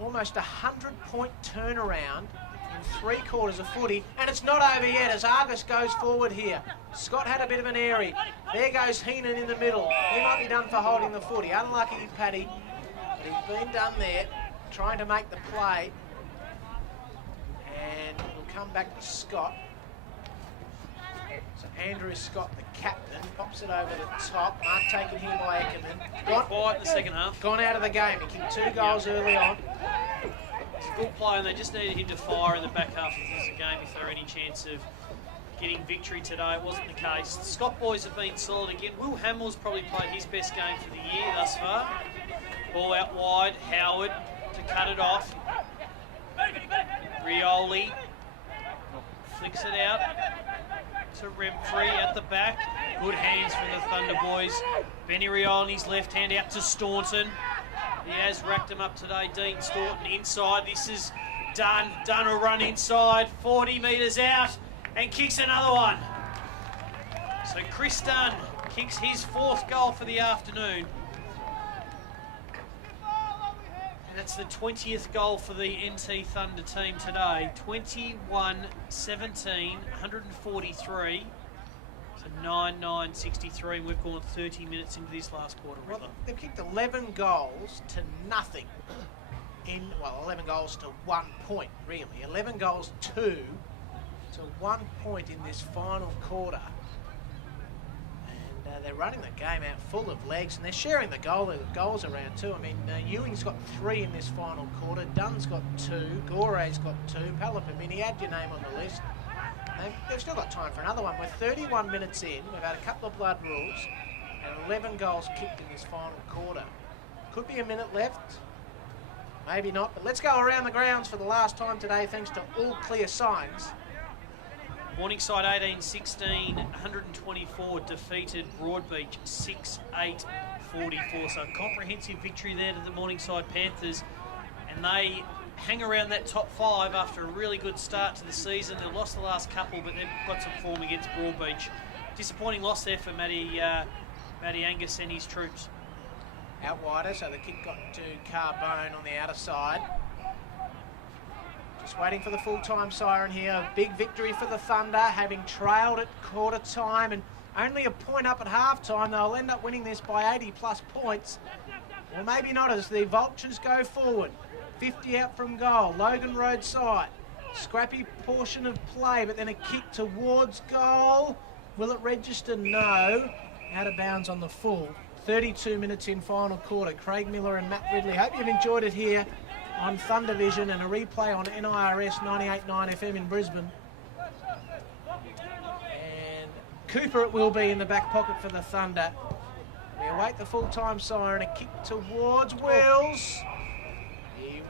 almost a 100-point turnaround in 3 quarters of footy, and it's not over yet as Argus goes forward here. Scott had a bit of an airy. There goes Heenan in the middle. He might be done for holding the footy. Unlucky, Paddy, but he's been done there, trying to make the play. And we'll come back to Scott. So Andrew Scott, the captain, pops it over the top. Mark taken here by Eckerman. Quiet in the second half. Gone out of the game. He kicked 2 goals early on. He's a good player, and they just needed him to fire in the back half of the game if there were any chance of getting victory today. It wasn't the case. The Scott boys have been solid again. Will Hamill's probably played his best game for the year thus far. Ball out wide. Howard to cut it off. Rioli flicks it out to Remfrey at the back. Good hands from the Thunder boys. Benny Rioli's left hand out to Staunton. He has racked him up today, Dean Staunton inside. This is Dunn. Dunn will run inside, 40 metres out, and kicks another one. So Chris Dunn kicks his 4th goal for the afternoon. And that's the 20th goal for the NT Thunder team today. 21-17, 143. So 9-9-63. We've gone 30 minutes into this last quarter. Well, they've kicked 11 goals to nothing. 11 goals to 1 point, really. 11 goals to 1 point in this final quarter. And they're running the game out full of legs, and they're sharing the goals around too. I mean, Ewing's got 3 in this final quarter. Dunn's got 2. Gore's got 2. Palapamini, add your name on the list. They've still got time for another one. We're 31 minutes in. We've had a couple of blood rules and 11 goals kicked in this final quarter. Could be a minute left. Maybe not. But let's go around the grounds for the last time today, thanks to All Clear Signs. Morningside 18-16, 124 defeated Broadbeach 6-8-44. So a comprehensive victory there to the Morningside Panthers. And they hang around that top 5 after a really good start to the season. They've lost the last couple, but they've got some form against Broadbeach. Disappointing loss there for Matty Angus and his troops. Out wider, so the kick got to Carbone on the outer side. Just waiting for the full-time siren here. A big victory for the Thunder, having trailed at quarter time and only a point up at half-time. They'll end up winning this by 80+ points. Or maybe not, as the Vultures go forward. 50 out from goal. Logan roadside. Scrappy portion of play, but then a kick towards goal. Will it register? No. Out of bounds on the full. 32 minutes in final quarter. Craig Miller and Matt Ridley. Hope you've enjoyed it here on Thunder Vision and a replay on NIRS 98.9 FM in Brisbane. And Cooper it will be in the back pocket for the Thunder. We await the full-time siren. A kick towards Wills. He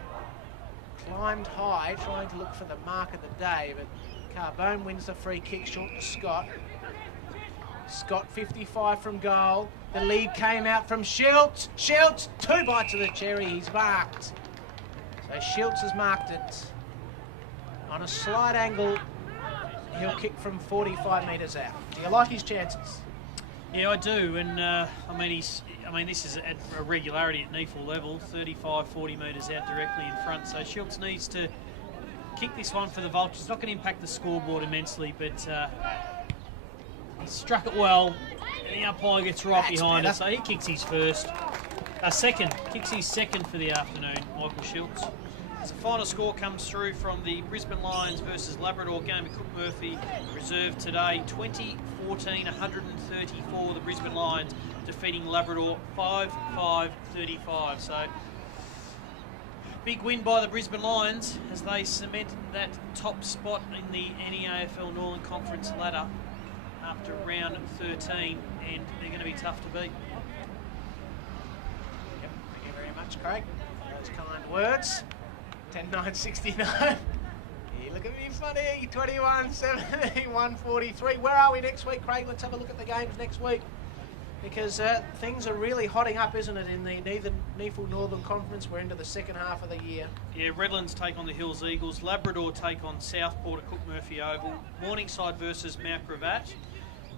climbed high, trying to look for the mark of the day, but Carbone wins the free kick short to Scott. Scott 55 from goal. The lead came out from Schiltz. Schiltz, 2 bites of the cherry. He's marked. So Schiltz has marked it. On a slight angle, he'll kick from 45 metres out. Do you like his chances? Yeah, I do, and this is at a regularity at NEAFL level, 35, 40 metres out directly in front. So Schiltz needs to kick this one for the Vultures. It's not going to impact the scoreboard immensely, but he struck it well. And the umpire gets right behind it, so he kicks his kicks his second for the afternoon, Michael Schiltz. As the final score comes through from the Brisbane Lions versus Labrador game at Cook Murphy Reserve today, 20-14-134, the Brisbane Lions defeating Labrador 5-5-35. So big win by the Brisbane Lions as they cement that top spot in the NEAFL Northern Conference ladder after round 13, and they're going to be tough to beat. Yep, thank you very much, Craig. Those kind words. 10-9-69. You look at me funny. 21-17-143. Where are we next week, Craig? Let's have a look at the games next week. Because things are really hotting up, isn't it, in the NEAFL Northern Conference? We're into the second half of the year. Yeah, Redlands take on the Hills Eagles. Labrador take on Southport at Cook Murphy Oval. Morningside versus Mount Gravatt.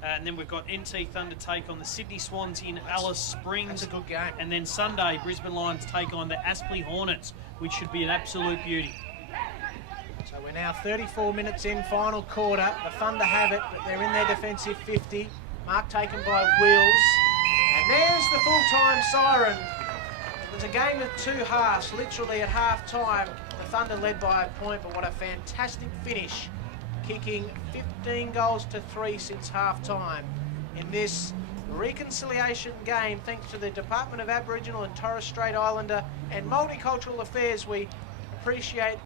And then we've got NT Thunder take on the Sydney Swans in Alice Springs. That's a good game. And then Sunday, Brisbane Lions take on the Aspley Hornets, which should be an absolute beauty. So we're now 34 minutes in, final quarter. The Thunder have it, but they're in their defensive 50. Mark taken by Wills. And there's the full-time siren. It was a game of 2 halves, literally at half-time. The Thunder led by a point, but what a fantastic finish. Kicking 15 goals to 3 since half-time in this reconciliation game, thanks to the Department of Aboriginal and Torres Strait Islander and Multicultural Affairs. We appreciate